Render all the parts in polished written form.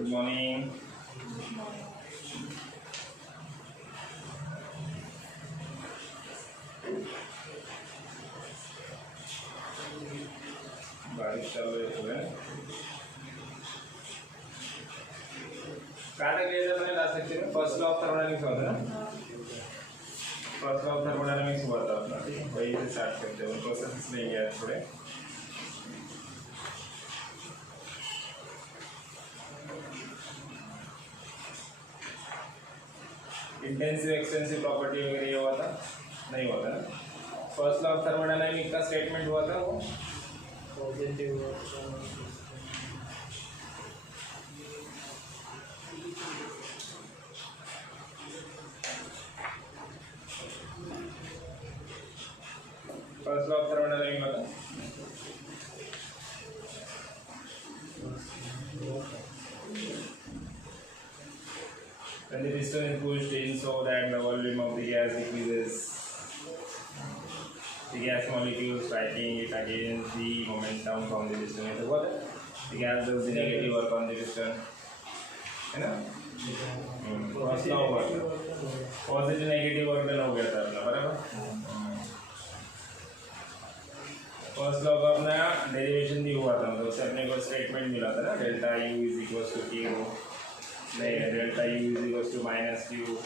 Good morning. बारिश चल रही है। क्या तक लिया मैंने लास्ट लेक्चर में फर्स्ट लॉ ऑफ थर्मोडायनामिक्स हुआ था ना। फर्स्ट लॉ ऑफ थर्मोडायनामिक्स हुआ था अपना, ठीक है, वही से स्टार्ट करते हैं। प्रोसेस लेंगे आज थोड़े। इंटेंसिव एक्सटेंसिव प्रॉपर्टी वगैरह ये हुआ था, नहीं हुआ था ना। फर्स्ट लॉ ऑफ थर्मोडायनामिक्स का स्टेटमेंट हुआ था वो पॉजिटिव हुआ था। फर्स्ट लॉ ऑफ थर्मोडायनामिक्स होता when the piston is pushed in so that the volume of the gas decreases, the gas molecules fighting it against the momentum from the piston. So what the gas does the negative work on the piston, है ना। First law हुआ था, positive negative work done हो गया था अपना, बराबर। First law का अपना डेरिवेशन भी हुआ था, मतलब उससे अपने को स्टेटमेंट मिला था ना, delta U is equal to Q, नहीं delta U is equal to minus Q.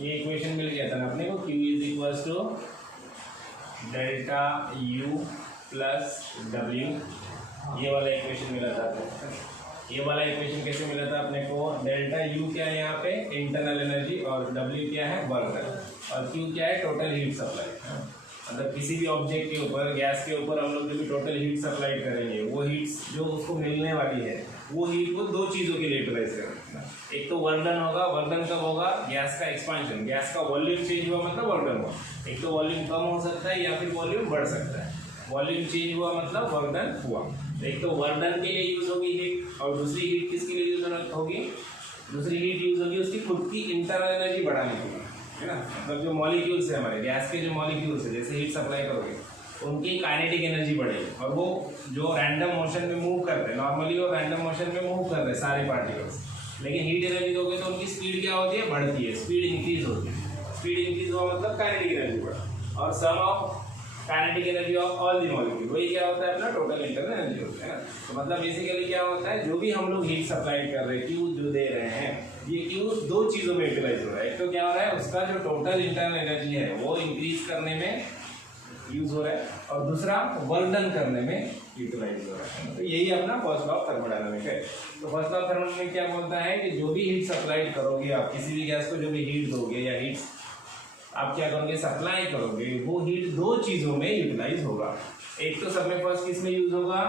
ये इक्वेशन मिल गया था ना अपने को, Q is equal to delta U plus W, ये वाला इक्वेशन मिला था। ये वाला इक्वेशन कैसे मिला था अपने को, डेल्टा यू क्या है यहाँ पे इंटरनल एनर्जी, और डब्ल्यू क्या है वर्क डन, और क्यू क्या है टोटल हीट सप्लाई। मतलब किसी भी ऑब्जेक्ट के ऊपर, गैस के ऊपर हम लोग जो भी टोटल हीट सप्लाई करेंगे, वो हीट्स जो उसको मिलने वाली है, वो हीट को दो चीज़ों के लिए यूटिलाइज करेंगे। एक तो वर्क डन होगा, वर्क डन कब होगा, गैस का एक्सपांशन, गैस का वॉल्यूम चेंज हुआ मतलब वर्क डन हुआ। एक तो वॉल्यूम कम हो सकता है या फिर वॉल्यूम बढ़ सकता है। वॉल्यूम चेंज हुआ मतलब वर्क डन हुआ। एक तो वर्क डन के लिए यूज होगी हीट, और दूसरी हीट किसके लिए यूज होगी, दूसरी हीट यूज होगी उसकी खुद की इंटरनल एनर्जी बढ़ाने के लिए, है ना। मतलब जो मॉलिक्यूल्स है हमारे गैस के, जो मॉलिक्यूल्स है, जैसे हीट सप्लाई करोगे उनकी काइनेटिक एनर्जी बढ़ेगी, और वो जो रैंडम मोशन में मूव करते हैं, नॉर्मली वो रैंडम मोशन में मूव कर रहे हैं सारे पार्टिकल्स, लेकिन हीट एनर्जी दोगे तो उनकी स्पीड क्या होती है, बढ़ती है, स्पीड इंक्रीज होती है। स्पीड इंक्रीज हुआ मतलब काइनेटिक एनर्जी बढ़ा, और sum of kinetic energy of all the molecule, वही क्या होता है अपना टोटल इंटरनल एनर्जी होता है ना। तो मतलब बेसिकली क्या होता है, जो भी हम लोग हीट सप्लाई कर रहे हैं, क्यू जो दे रहे हैं, ये क्यू दो चीज़ों में यूटिलाइज हो रहा है। एक तो क्या हो रहा है, उसका जो टोटल इंटरनल एनर्जी है वो इंक्रीज करने में यूज हो रहा है, और दूसरा वर्क डन करने में यूटिलाइज हो रहा है। तो यही अपना फर्स्ट लॉ ऑफ थर्मोडायनामिक्स है। तो फर्स्ट लॉ ऑफ थर्मोडायनामिक्स क्या बोलता है कि जो भी हीट सप्लाई करोगे आप, किसी भी गैस को जो भी हीट दोगे या हीट आप क्या करोगे, सप्लाई करोगे, वो हीट दो चीज़ों में यूटिलाइज होगा। एक तो सब में फर्स्ट किस में यूज होगा,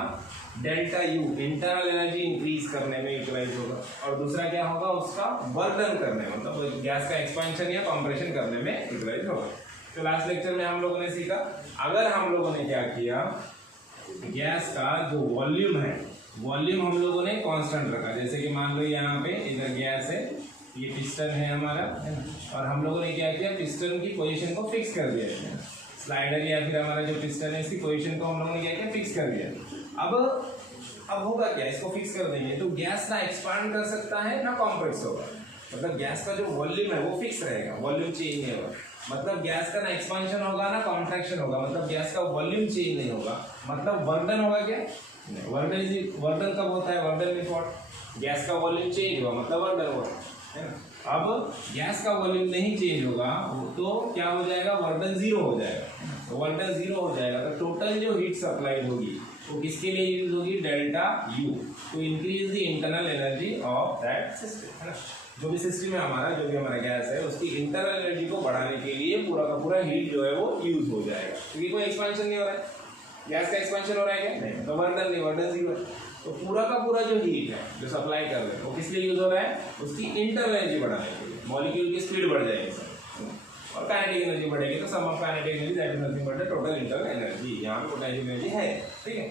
delta U internal energy increase करने में यूटिलाइज होगा, और दूसरा क्या होगा, उसका वर्क डन करने में, मतलब गैस का एक्सपेंशन या कंप्रेशन करने में यूटिलाइज होगा। तो लास्ट लेक्चर में हम लोगों ने सीखा, अगर हम लोगों ने क्या किया, गैस का जो वॉल्यूम है, वॉल्यूम हम लोगों ने कांस्टेंट रखा। जैसे कि मान लो यहाँ पे इधर गैस है, ये पिस्टन है हमारा, है ना, और हम लोगों ने क्या किया, पिस्टन की पोजीशन को फिक्स कर दिया है। स्लाइडर या फिर हमारा जो पिस्टन है, इसकी पोजीशन को हम लोगों ने क्या किया, फिक्स कर दिया। अब होगा क्या, इसको फिक्स कर देंगे तो गैस ना एक्सपांड कर सकता है ना कॉम्प्रेस होगा। मतलब गैस का जो वॉल्यूम है वो फिक्स रहेगा, वॉल्यूम चेंज नहीं होगा। मतलब गैस का ना एक्सपांशन होगा ना कॉन्ट्रैक्शन होगा, मतलब गैस का वॉल्यूम चेंज नहीं होगा। मतलब वर्क होगा क्या, वर्क कब होता है, वर्क मीन्स व्हाट, गैस का वॉल्यूम चेंज हुआ मतलब वर्क हुआ, है ना। अब गैस का वॉल्यूम नहीं चेंज होगा तो क्या हो जाएगा, वर्क जीरो हो जाएगा। तो वर्क जीरो हो जाएगा तो टोटल जो हीट सप्लाई होगी वो किसके लिए यूज होगी, delta U, to increase the internal energy of that system, है ना। जो भी सिस्टम है हमारा, जो भी हमारा गैस है, उसकी इंटरनल एनर्जी को बढ़ाने के लिए पूरा का पूरा हीट जो है वो यूज हो जाएगा, क्योंकि कोई एक्सपेंशन नहीं हो रहा है। गैस का एक्सपेंशन हो रहा है क्या, नहीं, तो वर्क नहीं, वर्क जीरो। तो पूरा का पूरा जो हीट है जो सप्लाई कर रहे हैं वो किस लिए यूज हो रहा है, उसकी इंटरनल एनर्जी बढ़ाने के लिए। मॉलिक्यूल की स्पीड बढ़ जाएगी सर, और काइनेटिक एनर्जी बढ़ेगी, तो sum of kinetic energy that is nothing but the total internal energy. यहाँ पे पोटेंशियल एनर्जी है, ठीक है।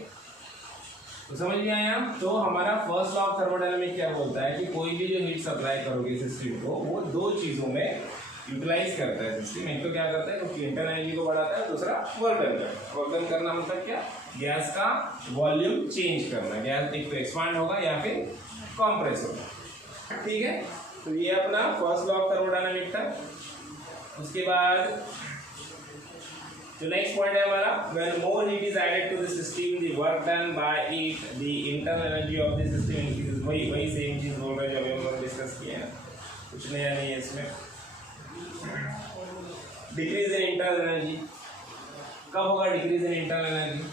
तो समझ में आया। तो हमारा फर्स्ट लॉ ऑफ थर्मोडायनामिक्स क्या बोलता है कि कोई भी जो हीट सप्लाई करोगे सिस्टम को, वो दो चीज़ों में यूटिलाइज करता है सिस्टम। एक तो क्या करता है तो इंटरनल एनर्जी को बढ़ाता है, दूसरा वर्क करना मतलब क्या, गैस का वॉल्यूम चेंज करना, गैस एक तो एक्सपांड होगा या फिर कॉम्प्रेस होगा। ठीक है, तो ये अपना फर्स्ट लॉ ऑफ थर्मोडायनामिक्स था। उसके बाद जो नेक्स्ट पॉइंट है हमारा, when more heat is added to the system, the work done by it, the internal energy of the system increases। वही सेम चीज बोल रहे हैं जो अभी हम लोग डिस्कस किए हैं, कुछ नया नहीं है इसमें। डिक्रीज इन इंटरनल एनर्जी, कब होगा डिक्रीज इन इंटरनल एनर्जी?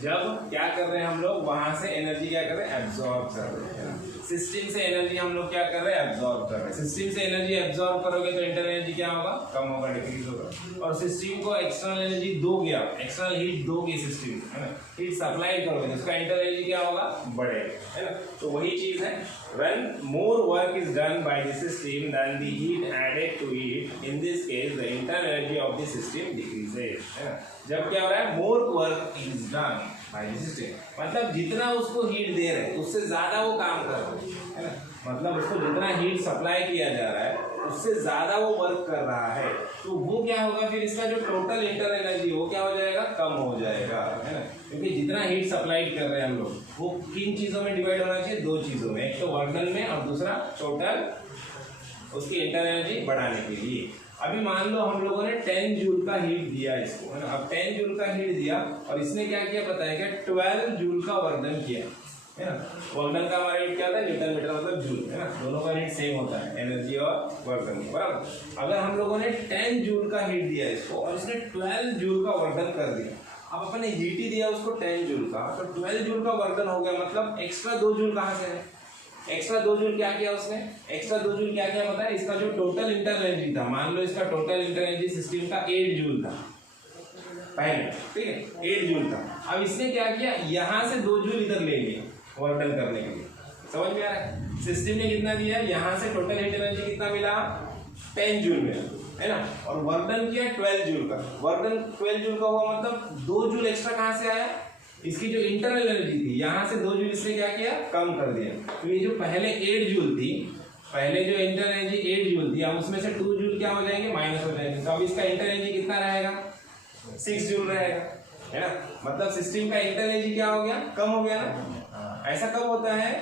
जब क्या कर रहे हैं हम लोग, वहां से एनर्जी क्या कर रहे हैं, एब्जॉर्ब कर रहे हैं। सिस्टम से एनर्जी हम लोग क्या कर रहे हैं, एब्जॉर्ब कर रहे हैं। सिस्टम से एनर्जी एब्जॉर्ब करोगे तो इंटरनल एनर्जी क्या होगा, कम होगा, डिक्रीज होगा। और सिस्टम को एक्सटर्नल एनर्जी दोगे आप, एक्सटर्नल हीट दोगे सिस्टम, है ना, हीट सप्लाई करोगे तो उसका इंटरनल एनर्जी क्या होगा, बढ़ेगा, है ना। तो वही चीज है, when more work is done by the system than the heat added to it, in this case the internal energy of the system decreases, है ना। जब क्या हो रहा है, more work is done by the system, मतलब जितना उसको हीट दे रहे हैं उससे ज्यादा वो काम कर रहे हैं, है ना, मतलब उसको जितना हीट सप्लाई किया जा रहा है उससे ज्यादा वो वर्क कर रहा है, तो वो क्या होगा फिर, इसका जो टोटल इंटरनल एनर्जी वो क्या हो जाएगा, कम हो जाएगा, है ना। क्योंकि जितना हीट सप्लाई कर रहे हैं हम लोग वो किन चीजों में डिवाइड होना चाहिए, दो चीजों में, एक तो वर्क डन में और दूसरा टोटल उसकी इंटरनल एनर्जी बढ़ाने के लिए। अभी मान लो हम लोगों ने 10 जूल का हीट दिया इसको, है ना। अब 10 जूल का हीट दिया और इसने क्या किया पता है क्या, 12 जूल का वर्क डन किया, है ना। वर्क डन का हमारा यूनिट क्या था, न्यूटन मीटर मतलब जूल, है ना। दोनों का यूनिट सेम होता है, एनर्जी और वर्क डन, बराबर। अगर हम लोगों ने 10 जूल का हीट दिया इसको और इसने 12 जूल का वर्क डन कर दिया, अब अपने हीट ही दिया उसको 10 जूल का, तो 12 जूल का वर्क डन हो गया, मतलब एक्स्ट्रा 2 जूल कहाँ से है, एक्स्ट्रा 2 जूल क्या किया उसने, एक्स्ट्रा 2 जूल क्या किया पता है, इसका जो टोटल इंटरनल एनर्जी था, मान लो इसका टोटल इंटरनल एनर्जी सिस्टम का 8 जूल था पहले, ठीक है, 8 जूल था। अब इसने क्या किया, यहाँ से 2 जूल इधर ले लिया वर्क डन करने के लिए, समझ में आ रहा है। सिस्टम ने कितना दिया, यहाँ से टोटल हीट एनर्जी कितना मिला, 10 जूल मिला, है ना, और वर्क डन किया 12 जूल का। वर्क डन 12 जूल का हुआ मतलब 2 जूल एक्स्ट्रा कहाँ से आया, इसकी जो इंटरनल एनर्जी थी यहाँ से 2 जूल इसने क्या किया, कम कर दिया। तो ये जो पहले 8 जूल थी, पहले जो इंटरनल एनर्जी 8 जूल थी, अब उसमें से 2 जूल क्या हो जाएंगे, माइनस हो जाएंगे, तो अब इसका इंटरनल एनर्जी कितना रहेगा, 6 जूल रहेगा, है ना। मतलब सिस्टम का इंटरनल एनर्जी क्या हो गया, कम हो गया ना। ऐसा कब होता है,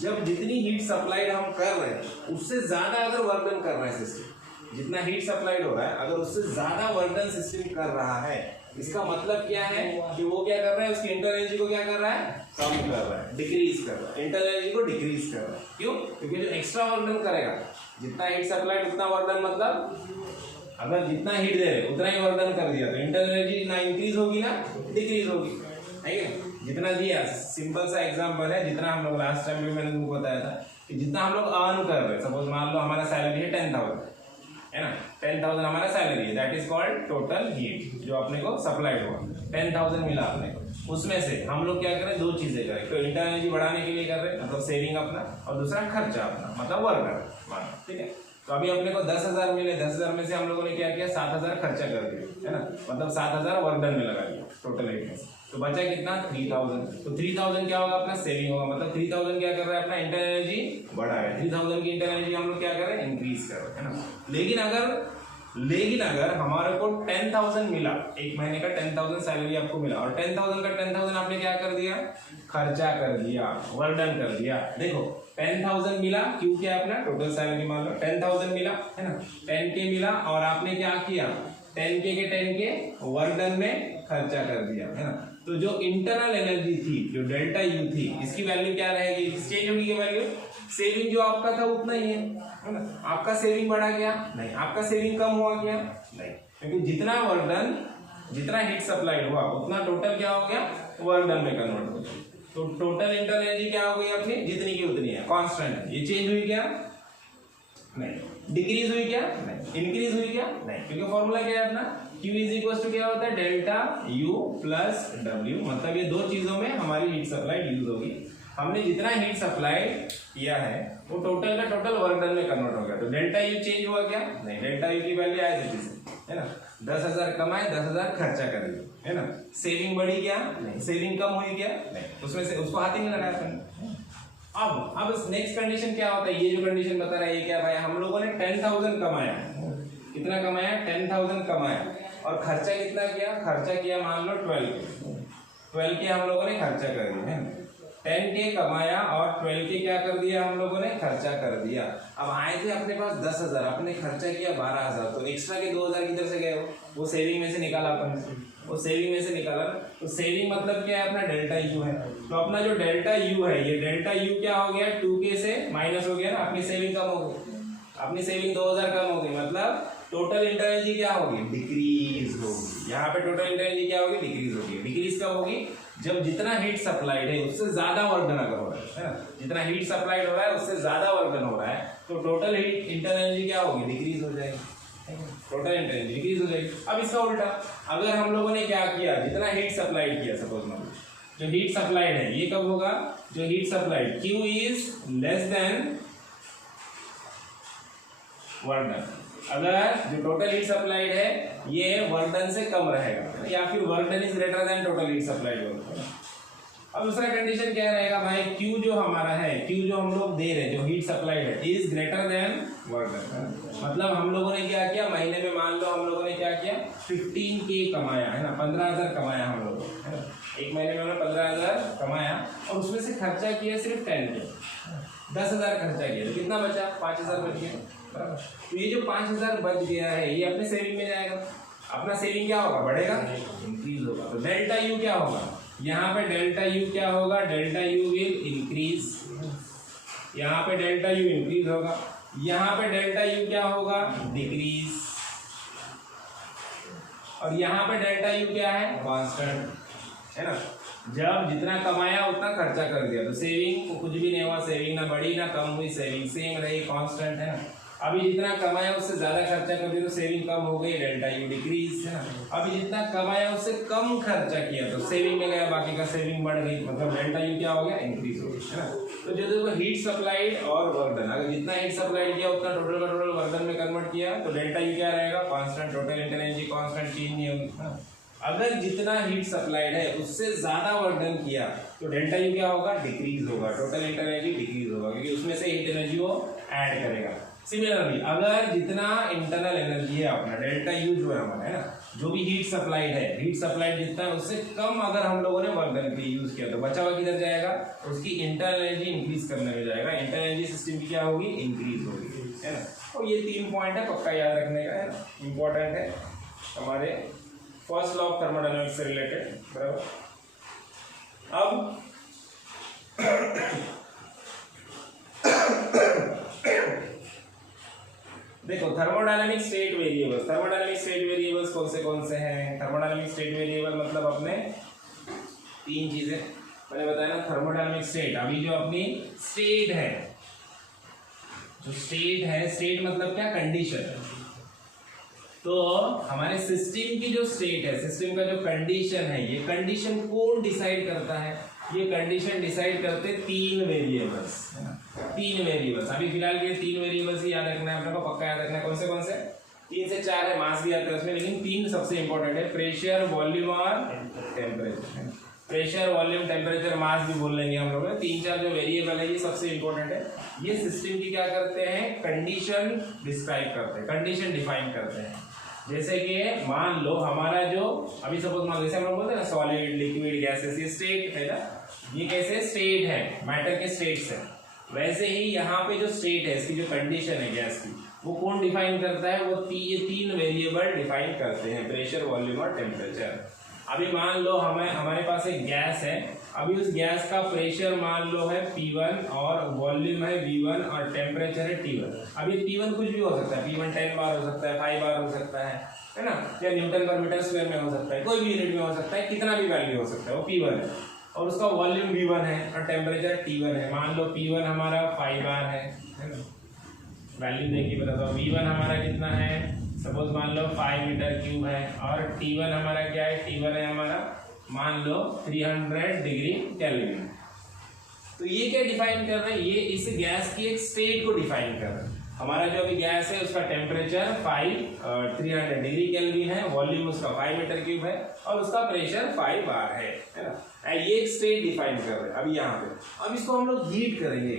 जब जितनी हीट सप्लाइड हम कर रहे हैं उससे ज्यादा अगर वर्क डन कर रहा है सिस्टम, जितना हीट सप्लाइड हो रहा है अगर उससे ज्यादा वर्क डन सिस्टम कर रहा है, इसका मतलब क्या है कि वो क्या कर रहा है, उसकी इंटरनल एनर्जी को क्या कर रहा है, कम कर रहा है, डिक्रीज कर रहा है, इंटरनल एनर्जी को डिक्रीज कर रहा है। क्यों, क्योंकि जो एक्स्ट्रा वर्क डन करेगा, जितना हीट सप्लाइड उतना वर्क डन, मतलब अगर जितना हीट दे रहे उतना ही वर्क डन कर दिया तो इंटरनल एनर्जी ना इंक्रीज होगी ना डिक्रीज होगी, है ना। जितना दिया, सिंपल सा एग्जांपल है, जितना हम लोग लास्ट टाइम भी मैंने तुमको बताया था कि जितना हम लोग अर्न कर रहे हैं, सपोज मान लो हमारा सैलरी है 10,000, है ना, 10,000 हमारा सैलरी है, that is called total heat, जो अपने को सप्लाइड हुआ 10,000 मिला अपने को। उसमें से हम लोग क्या करें, 2 चीजें करें, तो इंटरनल एनर्जी बढ़ाने के लिए कर रहे हैं, मतलब सेविंग अपना, और दूसरा खर्चा अपना, मतलब वर्क माना, ठीक है। तो अभी अपने को 10,000 मिले, 10,000 में से हम लोगों ने क्या किया, 7,000 खर्चा कर दिया, है ना, मतलब 7,000 वर्क डन में लगा दिया टोटल हीट में से, तो बचा कितना, 3,000। तो 3,000 क्या होगा, अपना सेविंग होगा, मतलब 3,000 क्या कर रहा है, अपना इंटरनल एनर्जी बढ़ा है, 3,000 की इंटरनल एनर्जी हम लोग क्या कर रहे हैं, इंक्रीज कर रहे हैं, है ना। लेकिन अगर हमारे को 10,000 मिला, एक महीने का 10,000 सैलरी आपको मिला, और 10,000 का 10,000 आपने क्या कर दिया, खर्चा कर दिया, वर्क डन कर दिया। देखो 10,000 मिला, क्यों किया, अपना टोटल सैलरी मान लो 10,000 मिला, है ना, 10K मिला, और आपने क्या किया, 10K के 10K वर्क डन में खर्चा कर दिया, है ना। तो जो इंटरनल एनर्जी थी, जो डेल्टा यू थी, इसकी वैल्यू क्या रहेगी, चेंज होगी की वैल्यू, सेविंग जो आपका था उतना ही है ना। आपका सेविंग बढ़ा गया नहीं, आपका सेविंग कम हुआ क्या नहीं, क्योंकि जितना वर्क डन, जितना हीट सप्लाइड हुआ उतना टोटल क्या हो गया, वर्क डन में कन्वर्ट हो गया। तो टोटल इंटरनल एनर्जी क्या हो गई अपनी, जितनी की उतनी है, कांस्टेंट है। ये चेंज हुई क्या नहीं, डिक्रीज हुई क्या नहीं, इंक्रीज हुई क्या नहीं, क्योंकि फॉर्मूला क्या है अपना, Q इज इक्वल टू क्या होता है, डेल्टा U प्लस W, मतलब ये 2 चीजों में हमारी हीट सप्लाई यूज होगी। हमने जितना हीट सप्लाई किया है वो टोटल का टोटल वर्क डन में कन्वर्ट हो गया, तो डेल्टा यू चेंज हुआ क्या नहीं, डेल्टा यू की वैल्यू एज इट इज है ना। 10,000 कमाए, 10,000 खर्चा कर दिया, है ना। सेविंग बढ़ी क्या नहीं, सेविंग कम हुई क्या नहीं, उसमें से उसको हाथ ही में लगाया था। अब नेक्स्ट कंडीशन क्या होता है, ये जो कंडीशन बता रहा है ये क्या भाई, हम लोगों ने 10,000 कमाया, कितना कमाया, 10,000 कमाया, और खर्चा कितना किया, खर्चा किया मान लो 12 के हम लोगों ने खर्चा कर दिया है। 10K कमाया और 12K क्या कर दिया हम लोगों ने, खर्चा कर दिया। अब आए थे अपने पास 10,000, आपने खर्चा किया 12,000, तो एक्स्ट्रा के 2,000 किधर से गए, वो सेविंग में से निकाला अपन, वो सेविंग में से निकाला। तो सेविंग मतलब क्या है, अपना डेल्टा यू है। तो अपना जो डेल्टा यू है, ये डेल्टा यू क्या हो गया, 2K से माइनस हो गया ना, अपनी सेविंग कम हो गई, अपनी सेविंग 2,000 कम हो गई, मतलब टोटल इंटरनल क्या होगी, डिक्रीज होगी। यहाँ पे टोटल इंटरनल क्या होगी, डिक्रीज होगी। डिक्रीज कब होगी, जब जितना हीट सप्लाइड है उससे ज्यादा वर्क डन अगर हो रहा है ना, जितना हीट सप्लाइड हो रहा है उससे ज्यादा वर्क डन हो रहा है, तो टोटल हीट इंटरनल क्या होगी, डिक्रीज हो जाएगी, टोटल इंटरनल डिक्रीज हो जाएगी। अब इसका उल्टा, अगर हम लोगों ने क्या किया, जितना हीट सप्लाइड किया, सपोज मान लो जो हीट सप्लाइड है ये कब होगा, जो heat supplied Q is less than work done. अगर जो टोटल हीट सप्लाइड है ये वर्क डन से कम रहेगा, या फिर work done is greater than total heat supplied work. अब दूसरा कंडीशन क्या रहेगा भाई, Q जो हमारा है, Q जो हम लोग दे रहे हैं, जो हीट सप्लाइड है, is greater than work done. मतलब हम लोगों ने क्या किया, महीने में मान लो हम लोगों ने क्या किया, 15K कमाया है ना, 15,000 कमाया हम लोगों है ना, एक महीने में हमने 15,000 कमाया, और उसमें से खर्चा किया सिर्फ 10K, 10,000 खर्चा किया, तो कितना बचा, 5,000 बच गया। तो ये जो 5,000 बच गया है ये अपने सेविंग में जाएगा, अपना सेविंग क्या होगा, बढ़ेगा, इंक्रीज होगा। तो डेल्टा यू क्या होगा, यहाँ पे डेल्टा यू क्या होगा, डेल्टा यू विल इंक्रीज, यहाँ पे डेल्टा यू इंक्रीज होगा, यहाँ पे डेल्टा यू क्या होगा, डिक्रीज, और यहाँ पे डेल्टा यू क्या है, कांस्टेंट है ना। जब जितना कमाया उतना खर्चा कर दिया, तो सेविंग को कुछ भी नहीं हुआ, सेविंग ना बढ़ी ना कम हुई, सेविंग सेम रही, कांस्टेंट है ना। अभी जितना कमाया उससे ज्यादा खर्चा कर दिया तो सेविंग कम हो गई, डेल्टा यू डिक्रीज है ना। अभी जितना कमाया उससे कम खर्चा किया तो सेविंग में गया, बाकी का सेविंग बढ़ गई, मतलब डेल्टा यू क्या हो गया, इंक्रीज हो गया है ना। तो जो देखो हीट सप्लाइड और वर्क डन, अगर जितना हीट सप्लाइड किया उतना टोटल का टोटल वर्क डन में कन्वर्ट किया तो डेल्टा यू क्या रहेगा, constant, total internal energy constant, change नहीं होगी। अगर जितना हीट सप्लाइड है उससे ज्यादा वर्क डन किया तो डेल्टा यू क्या होगा, डिक्रीज होगा, टोटल इंटरनल एनर्जी डिक्रीज होगा, क्योंकि उसमें से हीट एनर्जी वो ऐड करेगा। सिमिलरली अगर जितना इंटरनल एनर्जी है अपना डेल्टा यू जो है हमारा है ना, जो भी हीट सप्लाइड है, हीट सप्लाइड जितना है उससे कम अगर हम लोगों ने वर्क डन के लिए यूज किया तो बचा हुआ किधर जाएगा, उसकी इंटरनल एनर्जी इंक्रीज करने में जाएगा, इंटरनल एनर्जी सिस्टम की क्या होगी, इंक्रीज होगी है ना। और ये 3 पॉइंट है, पक्का याद रखने का है ना, इंपॉर्टेंट है हमारे फर्स्ट लॉ ऑफ थर्मोडायनामिक्स से रिलेटेड, बराबर। अब देखो thermodynamic state variables, thermodynamic state variables कौन से हैं। थर्मोडायनामिक स्टेट वेरिएबल मतलब अपने 3 चीजें मैंने बताया ना। थर्मोडायनामिक स्टेट, अभी जो अपनी स्टेट है, जो स्टेट है, स्टेट मतलब क्या, कंडीशन। तो हमारे सिस्टम की जो स्टेट है, सिस्टम का जो कंडीशन है, ये कंडीशन कौन डिसाइड करता है, ये कंडीशन डिसाइड करते 3 वेरिएबल्स, 3 वेरिएबल्स। अभी फिलहाल ये 3 वेरिएबल्स ही याद रखना है अपने को, पक्का याद रखना है। कौन से 3 से 4 है, मास भी आता है उसमें, लेकिन 3 सबसे इंपॉर्टेंट है, प्रेशर, वॉल्यूम और टेम्परेचर। प्रेशर, वॉल्यूम, टेम्परेचर, मास भी बोल लेंगे हम लोग। 3-4 जो वेरिएबल है ये सबसे इंपॉर्टेंट है, ये सिस्टम की क्या करते हैं, कंडीशन डिस्क्राइब करते हैं, कंडीशन डिफाइन करते हैं। जैसे कि मान लो हमारा जो अभी सपोज मान लो, जैसे हम लोग बोलते हैं ना सॉलिड, लिक्विड, गैसेस, ये स्टेट है ना, ये कैसे स्टेट है, मैटर के स्टेट्स है। वैसे ही यहाँ पे जो स्टेट है, इसकी जो कंडीशन है गैस की, वो कौन डिफाइन करता है, वो ये 3 वेरिएबल डिफाइन करते हैं, प्रेशर, वॉल्यूम और टेम्परेचर। अभी मान लो हमारे पास एक गैस है, अभी उस गैस का प्रेशर मान लो है P1 और वॉल्यूम है V1 और टेम्परेचर है T1। अभी P1 कुछ भी हो सकता है, P1 10 बार हो सकता है, 5 बार हो सकता है ना, या न्यूटन पर मीटर स्क्वायर में हो सकता है, कोई भी यूनिट में हो सकता है, कितना भी वैल्यू हो सकता है, वो P1 है। और उसका वॉल्यूम V1 है और टेम्परेचर T1 है। मान लो P1 हमारा 5 बार है ना, वैल्यू देखिए बताता हूँ। V1 हमारा कितना है, सपोज मान लो 5 मीटर क्यूब है, और T1 हमारा क्या है, T1 है हमारा मान लो 300 डिग्री केल्विन। तो ये क्या डिफाइन कर रहे हैं, ये इस गैस की एक स्टेट को डिफाइन कर रहे हैं। हमारा जो अभी गैस है उसका टेम्परेचर 300 डिग्री केल्विन है, वॉल्यूम उसका 5 मीटर क्यूब है और उसका प्रेशर 5 बार है ना। ये एक स्टेट डिफाइन कर रहे हैं अभी यहाँ पे। अब इसको हम लोग हीट करेंगे,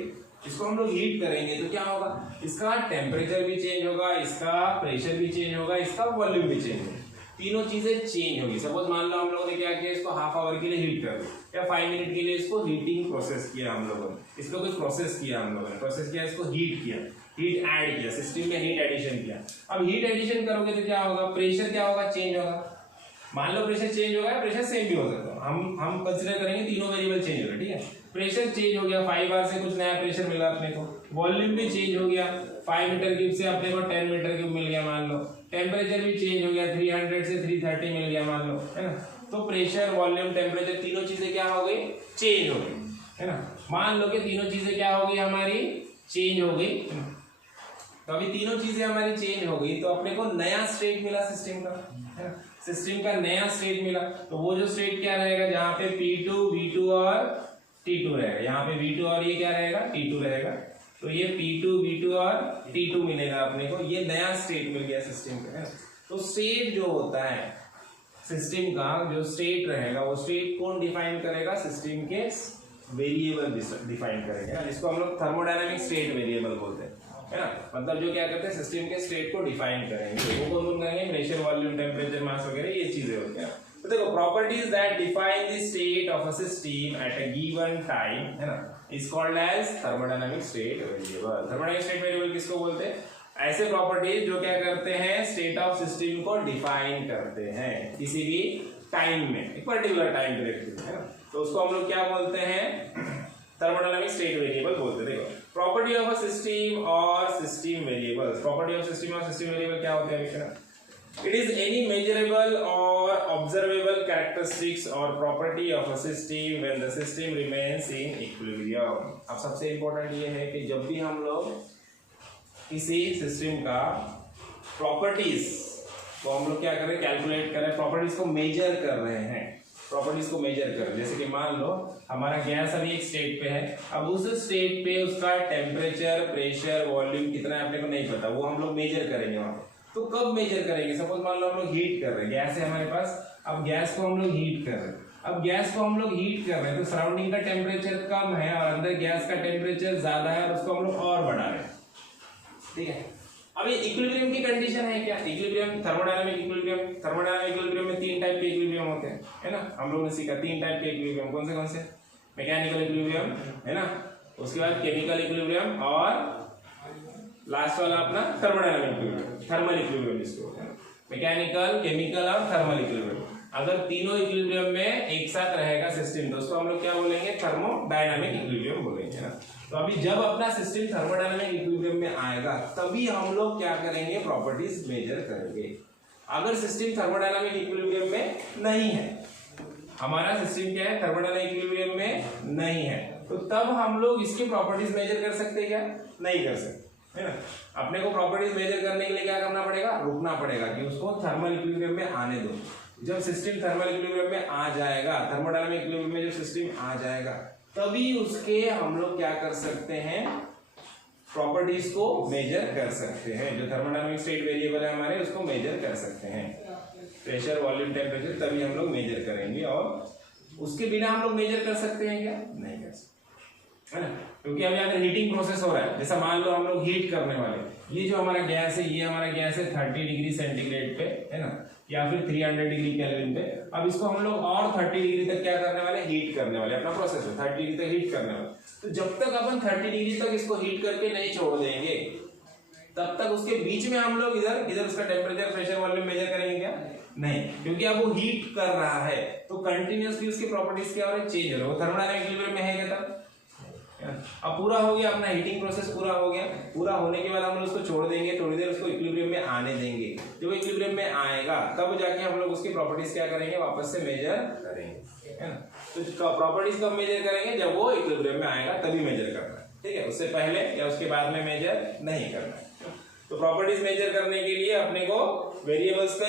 इसको हम लोग हीट करेंगे तो क्या होगा, इसका टेम्परेचर भी चेंज होगा, इसका प्रेशर भी चेंज होगा, इसका वॉल्यूम भी चेंज होगा, तीनों चीजें चेंज होगी। सपोज मान लो हम लोगों ने क्या किया, इसको हाफ आवर के लिए हीट कर दिया या 5 मिनट के लिए इसको हीटिंग प्रोसेस किया हम लोगों ने, इसको कुछ प्रोसेस किया हम लोगों ने, प्रोसेस किया, इसको हीट किया, हीट ऐड किया, सिस्टम में हीट एडिशन किया। अब हीट एडिशन करोगे तो क्या होगा, प्रेशर क्या होगा, चेंज होगा। मान लो प्रेशर चेंज होगा, प्रेशर सेम भी हो सकता है, हम कंसीडर करेंगे तीनों वेरिएबल चेंज हो गए, ठीक है। प्रेशर चेंज हो गया, 5 बार से कुछ नया प्रेशर मिला अपने को, वॉल्यूम भी चेंज हो गया, 5 मीटर क्यूब से अपने को 10 मीटर क्यूब मिल गया मान लो, टेम्परेचर भी चेंज हो गया, 300 से 330 मिल गया मान लो, है ना। तो प्रेशर, वॉल्यूम, टेम्परेचर तीनों चीजें क्या हो गई, चेंज हो गई, है ना। मान लो कि तीनों चीजें क्या हो गई हमारी, चेंज हो गई, है ना। तो अभी तीनों चीजें हमारी चेंज हो गई तो अपने को नया स्टेट मिला सिस्टम का, है ना। सिस्टम का नया स्टेट मिला तो वो जो स्टेट क्या रहेगा, जहाँ पे P2, V2 और T2 रहेगा, यहाँ पे V2 और ये क्या रहेगा, T2 रहेगा। तो ये P2, V2 और T2 मिलेगा अपने को, ये नया स्टेट मिल गया सिस्टम का, है। तो स्टेट जो होता है सिस्टम का, जो स्टेट रहेगा वो स्टेट कौन डिफाइन करेगा, सिस्टम के वेरिएबल डिफाइन करेंगे, जिसको हम लोग थर्मोडायनामिक स्टेट वेरिएबल बोलते हैं, है ना। मतलब जो क्या करते हैं, सिस्टम के स्टेट को डिफाइन करेंगे, वो कौन करेंगे, प्रेशर, वॉल्यूम, टेम्परेचर, मास वगैरह ये चीजें होती हैं। तो देखो, properties that define the state of a system at a given time, है ना, is called as thermodynamic state variable. Thermodynamic state variable किसको बोलते हैं, ऐसे प्रॉपर्टीज जो क्या करते हैं, स्टेट ऑफ सिस्टम को डिफाइन करते हैं किसी भी टाइम में, एक पर्टिकुलर टाइम पीरियड के लिए, है ना। तो उसको हम लोग क्या बोलते हैं, थर्मोडायनामिक स्टेट वेरिएबल बोलते हैं। देखो, प्रॉपर्टी ऑफ अ सिस्टम और system variables, property of system और सिस्टम वेरिएबल क्या होते हैं, it is any measurable or observable characteristics or property of a system when the system remains in equilibrium। अब सबसे इंपॉर्टेंट ये है कि जब भी हम लोग किसी सिस्टम का प्रॉपर्टीज को हम लोग क्या करें, कैलकुलेट करें, प्रॉपर्टीज को मेजर कर रहे हैं, प्रॉपर्टीज को मेजर करें, जैसे कि मान लो हमारा गैस अभी एक स्टेट पे है, अब उस स्टेट पे उसका टेम्परेचर, प्रेशर, वॉल्यूम कितना है अपने को नहीं पता, वो हम लोग मेजर करेंगे वहां पे। तो कब मेजर करेंगे, सपोज मान लो हम लोग हीट कर रहे हैं, गैस है हमारे पास, अब गैस को हम लोग हीट कर रहे हैं, अब गैस को हम लोग हीट कर रहे हैं तो सराउंडिंग का टेम्परेचर कम है और अंदर गैस का टेम्परेचर ज्यादा है और उसको हम लोग और बढ़ा रहे हैं, ठीक है। अब ये इक्विलिब्रियम की कंडीशन है क्या, equilibrium, thermodynamic equilibrium, thermodynamic equilibrium में 3 टाइप के इक्विलिब्रियम होते हैं, है ना। हम लोगों ने सीखा 3 टाइप के इक्विलिब्रियम, कौन से, मैकेनिकल इक्विलिब्रियम, है ना, उसके बाद केमिकल इक्विलिब्रियम और लास्ट वाला अपना थर्मोडायनामिक इक्विलिब्रियम, थर्मल इक्विलिब्रियम जिसको, मैकेनिकल, केमिकल और थर्मल इक्विलिब्रियम। अगर तीनों इक्विलिब्रियम में एक साथ रहेगा सिस्टम तो उसको हम लोग क्या बोलेंगे, थर्मोडायनामिक इक्विलिब्रियम बोलेंगे, है ना। तो अभी जब अपना सिस्टम थर्मोडायनामिक इक्विलिब्रियम में आएगा तभी हम लोग क्या करेंगे, प्रॉपर्टीज मेजर करेंगे। अगर सिस्टम थर्मोडायनामिक इक्विलिब्रियम में नहीं है, हमारा सिस्टम क्या है, थर्मोडायनामिक इक्विलिब्रियम में नहीं है, तो तब हम लोग इसकी प्रॉपर्टीज मेजर कर सकते हैं क्या, नहीं कर सकते, है ना। अपने को प्रॉपर्टीज मेजर करने के लिए क्या करना पड़ेगा, रुकना पड़ेगा कि उसको थर्मल इक्विलिब्रियम में आने दो। जब सिस्टम थर्मल इक्विलिब्रियम में आ जाएगा, थर्मोडायनामिक इक्विलिब्रियम में जब सिस्टम आ जाएगा तभी उसके हम लोग क्या कर सकते हैं, प्रॉपर्टीज को मेजर कर सकते हैं। जो थर्मोडायनामिक स्टेट वेरिएबल है हमारे, उसको मेजर कर सकते हैं, प्रेशर, वॉल्यूम, टेम्परेचर, तभी हम लोग मेजर करेंगे। और उसके बिना हम लोग मेजर कर सकते हैं क्या, नहीं कर सकते, है ना। क्योंकि अभी अगर हीटिंग प्रोसेस हो रहा है, जैसा मान लो हम लोग हीट करने वाले, ये जो हमारा गैस है, ये हमारा गैस है 30 डिग्री सेंटीग्रेड पे, है ना, या फिर 300 डिग्री केल्विन पे। अब इसको हम लोग और 30 डिग्री तक क्या करने वाले, हीट करने वाले, अपना प्रोसेस है 30 डिग्री तक हीट करने वाले। तो जब तक अपन 30 डिग्री तक इसको हीट करके नहीं छोड़ देंगे तब तक उसके बीच में हम लोग इधर उसका टेम्परेचर, प्रेशर, वॉल्यूम मेजर करेंगे क्या, नहीं, क्योंकि अब वो हीट कर रहा है तो कंटिन्यूअसली उसकी प्रॉपर्टीज क्या हो रही है, चेंज हो रहा है। वो थर्मोडायनामिक इक्विलिब्रियम में है क्या, तब अब पूरा हो गया, अपना हीटिंग प्रोसेस पूरा हो गया। पूरा होने के बाद हम लोग उसको छोड़ देंगे, थोड़ी देर उसको इक्विलिब्रियम में आने देंगे। जब वो इक्विलिब्रियम में आएगा तब जाके हम लोग उसकी प्रॉपर्टीज क्या करेंगे, वापस से मेजर करेंगे, है ना। तो प्रॉपर्टीज कब मेजर करेंगे, जब वो इक्विलिब्रियम में आएगा तभी मेजर करना है, ठीक है। उससे पहले या उसके बाद में मेजर नहीं करना है। तो प्रॉपर्टीज मेजर करने के लिए अपने को वेरिएबल्स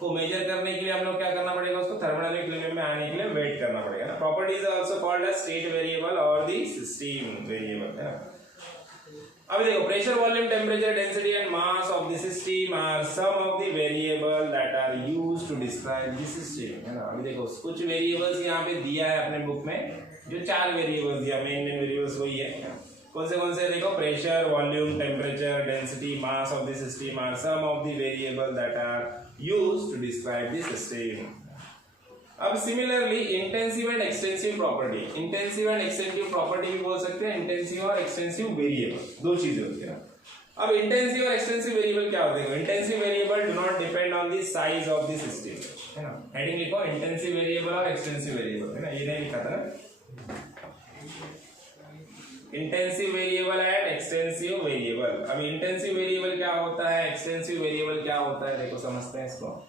को मेजर करने के लिए हम लोग क्या करना पड़ेगा, उसको थर्मोडायनामिक इक्विलिब्रियम में आने के लिए वेट करना पड़ेगा ना। Properties are also called as state variable और द सिस्टम वेरिएबल, है ना। अब देखो, pressure, volume, temperature, density and mass of the system are some of the variable that are used to describe the system, है ना। अभी देखो, कुछ वेरिएबल्स यहाँ पे दिया है अपने बुक में, जो 4 वेरिएबल्स दिया, मेन वेरिएबल्स वही है। कौन से देखो, pressure, volume, temperature, density, mass of the system are some of the variable that are used to describe the system. अब similarly intensive and extensive property, intensive and extensive property भी बोल सकते हैं, इंटेंसिव और एक्सटेंसिव वेरिएबल, दो चीजें होती है। अब इंटेंसिव और एक्सटेंसिव वेरिएबल क्या होते हैं? Intensive variable do not depend on the size of the system, है ना। हेडिंग लिखो, इंटेंसिव वेरिएबल और एक्सटेंसिव वेरिएबल, है ना, ये नहीं लिखा था ना। Intensive variable and extensive variable. अब इंटेंसिव वेरिएबल क्या होता है, एक्सटेंसिव वेरिएबल क्या होता है, देखो समझते हैं इसको।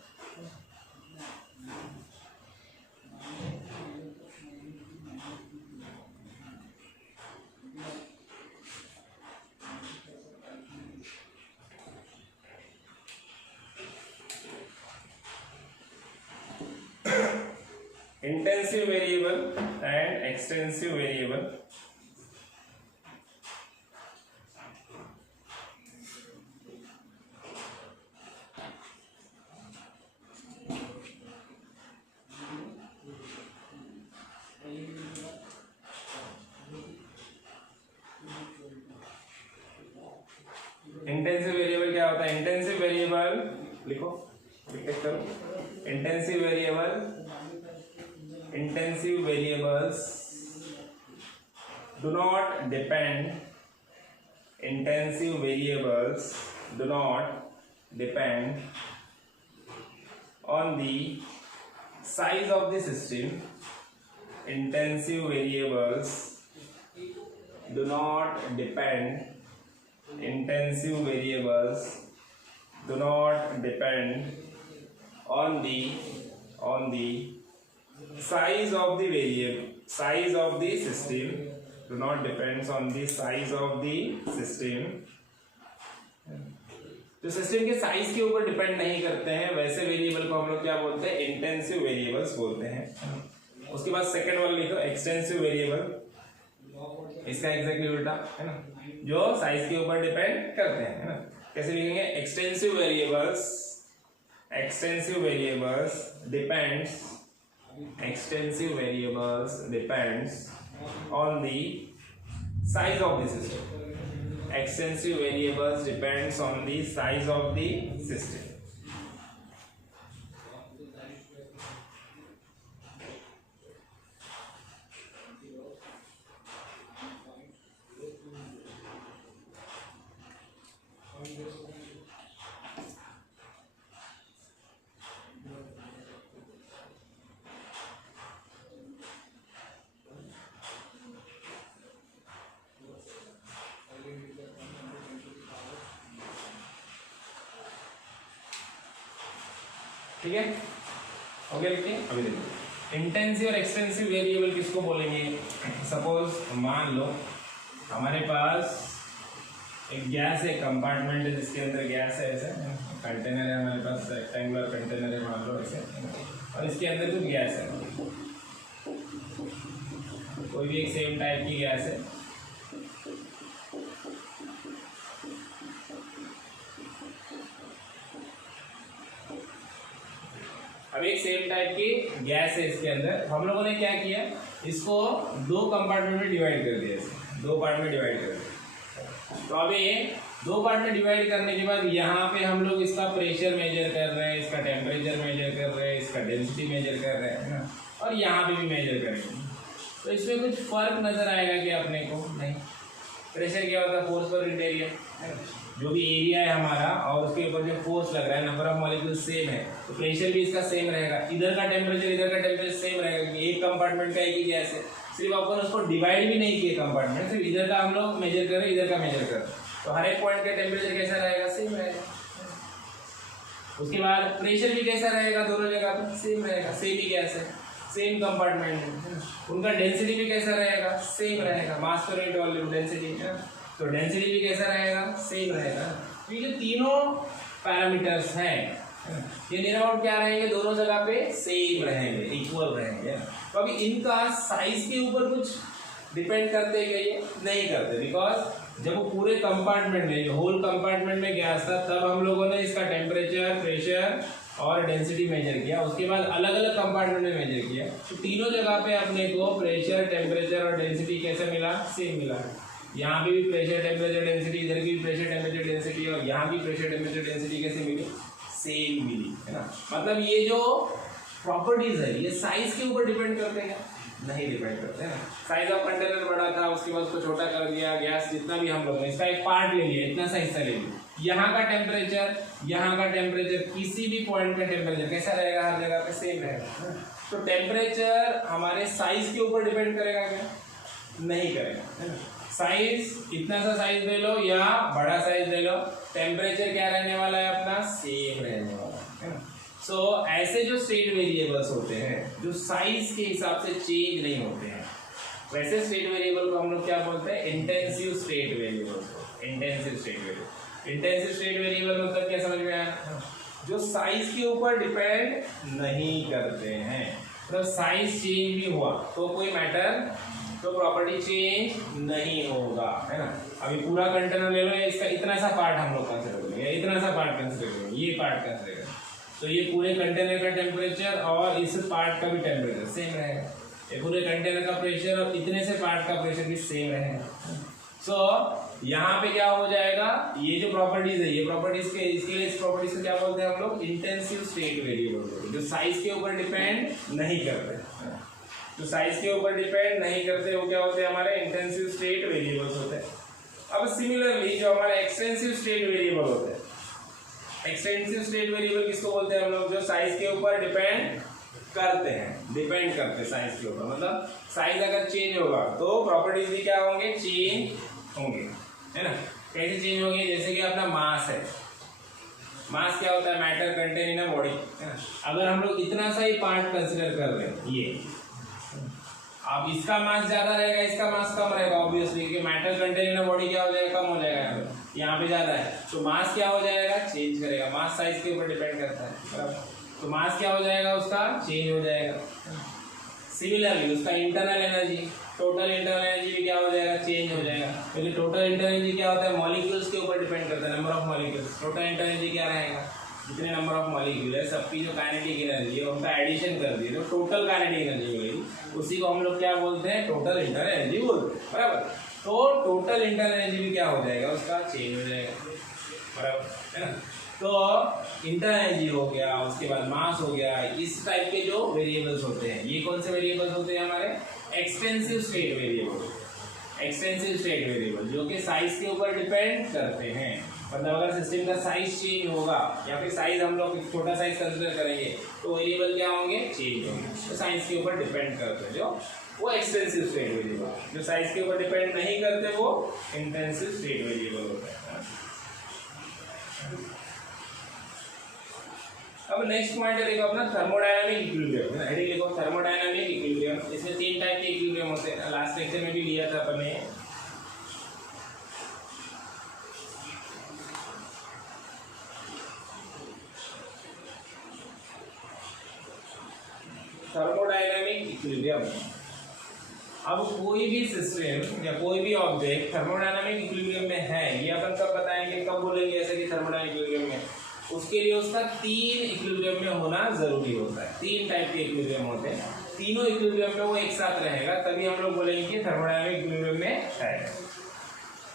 Intensive variable and extensive variable. Intensive variable क्या होता है? इंटेंसिव वेरिएबल लिखो, डिक्टेट करो। Intensive variables do not depend, intensive variables do not depend on the size of the system. Intensive variables do not depend, intensive variables do not depend on the size of the variable, size of the system, do not depends on the size of the system। जो system के size के ऊपर depend नहीं करते हैं वैसे variable को हम लोग क्या बोलते हैं? इंटेंसिव वेरिएबल्स बोलते हैं। उसके बाद सेकंड वाला लिखो, एक्सटेंसिव वेरिएबल, इसका एग्जैक्टली उल्टा, है ना, जो साइज के ऊपर डिपेंड करते हैं, है ना। कैसे लिखेंगे? Extensive variables, extensive variables depends, extensive variables depends on the size of the system, extensive variables depends on the size of the system। ठीक है, हो गया? लिखते हैं, अभी देखो इंटेंसिव और एक्सटेंसिव वेरिएबल किसको बोलेंगे? सपोज मान लो हमारे पास एक गैस है, कंपार्टमेंट है जिसके अंदर गैस है, ऐसे कंटेनर है हमारे पास, रेक्टेंगुलर कंटेनर है मान लो ऐसे, और इसके अंदर कुछ गैस है, कोई भी एक सेम टाइप की गैस है। अब एक सेम टाइप की गैस है इसके अंदर, हम लोगों ने क्या किया, इसको दो कंपार्टमेंट में डिवाइड कर दिया, दो पार्ट में डिवाइड कर दिया। तो अभी दो पार्ट में डिवाइड करने के बाद यहाँ पे हम लोग इसका प्रेशर मेजर कर रहे हैं, इसका टेम्परेचर मेजर कर रहे हैं, इसका डेंसिटी मेजर कर रहे हैं, है ना, और यहाँ पे भी मेजर करेंगे। तो इसमें कुछ फर्क नजर आएगा कि अपने को? नहीं। प्रेशर क्या होता है? फोर्स पर यूनिट एरिया, जो भी एरिया है हमारा और उसके ऊपर जो फोर्स लग रहा है, नंबर ऑफ मॉलिक्यूल सेम है, तो प्रेशर भी इसका सेम रहेगा। इधर का टेम्परेचर सेम रहेगा, एक कंपार्टमेंट का एक ही गैस है, सिर्फ अपन उसको डिवाइड भी नहीं किए कंपार्टमेंट, सिर्फ इधर का हम लोग मेजर कर रहे हैं, इधर का मेजर कर रहे हैं, तो हर एक पॉइंट का टेम्परेचर कैसा रहेगा? सेम रहेगा। उसके बाद प्रेशर भी कैसा रहेगा? दोनों जगह पर सेम रहेगा, सेम ही गैस है, सेम कंपार्टमेंट है। उनका डेंसिटी भी कैसा रहेगा? सेम रहेगा, मास पर यूनिट वॉल्यूम डेंसिटी, तो डेंसिटी भी कैसा रहेगा? सेम रहेगा। तो ये जो तीनों पैरामीटर्स हैं ये नियर अबाउट क्या रहेंगे? दोनों जगह पे सेम रहेंगे, इक्वल रहेंगे। तो अभी इनका साइज के ऊपर कुछ डिपेंड करते हैं क्या? ये नहीं करते, बिकॉज जब वो पूरे कंपार्टमेंट में, होल कंपार्टमेंट में गैस था, तब हम लोगों ने इसका टेम्परेचर, प्रेशर और डेंसिटी मेजर किया, उसके बाद अलग अलग कंपार्टमेंट में मेजर किया, तो तीनों जगह पे अपने को प्रेशर, टेम्परेचर और डेंसिटी कैसे मिला? सेम मिला। यहाँ पे भी प्रेशर टेम्परेचर डेंसिटी, इधर भी प्रेशर टेम्परेचर डेंसिटी, और यहाँ भी प्रेशर टेम्परेचर डेंसिटी कैसे मिली, सेम मिली, है ना। मतलब ये जो प्रॉपर्टीज है ये साइज के ऊपर डिपेंड करते हैं, नहीं डिपेंड करते हैं। साइज ऑफ कंटेनर बड़ा था, उसके बाद उसको छोटा कर दिया, गैस जितना भी हम लोग ने इसका एक पार्ट ले लिया, इतना सा हिस्सा ले लिया, यहाँ का टेम्परेचर, यहाँ का टेम्परेचर, किसी भी पॉइंट का टेम्परेचर कैसा रहेगा, हर जगह पे सेम रहेगा। तो टेम्परेचर हमारे साइज के ऊपर डिपेंड करेगा क्या, नहीं करेगा, है ना। साइज इतना सा साइज ले लो या बड़ा साइज ले लो, टेम्परेचर क्या रहने वाला है अपना, सेम रहने वाला है ना। सो ऐसे जो स्टेट वेरिएबल्स होते हैं जो साइज के हिसाब से चेंज नहीं होते हैं, वैसे स्टेट वेरिएबल को हम लोग क्या बोलते हैं, intensive state variable. Intensive state variable, intensive state variable मतलब क्या समझ में आया, जो साइज के ऊपर डिपेंड नहीं करते हैं। मतलब साइज चेंज भी हुआ तो कोई मैटर, तो प्रॉपर्टी चेंज नहीं होगा, है ना। अभी पूरा कंटेनर ले लो, इसका इतना सा पार्ट हम लोग कंसिडर करेंगे, इतना सा पार्ट कंसिडर करेंगे, ये पार्ट कंसिडर करेंगे, तो ये पूरे कंटेनर का टेम्परेचर और इस पार्ट का भी टेम्परेचर सेम रहेगा। ये पूरे कंटेनर का प्रेशर और इतने से पार्ट का प्रेशर भी सेम रहेगा। सो यहाँ पे क्या हो जाएगा, ये जो प्रॉपर्टीज है, ये प्रॉपर्टीज के इसके लिए इस प्रॉपर्टीज को क्या बोलते हैं हम लोग, इंटेंसिव स्टेट वेरिएबल, जो साइज के ऊपर डिपेंड नहीं करते। जो साइज के ऊपर डिपेंड नहीं करते वो क्या होते हैं, हमारे इंटेंसिव स्टेट वेरिएबल्स होते हैं। अब सिमिलरली जो हमारे एक्सटेंसिव स्टेट वेरिएबल होते हैं, एक्सटेंसिव स्टेट वेरिएबल किसको बोलते हैं हम लोग, जो साइज के ऊपर डिपेंड करते हैं, डिपेंड करते साइज के ऊपर। मतलब साइज अगर चेंज होगा तो प्रॉपर्टीज भी क्या होंगे, चेंज होंगे, है ना। कैसे चेंज होंगे, जैसे कि अपना मास है, मास क्या होता है, matter contain in a body, है ना। अगर हम लोग इतना सा ही पार्ट कंसिडर कर रहे हैं, ये अब इसका मास ज्यादा रहेगा, इसका मास कम रहेगा, ऑब्वियसली कि matter contain in a body क्या हो जाएगा, कम हो जाएगा, यहाँ पे ज्यादा है तो मास क्या हो जाएगा, चेंज करेगा। मास साइज के ऊपर डिपेंड करता है, बराबर। तो मास क्या हो जाएगा, उसका चेंज हो जाएगा। सिमिलरली उसका internal energy, total internal energy भी क्या हो जाएगा, चेंज हो जाएगा। क्योंकि टोटल इंटरनल एनर्जी क्या होता है, मॉलिक्यूल्स के ऊपर डिपेंड करता है, number of molecules. Total internal energy क्या रहेगा, जितने नंबर ऑफ मॉलिक्यूल है सबकी जो काइनेटिक एनर्जी है उनका एडिशन कर दिए तो टोटल काइनेटिक एनर्जी मिलेगी, उसी को हम लोग क्या बोलते हैं, टोटल इंटरनल एनर्जी बोलते हैं, बराबर। तो टोटल इंटरनल एनर्जी भी क्या हो जाएगा, उसका चेंज हो जाएगा, बराबर, है ना। तो इंटरनल एनर्जी हो गया, उसके बाद मास हो गया, इस टाइप के जो वेरिएबल्स होते हैं, ये कौन से वेरिएबल्स होते हैं हमारे, extensive state variable. Extensive state variable जो कि साइज के ऊपर डिपेंड करते हैं। मतलब अगर सिस्टम का साइज चेंज होगा या फिर साइज हम लोग छोटा साइज कंसिडर करेंगे तो वेरिएबल क्या होंगे, चेंज होंगे। तो साइज के ऊपर डिपेंड करते हैं जो वो एक्सटेंसिव स्टेट वेरिएबल, जो साइज के ऊपर डिपेंड नहीं करते वो इंटेंसिव स्टेट वेरिएबल होते हैं। अब नेक्स्ट पॉइंट है देखो अपना थर्मोडायनामिक इक्विलिब्रियम, हेडिंग लिखो थर्मोडायनामिक इक्विलिब्रियम। इसमें 3 टाइप के इक्विलिब्रियम होते हैं, लास्ट लेक्चर में भी लिया था अपन ने। थर्मोडायनामिक इक्विलिब्रियम, अब कोई भी सिस्टम या कोई भी ऑब्जेक्ट थर्मोडायनामिक इक्विलिब्रियम में है, ये अपन कब बताएंगे, कब बोलेंगे ऐसे कि थर्मोडायनामिक इक्विलिब्रियम में, उसके लिए उसका 3 इक्विलिब्रियम में होना जरूरी होता है। 3 टाइप के इक्विलिब्रियम होते हैं, तीनों इक्विलिब्रियम में वो एक साथ रहेगा, तभी हम लोग बोलेंगे कि थर्मोडायनामिक इक्विलिब्रियम में है,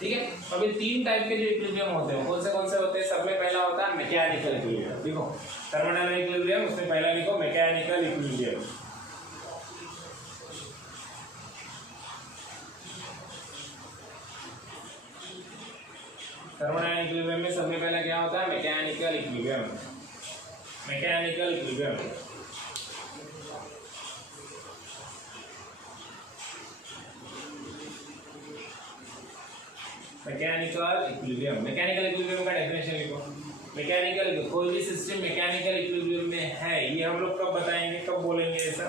ठीक है। अभी 3 टाइप के जो इक्विलिब्रियम होते हैं कौन से होते हैं, सब में पहला होता है मैकेनिकल इक्विलिब्रियम। देखो थर्मोडायनामिक इक्विलिब्रियम, उसमें पहला लिखो मैकेनिकल इक्विलिब्रियम। थर्मोडायनामिक इक्विलिब्रियम में सबसे पहला क्या होता है, mechanical equilibrium. Mechanical equilibrium mechanical equilibrium का डेफिनेशन लिखो। मैकेनिकल, कोई भी सिस्टम मैकेनिकल इक्विलिब्रियम में है, ये हम लोग कब बताएंगे, कब बोलेंगे ऐसा।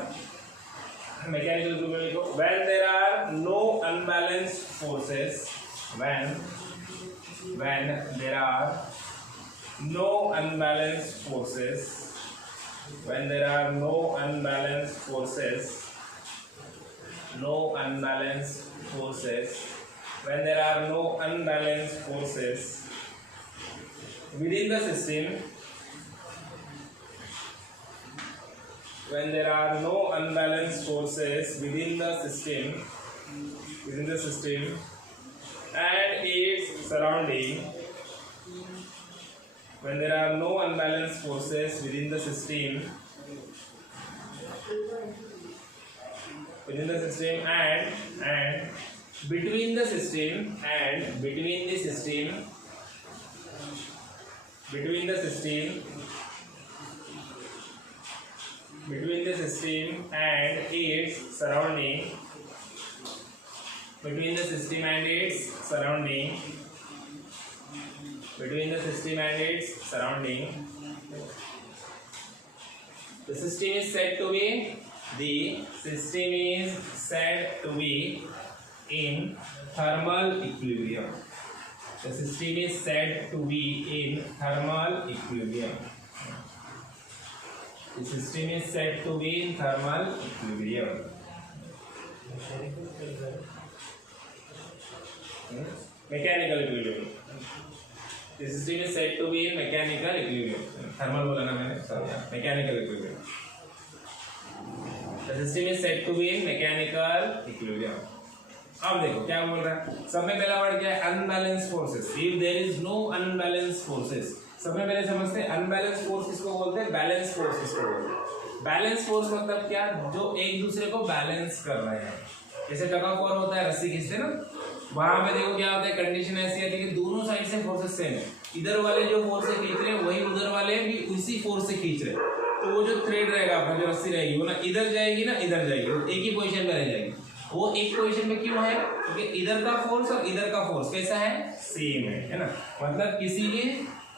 मैकेनिकल इक्विलिब्रियम लिखो, when there are no unbalanced forces, when there are no unbalanced forces, when there are no unbalanced forces, no unbalanced forces, when there are no unbalanced forces within the system, when there are no unbalanced forces within the system, and its surrounding when there are no unbalanced forces within the system and between the system and its surrounding the system is said to be in thermal equilibrium. The system is said to be in thermal equilibrium. The system is said to be in thermal equilibrium. Mechanical equilibrium. The system is said to be in mechanical equilibrium. Thermal बोला ना मैंने, sorry, mechanical equilibrium. The system is said to be in mechanical equilibrium. अब देखो क्या बोल रहा है, सब में पहला वर्ड क्या है, unbalance forces. If there is no unbalance forces, सब में पहले समझते हैं अनबैलेंस फोर्स किसको बोलते हैं, बैलेंस फोर्स किसको बोलते हैं. बैलेंस फोर्स मतलब क्या, जो एक दूसरे को बैलेंस कर रहे हैं. जैसे टग ऑफ वॉर होता है, रस्सी खींचते ना, वहां पे देखो क्या होता है, कंडीशन ऐसी आती है कि दोनों साइड से फोर्सेस सेम है. इधर वाले जो फोर्स से खींच रहे हैं वही उधर वाले भी उसी फोर्स से खींच रहे हैं. तो वो जो थ्रेड रहेगा अपना, जो रस्सी रहेगी, वो ना इधर जाएगी ना इधर जाएगी, वो एक ही पोजीशन में रह जाएगी. वो एक पोजीशन में क्यों है, क्योंकि इधर का फोर्स और इधर का फोर्स कैसा है, सेम है ना. मतलब किसी भी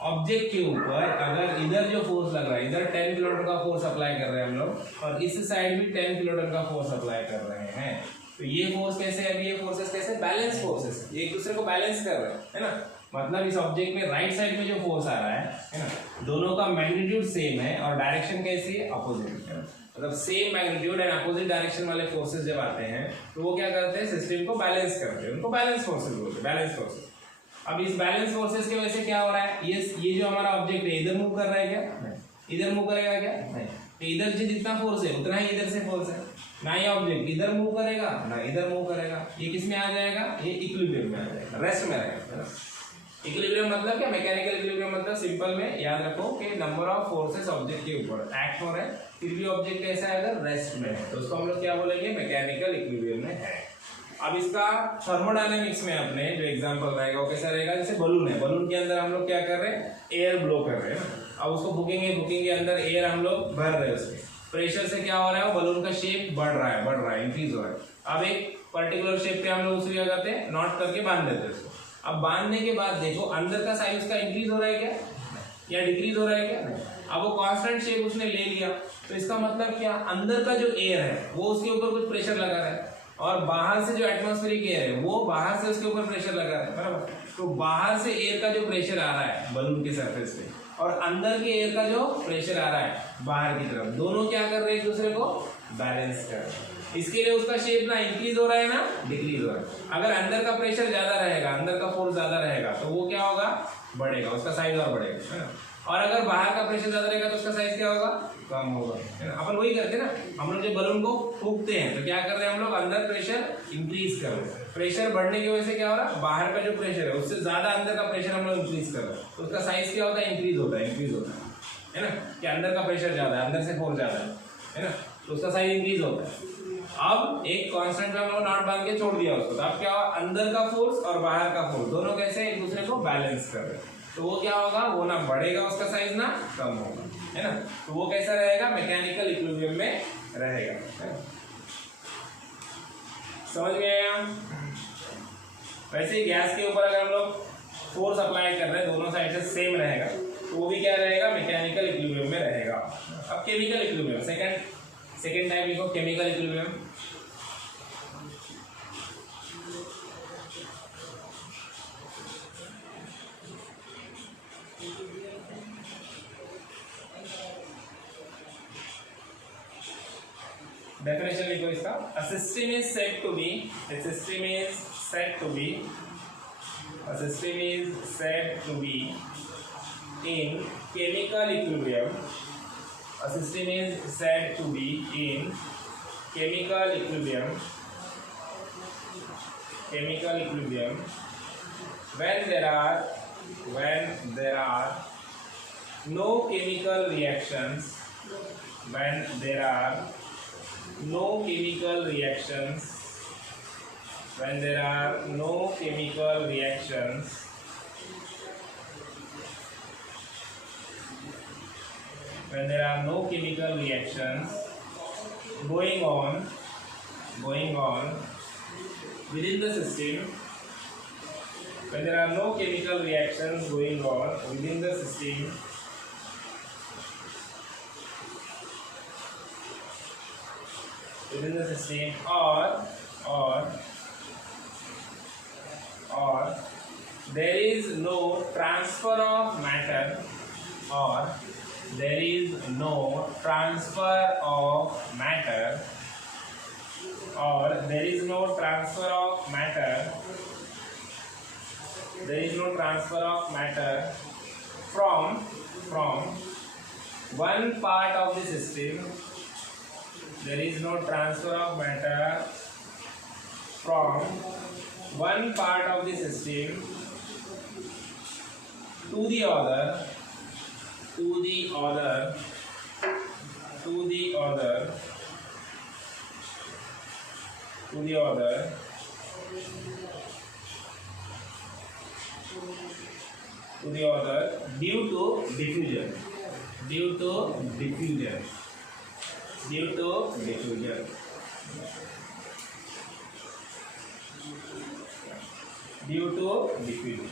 ऑब्जेक्ट के ऊपर अगर इधर जो फोर्स लग रहा है, इधर 10 किलोन्यूटन का फोर्स अप्लाई कर रहे हैं हम लोग, और इस साइड भी 10 किलोन्यूटन का फोर्स अप्लाई कर रहे हैं, तो ये फोर्स कैसे है, ये फोर्सेस कैसे, बैलेंस फोर्सेस, एक दूसरे को बैलेंस कर रहे हैं, है ना. मतलब इस ऑब्जेक्ट में राइट साइड में जो फोर्स आ रहा है ना, दोनों का मैग्नीट्यूड सेम है और डायरेक्शन कैसी है, अपोजिट है. मतलब same magnitude and opposite direction वाले फोर्सेस जब आते हैं तो वो क्या करते हैं, सिस्टम को बैलेंस करते हैं, उनको बैलेंस फोर्सेस बोलते हैं, बैलेंस फोर्सेस. अब इस बैलेंस फोर्सेस की वजह से क्या हो रहा है, ये जो हमारा ऑब्जेक्ट है इधर मूव कर रहा है क्या, नहीं. इधर मूव करेगा क्या, नहीं. तो इधर से जितना फोर्स है उतना ही इधर से फोर्स है ना. ये ऑब्जेक्ट इधर मूव करेगा ना इधर मूव करेगा. ये किस में आ जाएगा, ये इक्विलिब्रियम में आ जाएगा, रेस्ट में रहेगा. इक्विलिब्रियम मतलब क्या, मैकेनिकल इक्विलिब्रियम मतलब सिंपल में याद रखो कि नंबर ऑफ फोर्सेस ऑब्जेक्ट के ऊपर एक्ट हो रहे हैं, फिर भी ऑब्जेक्ट कैसा है, अगर रेस्ट में है तो उसको हम लोग क्या बोलेंगे, मैकेनिकल इक्विलिब्रियम में है. अब इसका थर्मोडायनेमिक्स में अपने जो एग्जांपल रहेगा वो कैसा रहेगा, जैसे बलून है, बलून के अंदर हम लोग क्या कर रहे हैं, एयर ब्लो कर रहे हैं. अब उसको बुकिंग के अंदर एयर हम लोग भर रहे हैं, उसमें प्रेशर से क्या हो रहा है, वो बलून का शेप बढ़ रहा है, इंक्रीज हो रहा है. अब एक पर्टिकुलर शेप पे हम लोग उसको क्या करते हैं, नॉट करके बांध देते हैं उसको. अब बांधने के बाद देखो अंदर का साइज उसका इंक्रीज हो रहा है क्या, या डिक्रीज हो रहा है क्या. अब वो कांस्टेंट शेप उसने ले लिया, तो इसका मतलब क्या, अंदर का जो एयर है वो उसके ऊपर कुछ प्रेशर लगा रहा है, और बाहर से जो एटमॉस्फेरिक एयर है वो बाहर से उसके ऊपर प्रेशर लगा रहा है, बराबर. तो बाहर से एयर का जो प्रेशर आ रहा है बलून के सरफेस पे, और अंदर के एयर का जो प्रेशर आ रहा है बाहर की तरफ, दोनों क्या कर रहे हैं, एक दूसरे को बैलेंस कर रहे हैं. इसके लिए उसका शेप ना इंक्रीज हो रहा है ना डिक्रीज हो रहा है. अगर अंदर का प्रेशर ज्यादा रहेगा, अंदर का फोर्स ज्यादा रहेगा, तो वो क्या होगा, बढ़ेगा, उसका साइज और बढ़ेगा, है ना. और अगर बाहर का प्रेशर ज्यादा रहेगा तो उसका साइज क्या होगा, कम होगा, है ना. अपन वही करते हैं ना, हम लोग जब बलून को फूंकते हैं तो क्या कर रहे हैं, हम लोग अंदर प्रेशर इंक्रीज कर रहे हैं. प्रेशर बढ़ने की वजह से क्या हो रहा है, बाहर का जो प्रेशर है उससे ज्यादा अंदर का प्रेशर हम लोग इंक्रीज कर रहे हैं, तो उसका साइज क्या होता है, इंक्रीज होता है ना. कि अंदर का प्रेशर ज्यादा है, अंदर से फोर्स ज्यादा है ना, तो उसका साइज इंक्रीज होता है. अब एक कांस्टेंट पे हम लोग नॉट बांध के छोड़ दिया उसको, तो अब क्या हुआ, अंदर का फोर्स और बाहर का फोर्स दोनों कैसे एक दूसरे को बैलेंस कर रहे हैं, तो वो क्या होगा, वो ना बढ़ेगा उसका साइज ना कम होगा, है ना. तो वो कैसा रहेगा, मैकेनिकल इक्विलिब्रियम में रहेगा, है? समझ में आया. वैसे ही गैस के ऊपर अगर हम लोग फोर्स अप्लाई कर रहे हैं, दोनों साइड से सेम रहेगा, तो वो भी क्या रहेगा, मैकेनिकल इक्विलिब्रियम में रहेगा. अब केमिकल इक्विलिब्रियम, सेकेंड टाइप लिखो, केमिकल इक्विलिब्रियम. डेफिनेशन लिखो इसका, a system is said to be in chemical equilibrium. A system is said to be in chemical equilibrium when there are no chemical reactions, when there are no chemical reactions, when there are no chemical reactions, when there are no chemical reactions going on within the system, when there are no chemical reactions going on within the system, or there is no transfer of matter, or there is no transfer of matter, or there is no transfer of matter, there is no transfer of matter from one part of the system, there is no transfer of matter from one part of the system to the other, to the other, to the other, to the other, to the other, due to diffusion, due to diffusion, due to diffusion, due to diffusion.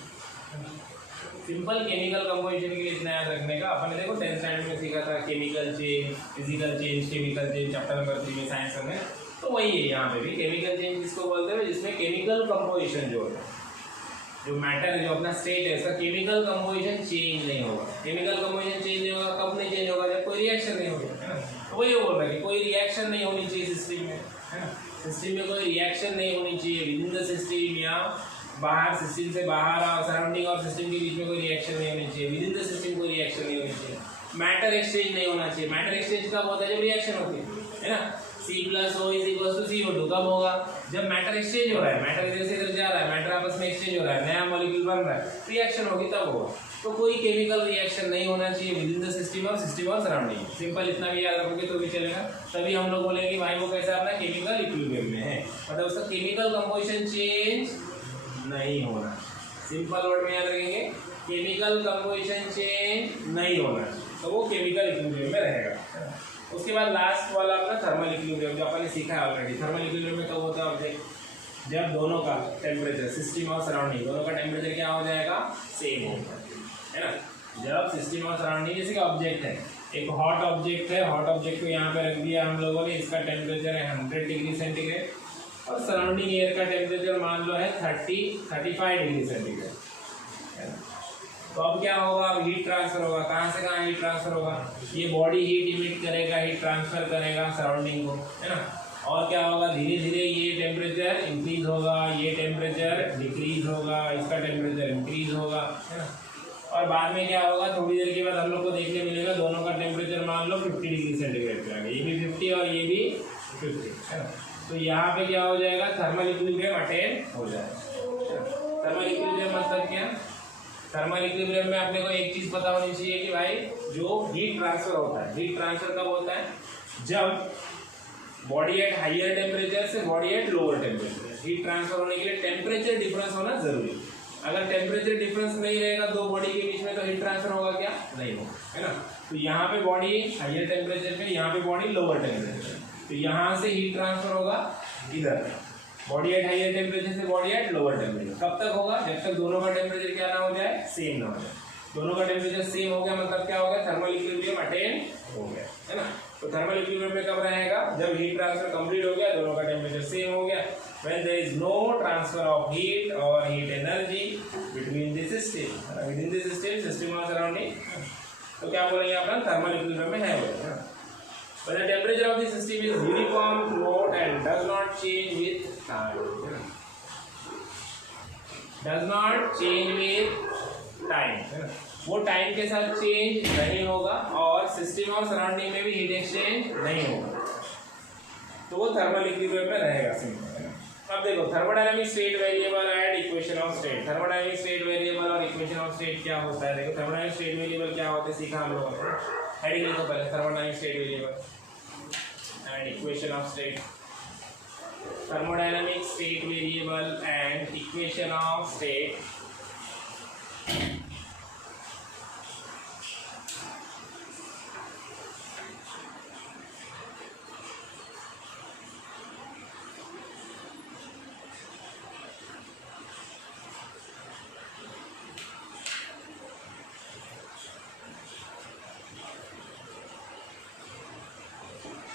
Simple chemical composition के लिए इतना याद रखने का। अपन ने देखो 10th standard में सीखा था chemical change, physical change, chemical change, chapter number 3 में साइंस में, तो वही है यहाँ पे भी। केमिकल चेंज जिसको बोलते हैं जिसमें केमिकल कंपोजिशन जो है, जो मैटर है, जो अपना स्टेट है, इसका केमिकल कंपोजिशन चेंज नहीं होगा। केमिकल कंपोजिशन चेंज नहीं होगा, कब नहीं चेंज होगा? जब कोई रिएक्शन नहीं होगा, है ना। तो वही बोल रहा है कि कोई रिएक्शन नहीं होनी चाहिए सिस्टम में, है ना। सिस्टम में कोई रिएक्शन नहीं होनी चाहिए, विद इन द सिस्टम या बाहर, सिस्टम से बाहर और सराउंडिंग और सिस्टम के बीच में कोई रिएक्शन नहीं होनी चाहिए, विद इन द सिस्टम कोई रिएक्शन नहीं होनी चाहिए। मैटर एक्सचेंज नहीं होना चाहिए। मैटर एक्सचेंज कब होता है? जब रिएक्शन होती है ना। C+O = CO2 कब होगा? जब मैटर एक्सचेंज हो रहा है, मैटर इधर से इधर जा रहा है, मैटर आपस में एक्सचेंज हो रहा है, नया मॉलिक्यूल बन रहा है, रिएक्शन होगी तब होगा। तो कोई केमिकल रिएक्शन नहीं होना चाहिए विद इन द सिस्टम और सराउंडिंग। सिंपल इतना भी याद रखोगे तो भी चलेगा। तभी हम लोग बोलेंगे भाई वो कैसा अपना केमिकल इक्विलिब्रियम में है, मतलब उसका केमिकल कंपोजिशन चेंज नहीं होना। सिंपल वर्ड में याद रखेंगे, केमिकल कंपोजिशन चेंज नहीं होना, तो वो केमिकल इक्विलिब्रियम में रहेगा। उसके बाद लास्ट वाला अपना थर्मल इक्विलिब्रियम, जो अपन ने सीखा है ऑलरेडी। थर्मल इक्विलिब्रियम में कब होता है ऑब्जेक्ट? जब दोनों का टेम्परेचर, सिस्टम और सराउंडिंग, दोनों का टेम्परेचर क्या हो जाएगा? सेम होगा, है ना। जब सिस्टम और सराउंडिंग, जैसे कि ऑब्जेक्ट है, एक हॉट ऑब्जेक्ट है, हॉट ऑब्जेक्ट को यहाँ पे रख दिया हम लोगों ने, इसका टेम्परेचर है 100 डिग्री सेंटीग्रेड और सराउंडिंग एयर का टेम्परेचर मान लो है 35 डिग्री सेंटीग्रेड। तो अब क्या होगा? अब हीट ट्रांसफर होगा। कहाँ से कहाँ हीट ट्रांसफर होगा? ये बॉडी हीट इमिट करेगा, हीट ट्रांसफर करेगा सराउंडिंग को, है ना। और क्या होगा? धीरे धीरे ये टेम्परेचर इंक्रीज होगा, ये टेम्परेचर डिक्रीज होगा, इसका टेम्परेचर इंक्रीज होगा, है ना। और बाद में क्या होगा? थोड़ी देर के बाद हम लोग को देखने मिलेगा दोनों का टेम्परेचर मान लो 50 डिग्री सेंटीग्रेड पे आ गया, ये भी 50 और ये भी 50, है ना। तो यहाँ पे क्या हो जाएगा? थर्मल इक्विलिब्रियम अटेन हो जाएगा। थर्मल इक्विलिब्रियम मतलब क्या? थर्मल इक्विलिब्रियम में अपने को एक चीज पता होनी चाहिए कि भाई जो हीट ट्रांसफर होता है, हीट ट्रांसफर कब होता है? जब बॉडी एट हायर टेम्परेचर से body at lower temperature. Heat transfer होने के लिए टेम्परेचर डिफरेंस होना जरूरी है। अगर टेम्परेचर डिफरेंस नहीं रहेगा दो बॉडी के बीच में, तो हीट ट्रांसफर होगा क्या? नहीं होगा, है ना। तो यहाँ पे बॉडी हायर टेम्परेचर पे, यहाँ पे बॉडी लोअर टेम्परेचर, तो यहाँ से हीट ट्रांसफर होगा इधर, बॉडी एट हायर टेम्परेचर से बॉडी एट लोअर टेम्परेचर। कब तक होगा? जब तक दोनों का टेम्परेचर क्या ना हो जाए? सेम ना हो जाए। दोनों का टेम्परेचर सेम हो गया मतलब क्या हो गया? थर्मल इक्विलिब्रियम अटेन हो गया, है ना। तो थर्मल इक्विलिब्रियम में कब रहेगा? जब हीट ट्रांसफर कंप्लीट हो गया, दोनों का टेम्परेचर सेम हो गया, when there is no transfer of heat or heat energy between the system, within the system or surrounding, तो क्या बोलेंगे अपना? थर्मल इक्विलिब्रियम में है वो। When the temperature of the system is uniform throughout and does not change with time, does not change with time, वो time के साथ चेंज नहीं होगा और सिस्टम और सराउंडिंग में भी हीट एक्सचेंज नहीं होगा, तो वो थर्मल इक्विलिब्रियम में रहेगा। सिंपल, है ना। अब देखो thermodynamic state variable and equation of state. Thermodynamic state variable और इक्वेशन ऑफ स्टेट क्या होता है? देखो थर्मोडायनामिक स्टेट वेरिएबल क्या होता है सीखा हम लोगों ने। हेडिंग लिखो पहले, thermodynamic state variable and equation of state. Thermodynamic state variable and equation of state.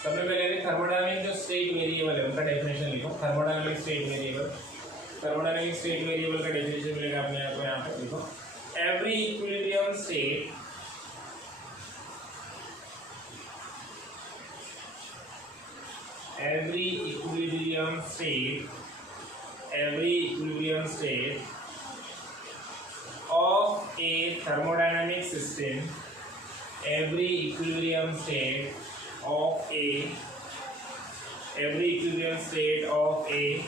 सबसे पहले थर्मोडायनामिक जो स्टेट वेरिएबल है उनका डेफिनेशन लिखो। Thermodynamic state variable, thermodynamic state variable का डेफिनेशन मिलेगा अपने आप को यहाँ पे लिखो। Every equilibrium state, every equilibrium state of a thermodynamic system, every equilibrium state of a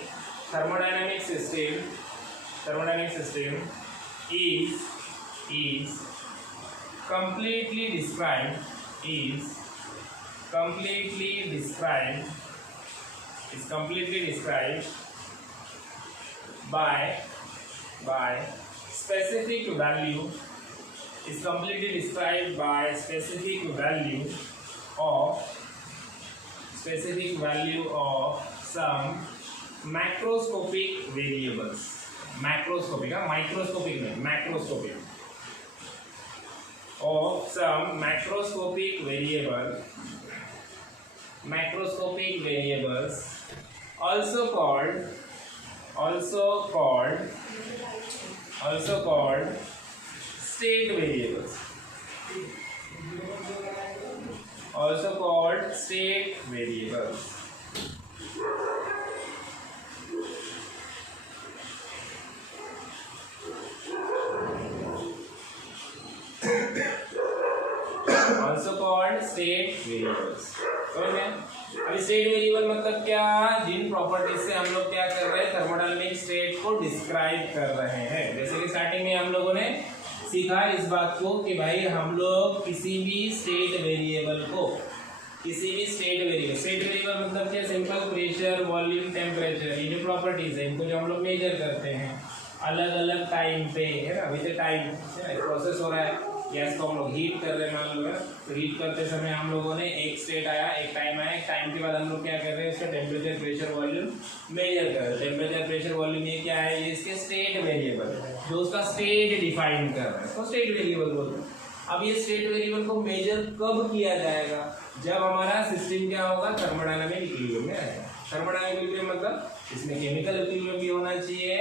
thermodynamic system is completely described by specific value, is completely described by specific value of some macroscopic variables. Macroscopic, microscopic नहीं, macroscopic, of some macroscopic variables also called state variables. Also called state variables. Also called state variables. समझ में? अभी state variable मतलब क्या? जिन properties से हम लोग क्या कर रहे हैं, थर्मोडायनामिक स्टेट को डिस्क्राइब कर रहे हैं। जैसे कि स्टार्टिंग में हम लोगों ने सीखा इस बात को कि भाई हम लोग किसी भी स्टेट वेरिएबल स्टेट वेरिएबल मतलब क्या? सिंपल प्रेशर, वॉल्यूम, टेम्परेचर, ये जो प्रॉपर्टीज है इनको जो हम लोग मेजर करते हैं अलग अलग टाइम पे, है ना। अभी तो टाइम प्रोसेस हो रहा है, गैस को हम लोग हीट कर रहे हैं मान लो, तो हीट करते समय हम लोगों ने एक स्टेट आया, एक टाइम आया, एक टाइम के बाद हम लोग क्या कर रहे हैं, उसका टेम्परेचर, प्रेशर, वॉल्यूम मेजर कर रहे हैं। टेम्परेचर, प्रेशर, वॉल्यूम ये क्या है? ये इसके स्टेट वेरिएबल जो उसका स्टेट डिफाइन कर रहे हैं, तो स्टेट वेरिएबल बोलते हैं। अब ये स्टेट वेरिएबल को मेजर कब किया जाएगा? जब हमारा सिस्टम क्या होगा? थर्मोडायनामिक इक्विलिब्रियम में आएगा। थर्मोडायनामिक इक्विलिब्रियम मतलब इसमें केमिकल इक्विलिब्रियम भी होना चाहिए,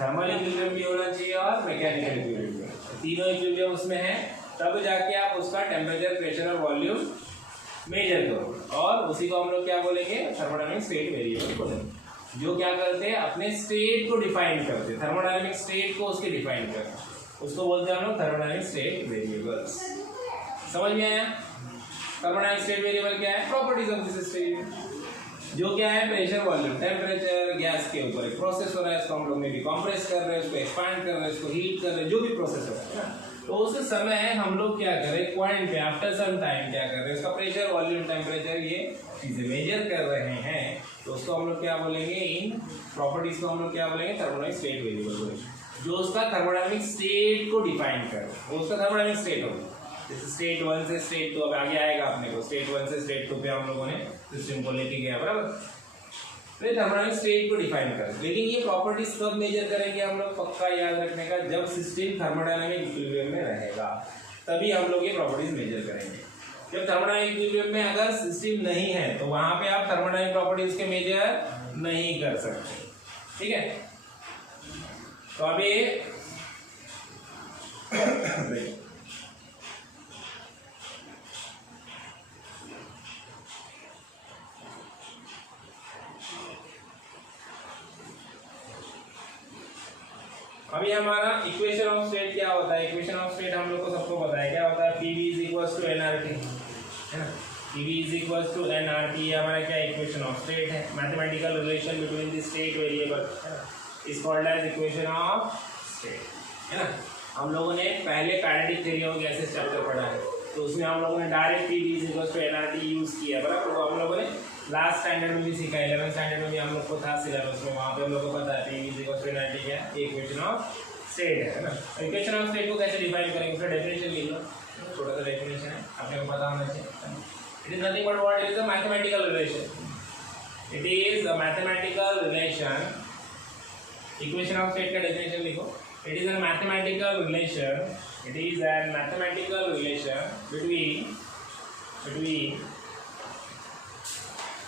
थर्मल इक्विलिब्रियम भी होना चाहिए और मैकेनिकल इक्विलिब्रियम, तीनों इक्विलिब्रियम उसमें है। तब जाके आप उसका टेम्परेचर, प्रेशर और वॉल्यूम मेजर करो, और उसी को हम लोग क्या बोलेंगे? थर्मोडायनामिक स्टेट वेरिएबल बोलेंगे। जो क्या करते हैं? अपने स्टेट को डिफाइन करते हैं, थर्मोडायनामिक स्टेट को उसके डिफाइन करते हैं, उसको बोलते हैं हम लोग थर्मोडायनामिक स्टेट वेरिएबल्स। समझ में आया? थर्मोडायनामिक स्टेट वेरिएबल क्या है? प्रॉपर्टीज ऑफ द सिस्टम, जो क्या है? प्रेशर, वॉल्यूम, टेम्परेचर, गैस के ऊपर एक प्रोसेस हो रहा है, इसको हम लोग में भी कंप्रेस कर रहे हैं, उसको एक्सपांड कर रहे हैं, इसको हीट कर रहे हैं, जो भी प्रोसेस हो रहा है ना, तो उस समय हम लोग क्या कर रहे हैं? पॉइंट पे आफ्टर सम टाइम क्या कर रहे हैं? उसका प्रेशर, वॉल्यूम, टेम्परेचर ये चीजें मेजर कर रहे हैं, तो उसको हम लोग क्या बोलेंगे? इन प्रॉपर्टीज को हम लोग क्या बोलेंगे? थर्मोडायनामिक स्टेट वेरिएबल बोलेंगे, जो उसका थर्मोडायनामिक स्टेट को डिफाइन कर रहे हैं, वो उसका थर्मोडायनामिक स्टेट होगा। जैसे स्टेट 1 से स्टेट 2, अब आगे आएगा अपने को, स्टेट 1 से स्टेट 2 पे हम लोगों ने सिस्टम को लेके गया, बराबर। थर्मोडायनामिक स्टेट को डिफाइन करें, लेकिन ये प्रॉपर्टीज कब मेजर करेंगे हम लोग? पक्का याद रखने का, जब सिस्टम थर्मोडायनामिक इक्विलिब्रियम में रहेगा तभी हम लोग ये प्रॉपर्टीज मेजर करेंगे। जब थर्मोडायनामिक इक्विलिब्रियम में अगर सिस्टम नहीं है तो वहां पे आप थर्मोडायनामिक प्रॉपर्टीज के मेजर नहीं कर सकते, ठीक है। तो अभी अभी हमारा इक्वेशन ऑफ स्टेट क्या होता है? इक्वेशन ऑफ स्टेट हम लोग को सबको पता है क्या होता है? PV = nRT, है ना। PV is equal to nRT, ये हमारा क्या इक्वेशन ऑफ स्टेट है, mathematical relation between the state variable is called as equation of state, है ना। हम लोगों ने पहले kinetic theory of gases chapter पढ़ा है, तो उसमें हम लोगों ने direct PV is equal to nRT use किया, बराबर। तो हम लोगों ने लास्ट स्टैंडर्ड में भी सीखा, 11th स्टैंडर्ड में भी हम लोग को था सिलेबस में, वहाँ पे हम लोग को पता है PV is equal to nRT क्या है, इक्वेशन ऑफ स्टेट है ना। इक्वेशन ऑफ स्टेट को कैसे डिफाइन करेंगे, उसका डेफिनेशन लिख लो, छोटा सा डेफिनेशन है, आपने को पता होना चाहिए। It is nothing but what, it is a mathematical relation, it is a mathematical relation. Equation of state का डेफिनेशन लिखो, it is a mathematical relation, it is a mathematical relation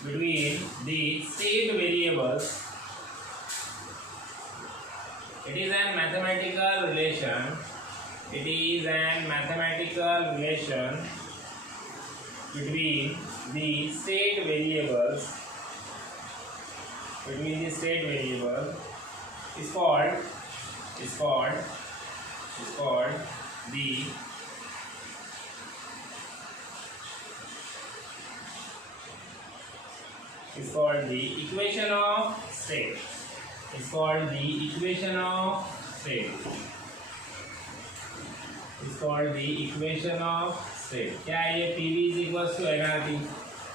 between the state variables. It is a mathematical relation. It is a mathematical relation between the state variables. Between the state variable is called the is called the equation of state. It's called the equation of state. It's called the equation of state. क्या है ये? PV is equals to nRT.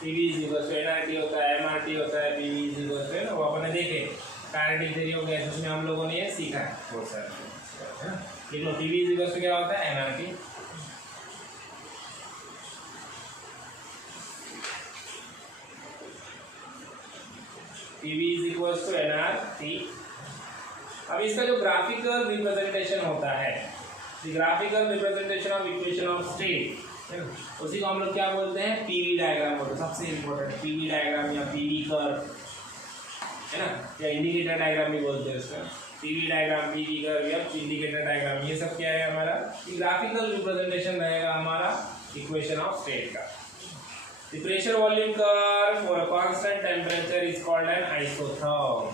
PV is equals to nRT होता है, mRT होता है, PV is equals to, वो अपन ने देखे काइनेटिक थ्योरी ऑफ गैसेस में हम लोगों ने ये सीखा है बहुत सारा, है ना। PV is equals to क्या होता है? nRT. PV is equals to nRT. अब इसका जो ग्राफिकल रिप्रेजेंटेशन होता है, graphical representation of equation of state, उसी को हम लोग क्या बोलते हैं? PV डायग्राम बोलते हैं। सबसे इम्पोर्टेंट PV डायग्राम या PV कर्व, है ना, या इंडिकेटर डायग्राम भी बोलते हैं इसका। PV डायग्राम, PV कर्व या इंडिकेटर डायग्राम, ये सब क्या है हमारा? ग्राफिकल रिप्रेजेंटेशन रहेगा हमारा इक्वेशन ऑफ स्टेट का। The pressure volume curve for a constant temperature is called an isotherm.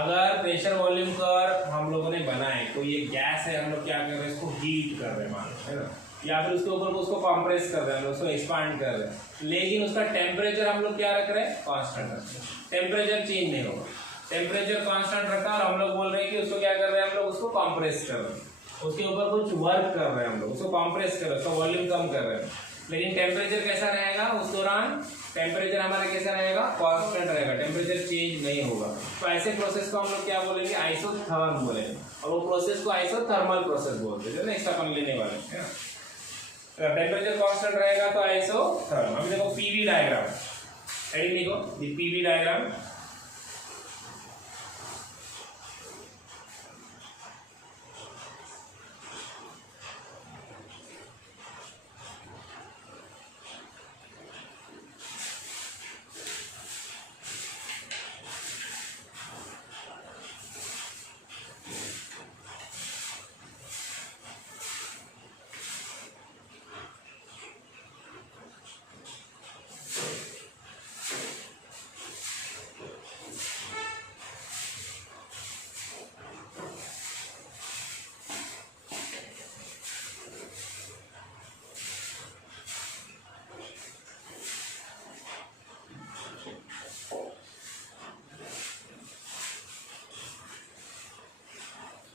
अगर प्रेशर वॉल्यूम कर्व हम लोगों ने बनाए, तो ये गैस है, हम लोग क्या कर रहे हैं? इसको हीट कर रहे हैं, मान लो, है ना, या फिर उसके ऊपर उसको कंप्रेस कर रहे हैं, उसको एक्सपांड कर रहे हैं, लेकिन उसका टेम्परेचर हम लोग क्या रख रहे हैं? कांस्टेंट रख रहे हैं। टेम्परेचर चेंज नहीं होगा, टेम्परेचर कांस्टेंट रखा है, और हम लोग बोल रहे हैं कि उसको क्या कर रहे हैं? हम लोग उसको कंप्रेस कर रहे हैं, उसके ऊपर कुछ वर्क कर रहे हैं, हम लोग उसको कंप्रेस कर रहे हैं, उसका वॉल्यूम कम कर रहे हैं, लेकिन टेम्परेचर कैसा रहेगा उस दौरान? टेम्परेचर हमारा कैसा रहेगा? कांस्टेंट रहेगा, टेम्परेचर चेंज नहीं होगा। तो ऐसे प्रोसेस को हम लोग क्या बोलेंगे? आइसोथर्म बोलेंगे, और वो प्रोसेस को आइसोथर्मल प्रोसेस बोलते हैं, नेक्स्ट अपन लेने वाले हैं, है ना। टेम्परेचर कांस्टेंट रहेगा तो आइसोथर्म। अभी देखो PV डायग्राम, हेडिंग लिखो, द PV डायग्राम।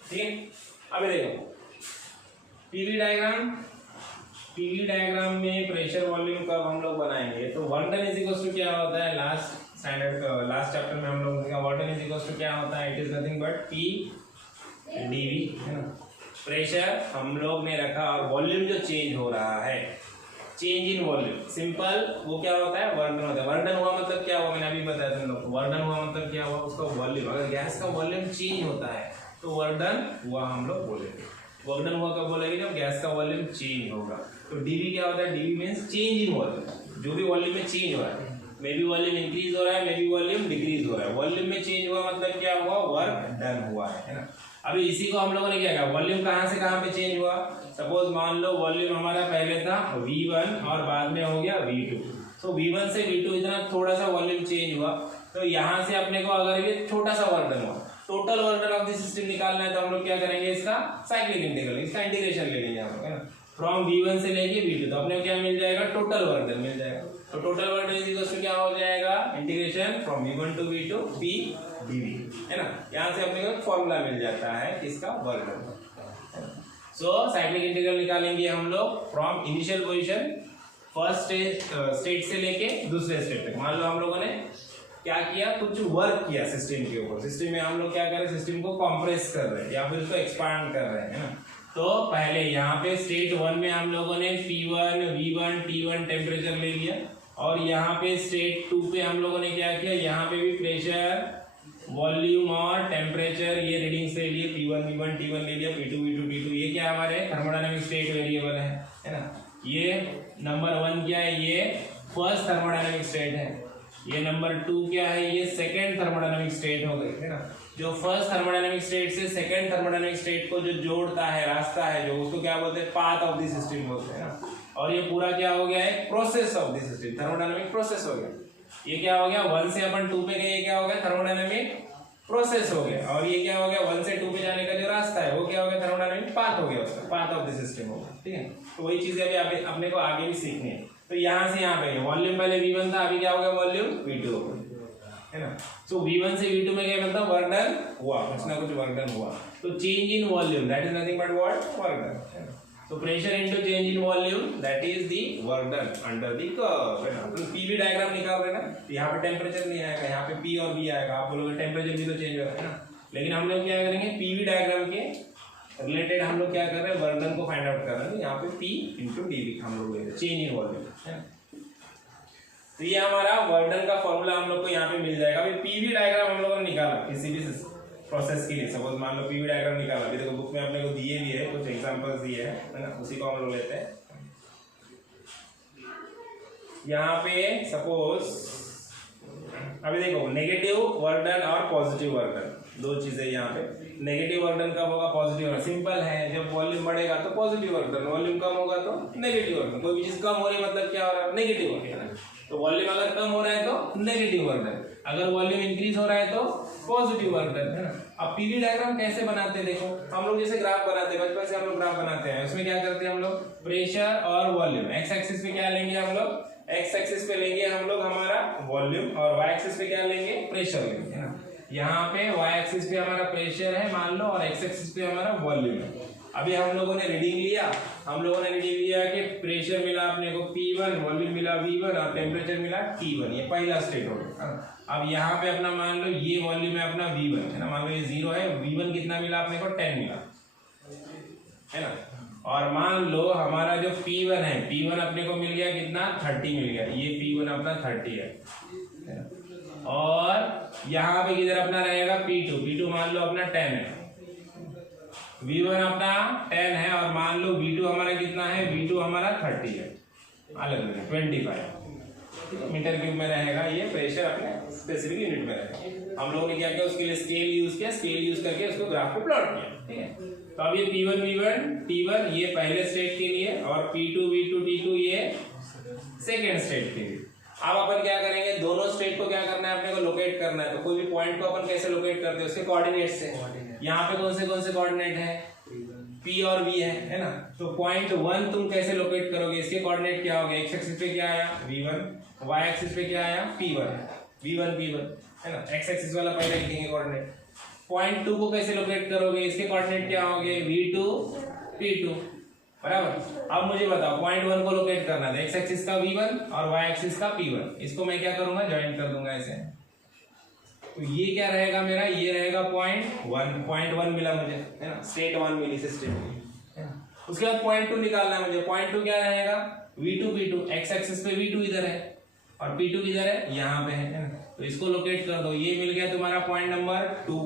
ठीक है, अभी देखो PV डायग्राम में प्रेशर वॉल्यूम कर्व हम लोग बनाएंगे, तो work done is equal to क्या होता है? लास्ट चैप्टर में हम लोग work done is equal to क्या होता है? It is nothing but P dV, है ना। प्रेशर हम लोग ने रखा, और वॉल्यूम जो चेंज हो रहा है, चेंज इन वॉल्यूम, सिंपल, वो क्या होता है? वर्क डन होता है। वर्क डन हुआ मतलब क्या हुआ? मैंने अभी बताया तुम लोग को। वर्क डन हुआ मतलब क्या हुआ? उसका वॉल्यूम, अगर गैस का वॉल्यूम चेंज होता है तो वर्क डन हुआ हम लोग बोलेंगे। वर्क डन हुआ कब बोलेंगे? जब गैस का वॉल्यूम चेंज होगा। तो डीवी क्या होता है? DV means change in volume, जो भी वॉल्यूम में चेंज हो रहा है, मे बी वॉल्यूम इंक्रीज हो रहा है, मे बी वॉल्यूम डिक्रीज हो रहा है। वॉल्यूम में चेंज हुआ मतलब क्या हुआ? वर्क डन हुआ है ना। अभी इसी को हम लोगों ने क्या कहा? वॉल्यूम कहाँ से कहाँ पे चेंज हुआ? सपोज मान लो वॉल्यूम हमारा पहले था V1 और बाद में हो गया V2, तो V1 से V2 इतना थोड़ा सा वॉल्यूम चेंज हुआ, तो यहाँ से अपने को अगर ये छोटा सा वर्क डन हुआ, total work done of the system निकालना है, तो हम लोग क्या करेंगे? इसका साइक्लिक इंटीग्रल, इसका इंटीग्रेशन ले लेंगे हम लोग, है ना। फ्रॉम V1 से लेके V2, तो अपने क्या मिल जाएगा, टोटल वर्क डन मिल जाएगा। तो total work done is equal to क्या हो जाएगा, integration from V1 to V2 P dV, है ना। यहाँ से अपने को फॉर्मूला मिल जाता है किसका, वर्क डन। सो साइक्लिक इंटीग्रल निकालेंगे हम लोग from initial position first state से लेके दूसरे स्टेट तक। मान लो हम लोगों ने क्या किया, कुछ वर्क किया सिस्टम के ऊपर, सिस्टम में हम लोग क्या कर रहे हैं, सिस्टम को कॉम्प्रेस कर रहे हैं या फिर उसको एक्सपांड कर रहे हैं, है ना। तो पहले यहाँ पे स्टेट 1 में हम लोगों ने P1 V1 T1 टेम्परेचर ले लिया, और यहाँ पे स्टेट 2 पे हम लोगों ने क्या किया, यहाँ पे भी प्रेशर वॉल्यूम और टेम्परेचर ये रीडिंग्स ले लिए, P1 V1 T1 ले लिया, P2 V2 T2, ये क्या हमारे थर्मोडायनामिक स्टेट वेरिएबल है ना। ये नंबर 1 क्या है, ये फर्स्ट थर्मोडायनामिक स्टेट है, ये नंबर 2 क्या है, ये सेकेंड थर्मोडायनामिक स्टेट हो गई, है ना। जो फर्स्ट थर्मोडायनामिक स्टेट से सेकेंड थर्मोडायनामिक स्टेट को जो जोड़ता है, रास्ता है जो, उसको क्या बोलते हैं, पाथ ऑफ द सिस्टम बोलते हैं ना। और ये पूरा क्या हो गया है, process of the system, thermodynamic process हो गया। ये क्या हो गया, 1 से अपन 2 पे गए, ये क्या हो गया, थर्मोडायनामिक प्रोसेस हो गया। और ये क्या हो गया, 1 से 2 पे जाने का जो रास्ता है वो क्या हो गया, थर्मोडायनामिक पाथ हो गया, उसका पाथ ऑफ द सिस्टम हो गया, ठीक है। तो वही चीजें अभी अपने को आगे भी सीखनी है। तो यहाँ से यहाँ पे वॉल्यूम पहले V1 था, अभी क्या हो गया, वॉल्यूम V2 हो गया, है ना। सो V1 से V2 में क्या मतलब वर्क डन हुआ, कुछ ना कुछ वर्क डन हुआ। तो change in volume that is nothing but what, work done, है ना। So pressure into change in volume that is the work done under the curve, है ना। तो PV डायग्राम निकाल रहे ना, यहाँ पे टेम्परेचर नहीं आएगा, यहाँ पे P और V आएगा। आप बोलोगे टेम्परेचर भी तो चेंज होगा, है ना। लेकिन हम लोग क्या करेंगे, PV डायग्राम के रिलेटेड हम लोग क्या कर रहे हैं, वर्क डन को फाइंड आउट कर रहे हैं। यहाँ पे P into dV हम लोग लेते हैं, चेंज इन वॉल्यूम, है ना। तो ये हमारा वर्क डन का फॉर्मूला हम लोग को यहाँ पे मिल जाएगा। अभी PV डायग्राम हम लोगों ने निकाला किसी भी प्रोसेस के लिए, सपोज मान लो PV डायग्राम निकाला, अभी देखो बुक में अपने को दिए भी है, कुछ एग्जांपल्स दिए हैं, है ना। उसी को हम लोग लेते हैं। यहाँ पे सपोज अभी देखो नेगेटिव वर्क डन और पॉजिटिव वर्क डन, दो चीजें यहाँ पे। नेगेटिव वर्क डन कब होगा, पॉजिटिव वर्क। सिंपल है, जब वॉल्यूम बढ़ेगा तो पॉजिटिव वर्क डन, वॉल्यूम कम होगा तो नेगेटिव वर्क डन। कोई भी चीज कम हो रही मतलब क्या हो रहा है, नेगेटिव वर्क डन। तो वॉल्यूम अगर कम हो रहा है तो नेगेटिव वर्क डन, अगर वॉल्यूम इंक्रीज हो रहा है तो पॉजिटिव वर्क डन, है ना। अब पीवी डायग्राम कैसे बनाते हैं, देखो हम लोग जैसे ग्राफ बनाते हैं, बचपन से हम लोग ग्राफ बनाते हैं। उसमें क्या करते हैं हम लोग, प्रेशर और वॉल्यूम, एक्स एक्सिस पे क्या लेंगे हम लोग, एक्स एक्सिस पे लेंगे हम लोग हमारा वॉल्यूम, और वाई एक्सिस पे क्या लेंगे, प्रेशर लेंगे, है ना। यहाँ पे वाई एक्सिस पे हमारा प्रेशर है मान लो, और एक्स एक्सिस पे हमारा वॉल्यूम है। अभी हम लोगों ने रीडिंग लिया, हम लोगों ने रीडिंग लिया कि प्रेशर मिला अपने को P1, वॉल्यूम मिला V1 और टेम्परेचर मिला T1, ये पहला स्टेट हो गया। अब यहाँ पे अपना मान लो ये वॉल्यूम है अपना V1, है ना, मान लो ये 0 है, V1 कितना मिला अपने को, 10 मिला, है ना। और मान लो हमारा जो P1 है, P1 अपने को मिल गया कितना, 30 मिल गया, ये P1 अपना 30 है। और यहाँ पे किधर अपना रहेगा P2 मान लो अपना 10 है, V1 अपना 10 है, और मान लो V2 हमारा कितना है, V2 हमारा 30 है, अलग अलग 25 मीटर क्यूब में रहेगा। ये प्रेशर अपने स्पेसिफिक यूनिट में रहेगा। हम लोगों ने क्या किया, उसके लिए स्केल यूज किया, स्केल यूज करके उसको ग्राफ पे प्लॉट किया, ठीक है। तो अब ये P1 V1 T1 ये पहले स्टेट के लिए, और P2 V2 T2 ये सेकेंड स्टेट के लिए। अब अपन क्या करेंगे, दोनों स्टेट को क्या करना है, अपने को लोकेट करना है। तो कोई भी पॉइंट को अपन कैसे लोकेट करते हैं, उसके कोऑर्डिनेट से। यहाँ पे कौन से कोऑर्डिनेट है, P और V है ना। तो पॉइंट 1 तुम कैसे लोकेट करोगे, इसके कोऑर्डिनेट क्या हो गए, एक्स एक्सिस पे क्या आया V1, वाई एक्सिस पे क्या आया P1, V1 P1, है ना। एक्स एक्सिस वाला पहले लिखेंगे कोऑर्डिनेट। पॉइंट 2 को कैसे लोकेट करोगे, इसके कोऑर्डिनेट क्या होंगे, V2 P2, बराबर। अब मुझे बताओ पॉइंट 1 को लोकेट करना था, एक्स एक्सिस का V1 और वाई एक्सिस का P1, इसको मैं क्या करूंगा, ज्वाइन कर दूंगा ऐसे। तो ये क्या रहेगा मेरा, ये रहेगा पॉइंट 1 मिला मुझे, है ना, स्टेट 1 मिली सिस्टम की। उसके बाद पॉइंट 2 निकालना है मुझे। पॉइंट 2 क्या रहेगा, V2 P2, एक्स एक्सिस पे V2 इधर है और P2 किधर है, यहाँ पे है ना। तो इसको लोकेट कर दो, ये मिल गया तुम्हारा पॉइंट नंबर 2।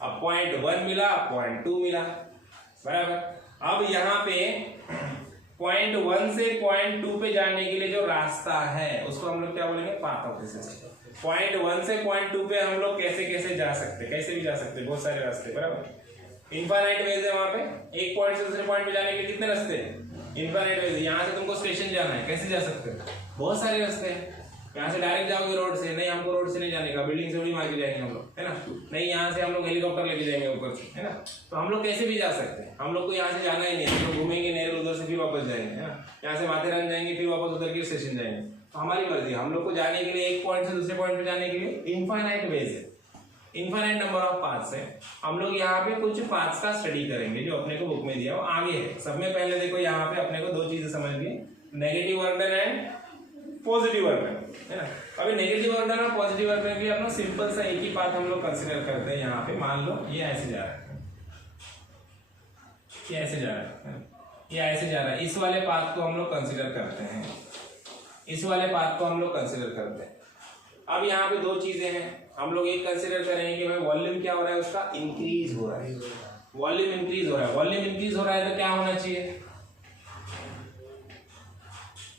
अब पॉइंट 1 मिला, पॉइंट 2 मिला, बराबर। अब यहाँ पे पॉइंट 1 से पॉइंट 2 पे जाने के लिए जो रास्ता है उसको हम लोग क्या बोलेंगे, path of the system. Point 1 से पॉइंट 2 पे हम लोग कैसे कैसे जा सकते हैं, कैसे भी जा सकते हैं, बहुत सारे रास्ते, बराबर। इनफाइनाइट वेज है वहां पे, एक पॉइंट से दूसरे पॉइंट पे जाने के लिए कितने रास्ते हैं, इनफाइनाइट वेज। यहाँ से तुमको स्टेशन जाना है, कैसे जा सकते हो, बहुत सारे रास्ते हैं। यहाँ से डायरेक्ट जाओगे रोड से, नहीं हमको रोड से नहीं जाने का, बिल्डिंग से उड़ी मार के जाएंगे हम लोग, है ना, नहीं यहाँ से हम लोग हेलीकॉप्टर लेके जाएंगे ऊपर से, है ना, तो हम लोग कैसे भी जा सकते हैं, हम लोग को यहाँ से जाना ही नहीं है, हम लोग घूमेंगे नेहरू, उधर से फिर वापस जाएंगे, है ना, यहाँ से माथेरान जाएंगे फिर वापस उधर के स्टेशन जाएंगे, तो हमारी मर्जी, हम लोग को जाने के लिए एक पॉइंट से दूसरे पॉइंट पे जाने के लिए इनफाइनाइट वेज है, इनफाइनाइट नंबर ऑफ पाथ्स है। हम लोग यहाँ पे कुछ पाथ्स का स्टडी करेंगे जो अपने को बुक में दिया हो, आगे है। सब में पहले देखो यहाँ पे अपने को दो चीजें समझ ली, negative work done and positive work done, है ना। अभी नेगेटिव वर्क डन और पॉजिटिव वर्क डन भी अपना सिंपल सा एक ही पाथ हम लोग कंसिडर करते हैं। यहाँ पे मान लो ये ऐसे जा रहा है, ये ऐसे जा रहा है, ये ऐसे जा रहा है, इस वाले पाथ को हम लोग कंसिडर करते हैं, इस वाले पाथ को हम लोग कंसिडर करते हैं। अब यहाँ पे दो चीजें हैं, हम लोग एक कंसिडर करेंगे कि भाई वॉल्यूम क्या हो रहा है, उसका इंक्रीज हो रहा है, वॉल्यूम इंक्रीज हो रहा है, वॉल्यूम इंक्रीज हो रहा है तो क्या होना चाहिए,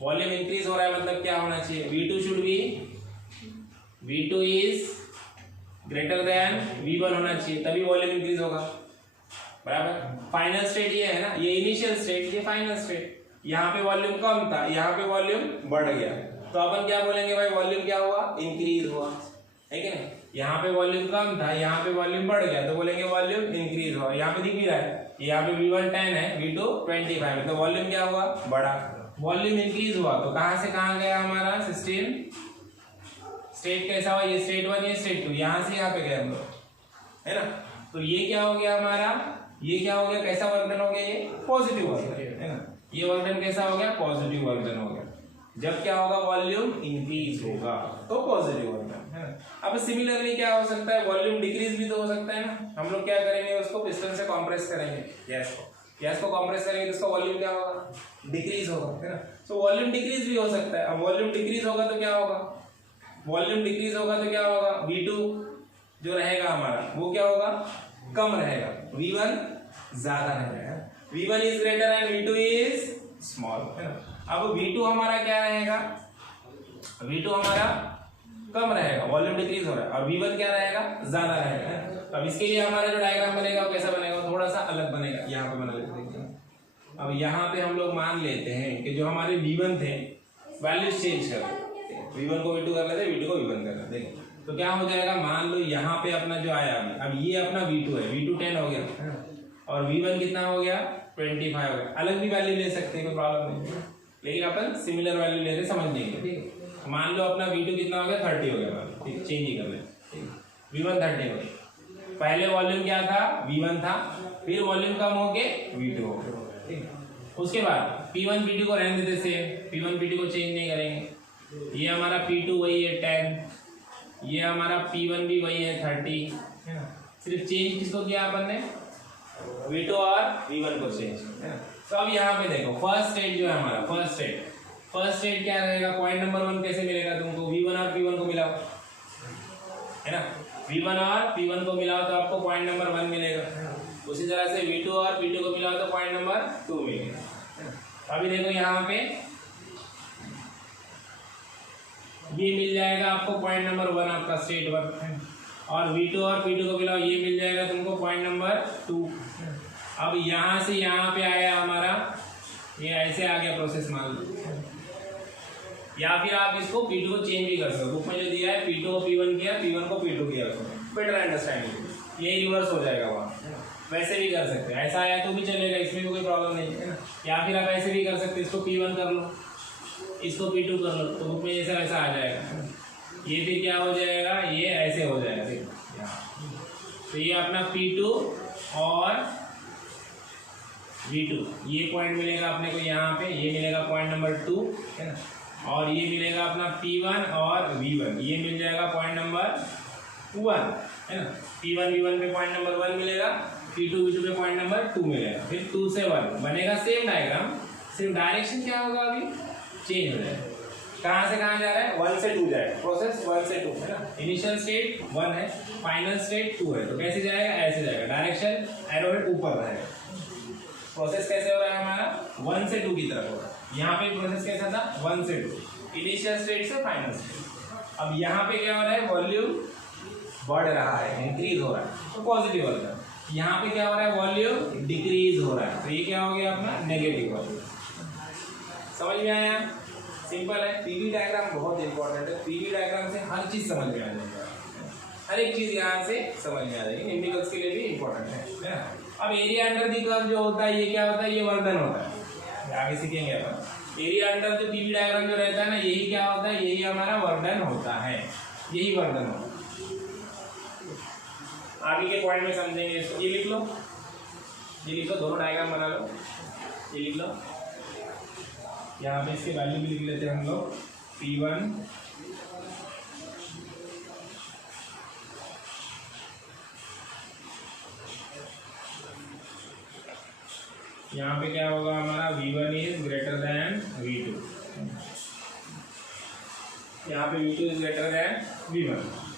वॉल्यूम इंक्रीज हो रहा है मतलब क्या होना चाहिए, V2 should be, V2 is greater than V1 होना चाहिए, तभी वॉल्यूम इंक्रीज होगा, बराबर। फाइनल स्टेट ये है ना, ये इनिशियल स्टेट, ये फाइनल स्टेट। यहाँ पे वॉल्यूम कम था, यहाँ पे वॉल्यूम बढ़ गया, तो अपन क्या बोलेंगे भाई, वॉल्यूम क्या हुआ, इंक्रीज हुआ, है कि नहीं। यहाँ पे वॉल्यूम कम था, यहाँ पे वॉल्यूम बढ़ गया, तो बोलेंगे वॉल्यूम इंक्रीज हुआ। यहाँ पे दिख भी रहा है, यहाँ पे V1 10 है, V2 25 है, तो वॉल्यूम क्या हुआ, बढ़ा, वॉल्यूम इंक्रीज हुआ। तो कहाँ से कहाँ गया हमारा सिस्टम, स्टेट कैसा हुआ, ये स्टेट 1, ये स्टेट 2, यहाँ से यहाँ पे गए हम लोग, है ना। तो ये क्या हो गया हमारा, ये क्या हो गया, कैसा वर्क डन हो गया, ये पॉजिटिव वर्क डन, है ना। ये वर्क डन कैसा हो गया, पॉजिटिव वर्क डन हो गया। जब क्या होगा, वॉल्यूम इंक्रीज होगा तो पॉजिटिव वर्क डन, है ना। अब सिमिलरली क्या हो सकता है, वॉल्यूम डिक्रीज भी तो हो सकता है ना। हम लोग क्या करेंगे, उसको पिस्टन से कॉम्प्रेस करेंगे, गैस को कॉम्प्रेस करेंगे तो उसका वॉल्यूम क्या होगा, डिक्रीज होगा, है ना। तो वॉल्यूम डिक्रीज भी हो सकता है। अब वॉल्यूम डिक्रीज होगा तो क्या होगा, वॉल्यूम डिक्रीज होगा तो क्या होगा, V2 जो रहेगा हमारा वो क्या होगा, कम रहेगा, V1 ज्यादा रहेगा। V1 is greater and V2 is small, है ना। अब V2 हमारा क्या रहेगा, V2 हमारा कम रहेगा, वॉल्यूम डिक्रीज हो रहा है, और V1 क्या रहेगा, ज्यादा रहेगा। अब इसके लिए हमारा जो डायग्राम बनेगा वो कैसा बनेगा, थोड़ा सा अलग बनेगा, यहाँ पे बना लेते हैं। अब यहाँ पे हम लोग मान लेते हैं कि जो हमारे V1 थे वैल्यूज चेंज कर देते, V1 को V2 कर लेते, V2 को V1 कर लेते, तो क्या हो जाएगा, मान लो यहाँ पे अपना जो आया, अब ये अपना V2 है, V2 10 हो गया, और V1 कितना हो गया, 25 हो गया। अलग भी वैल्यू ले सकते हैं, कोई प्रॉब्लम नहीं है, लेकिन अपन सिमिलर वैल्यू ले रहे समझ लेंगे, ठीक है। मान लो अपना V2 कितना हो गया, 30 हो गया, ठीक है, चेंज ही कर लें, V1 30 हो गया। पहले वॉल्यूम क्या था, V1 था, फिर वॉल्यूम कम हो के V2 हो गया, ठीक है। उसके बाद P1 P2 को रहने देते सेम, P1 P2 को चेंज नहीं करेंगे। ये हमारा P2 वही है 10, ये हमारा P1 भी वही है 30, है ना। सिर्फ चेंज किसको किया अपन ने, V2 और V1 को चेंज, है ना। तो अब यहाँ पे देखो फर्स्ट स्टेट जो है हमारा, फर्स्ट स्टेट क्या रहेगा, पॉइंट नंबर 1 कैसे मिलेगा तुमको, V1 और P1 को मिलाओ, है ना, V1 और P1 को मिलाओ तो आपको पॉइंट नंबर 1 मिलेगा। उसी तरह से V2 और P2 को मिलाओ तो पॉइंट नंबर 2 मिलेगा। अभी देखो यहाँ पे ये मिल जाएगा आपको पॉइंट नंबर 1 आपका स्टेट 1, और V2 और P2 को मिलाओ, ये मिल जाएगा तुमको पॉइंट नंबर 2। अब यहाँ से यहाँ पे आया हमारा, ये ऐसे आ गया प्रोसेस मान लो, या फिर आप इसको P2 को चेंज भी कर सकते हो। बुक में जो दिया है P2 को P1 किया, P1 को P2 किया, बेटर अंडरस्टैंडिंग, ये रिवर्स हो जाएगा वहाँ। वैसे भी कर सकते हैं, ऐसा आया तो भी चलेगा, इसमें भी कोई प्रॉब्लम नहीं है ना। या फिर आप ऐसे भी कर सकते हैं, इसको P1 कर लो, इसको P2 कर लो, तो बुक में जैसा वैसा आ जाएगा। ये फिर क्या हो जाएगा, ये ऐसे हो जाएगा, तो ये अपना P2 और V2 ये पॉइंट मिलेगा अपने को यहाँ पे, ये मिलेगा पॉइंट नंबर 2, है ना, और ये मिलेगा अपना P1 और V1, ये मिल जाएगा पॉइंट नंबर 1, है ना। P1 V1 पे पॉइंट नंबर 1 मिलेगा, P2 V2 पे पॉइंट नंबर 2 मिलेगा, फिर 2 से 1 बनेगा सेम डायग्राम, सिर्फ डायरेक्शन क्या होगा अभी चेंज हो जाएगा। कहाँ से कहाँ जा रहा है, 1 से 2 जाएगा, प्रोसेस 1 से 2, है ना। इनिशियल स्टेट 1 है, फाइनल स्टेट 2 है, तो कैसे जाएगा, ऐसे जाएगा, डायरेक्शन एरो है ऊपर रहेगा। प्रोसेस कैसे हो रहा है हमारा, 1 से 2 की तरफ हो रहा है। यहाँ पे प्रोसेस कैसा था, 1 से 2, इनिशियल स्टेट से फाइनल स्टेट। अब यहाँ पे क्या हो रहा है, वॉल्यूम बढ़ रहा है, इंक्रीज हो रहा है, तो पॉजिटिव हो रहा है। यहाँ पे क्या हो रहा है, वॉल्यूम डिक्रीज हो रहा है, तो ये क्या हो गया अपना नेगेटिव वॉल्यूम। समझ में आया, सिंपल है। पीवी डायग्राम बहुत इंपॉर्टेंट है। पीवी डायग्राम से हर चीज समझ में आ जाएगी, हर एक चीज यहाँ से समझ में आ जाएगी। न्यूमेरिकल्स के लिए भी इंपॉर्टेंट है ना। अब एरिया अंडर दी कर्व जो होता है ये क्या होता है, ये वर्धन होता है, आगे सीखेंगे अपन। एरिया अंडर जो पीवी डायग्राम जो रहता है ना, यही क्या होता है, यही हमारा वर्धन होता है, यही वर्धन होता है। आगे के पॉइंट में समझेंगे इसको। ये लिख लो, ये लिख लो, दोनों डायग्राम बना लो, ये लिख लो। यहाँ पे इसके वैल्यू भी लिख लेते हैं हम लोग। P1 यहाँ पे क्या होगा हमारा, V1 is greater than V2, यहाँ पे V2 is greater than V1।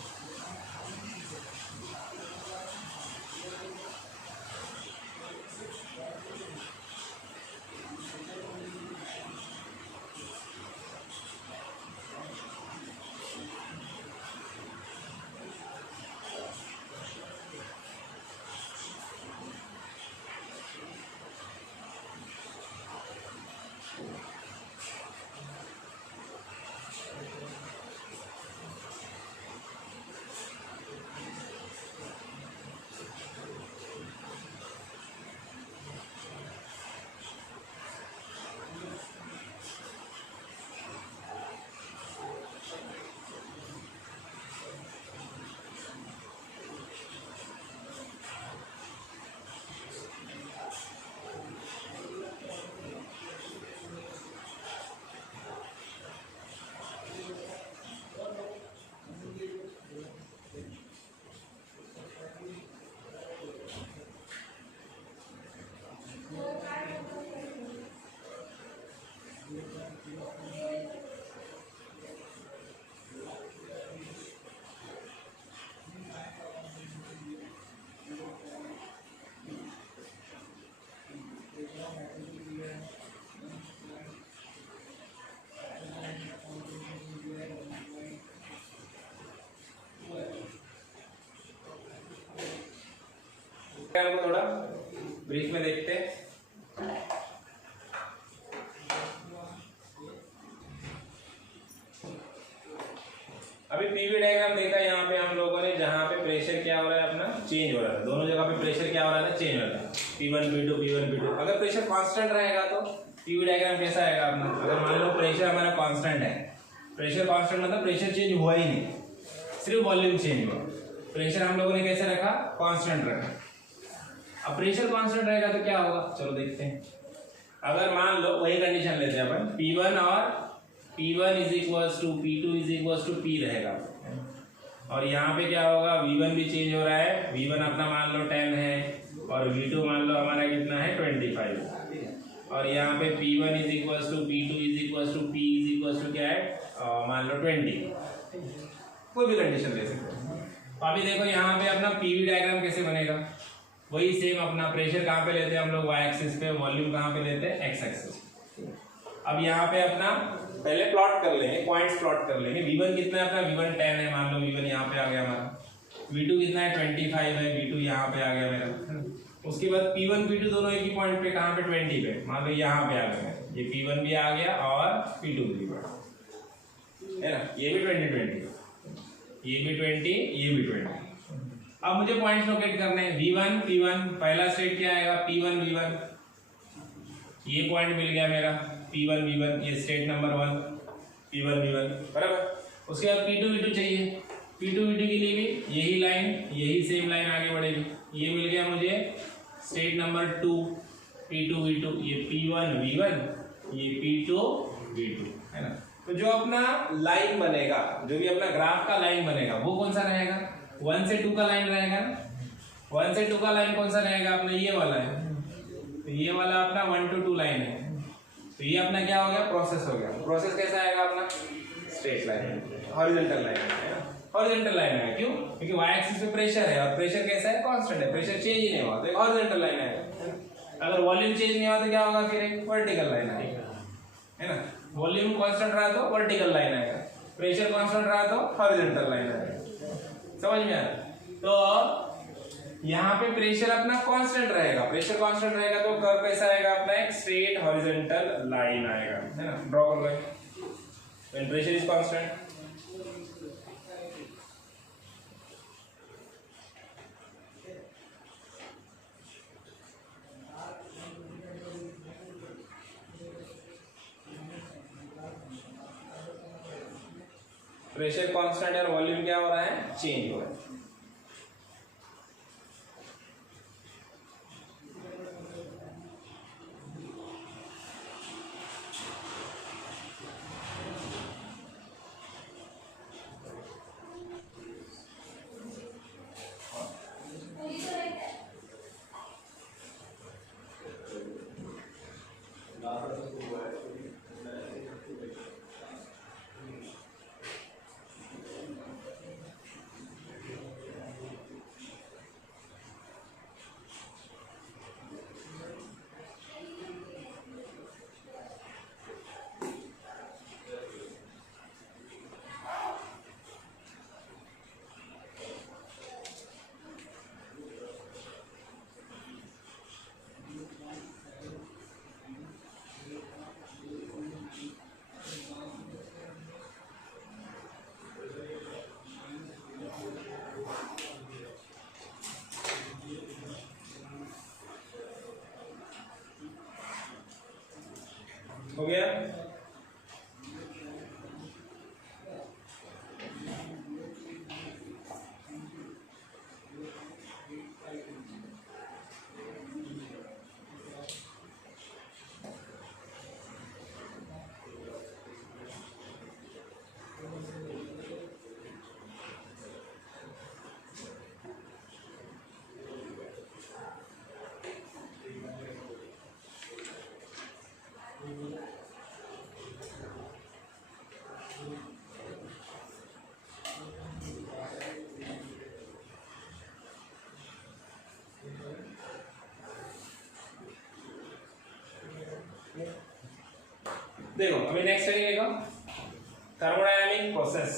को थोड़ा ब्रीफ में देखते हैं। अभी पीवी डायग्राम देखा यहाँ पे हम लोगों ने, जहाँ पे प्रेशर क्या हो रहा है अपना, चेंज हो रहा है। दोनों जगह पे प्रेशर क्या हो रहा है, चेंज हो रहा है। P1 P2 P1 P2। अगर प्रेशर कांस्टेंट रहेगा तो पीवी डायग्राम कैसा आएगा अपना। अगर मान लो प्रेशर हमारा कांस्टेंट है, प्रेशर कांस्टेंट मतलब प्रेशर चेंज हुआ ही नहीं, सिर्फ वॉल्यूम चेंज हुआ। प्रेशर हम लोगों ने कैसे रखा, कांस्टेंट रखा। अब प्रेशर कांस्टेंट रहेगा तो क्या होगा, चलो देखते हैं। अगर मान लो वही कंडीशन लेते हैं अपन, P1 और P1 is equals to P2 is equals to P रहेगा, और यहाँ पे क्या होगा, V1 भी चेंज हो रहा है। V1 अपना मान लो 10 है और V2 मान लो हमारा कितना है 25, और यहाँ पे P1 is equals to P2 is equals to P is equals to क्या है, मान लो 20, कोई भी कंडीशन ले सकते हैं। अभी देखो यहाँ पे अपना पीवी डायग्राम कैसे बनेगा, वही सेम अपना प्रेशर कहाँ पे लेते हैं हम लोग, वाई एक्सिस पे, वॉल्यूम कहाँ पे लेते हैं, एक्स एक्सिस। अब यहाँ पे अपना पहले प्लॉट कर लेंगे, पॉइंट्स प्लॉट कर लेंगे। V1 कितना है अपना, V1 10 है, मान लो V1 यहाँ पे आ गया हमारा। V2 कितना है 25 है, V2 यहाँ पे आ गया मेरा। उसके बाद P1 P2 दोनों एक ही पॉइंट पे, कहाँ पे 20 पे, मान लो यहाँ पे आ गया। ये P1 भी आ गया और P2 भी है ना, ये भी 20, ये भी 20, ये भी 20। अब मुझे पॉइंट्स लोकेट करने हैं। V1 P1 पहला स्टेट क्या आएगा, P1 V1, ये पॉइंट मिल गया मेरा P1 V1, ये स्टेट नंबर 1 P1 V1 बराबर। उसके बाद P2 V2 चाहिए, P2 V2 के लिए भी यही लाइन, यही सेम लाइन आगे बढ़ेगी। ये मिल गया मुझे स्टेट नंबर 2 P2 V2, ये P1 V1, ये P2 V2 है ना। तो जो अपना लाइन बनेगा, जो भी अपना ग्राफ का लाइन बनेगा, वो कौन सा रहेगा, 1 से 2 का लाइन रहेगा। 1 से 2 का लाइन कौन सा रहेगा अपना, ये वाला है। तो ये वाला अपना 1 to 2 लाइन है। तो ये अपना क्या हो गया, प्रोसेस हो गया। प्रोसेस कैसा आएगा अपना, स्ट्रेट लाइन, हॉरिजॉन्टल लाइन है ना, हॉरिजॉन्टल लाइन है। क्यों, क्योंकि वाई एक्सिस पे प्रेशर है और प्रेशर कैसा है, कांस्टेंट है, प्रेशर चेंज ही नहीं हुआ, तो एक हॉरिजॉन्टल लाइन है। अगर वॉल्यूम चेंज नहीं हुआ तो क्या होगा, फिर एक वर्टिकल लाइन आएगा, है ना। वॉल्यूम कांस्टेंट रहा तो वर्टिकल लाइन आएगा, प्रेशर कांस्टेंट रहा तो हॉरिजॉन्टल लाइन आएगा। समझ में आया। तो यहाँ पे प्रेशर अपना कांस्टेंट रहेगा, प्रेशर कांस्टेंट रहेगा तो कर्व कैसा आएगा अपना, एक स्ट्रेट हॉरिजॉन्टल लाइन आएगा, है ना। ड्रॉ कर लो। when pressure is constant. Pressure constant और वॉल्यूम क्या हो रहा है, चेंज हो रहा है। हो गया। देखो अभी नेक्स्ट करिएगा थर्मोडायनामिक प्रोसेस।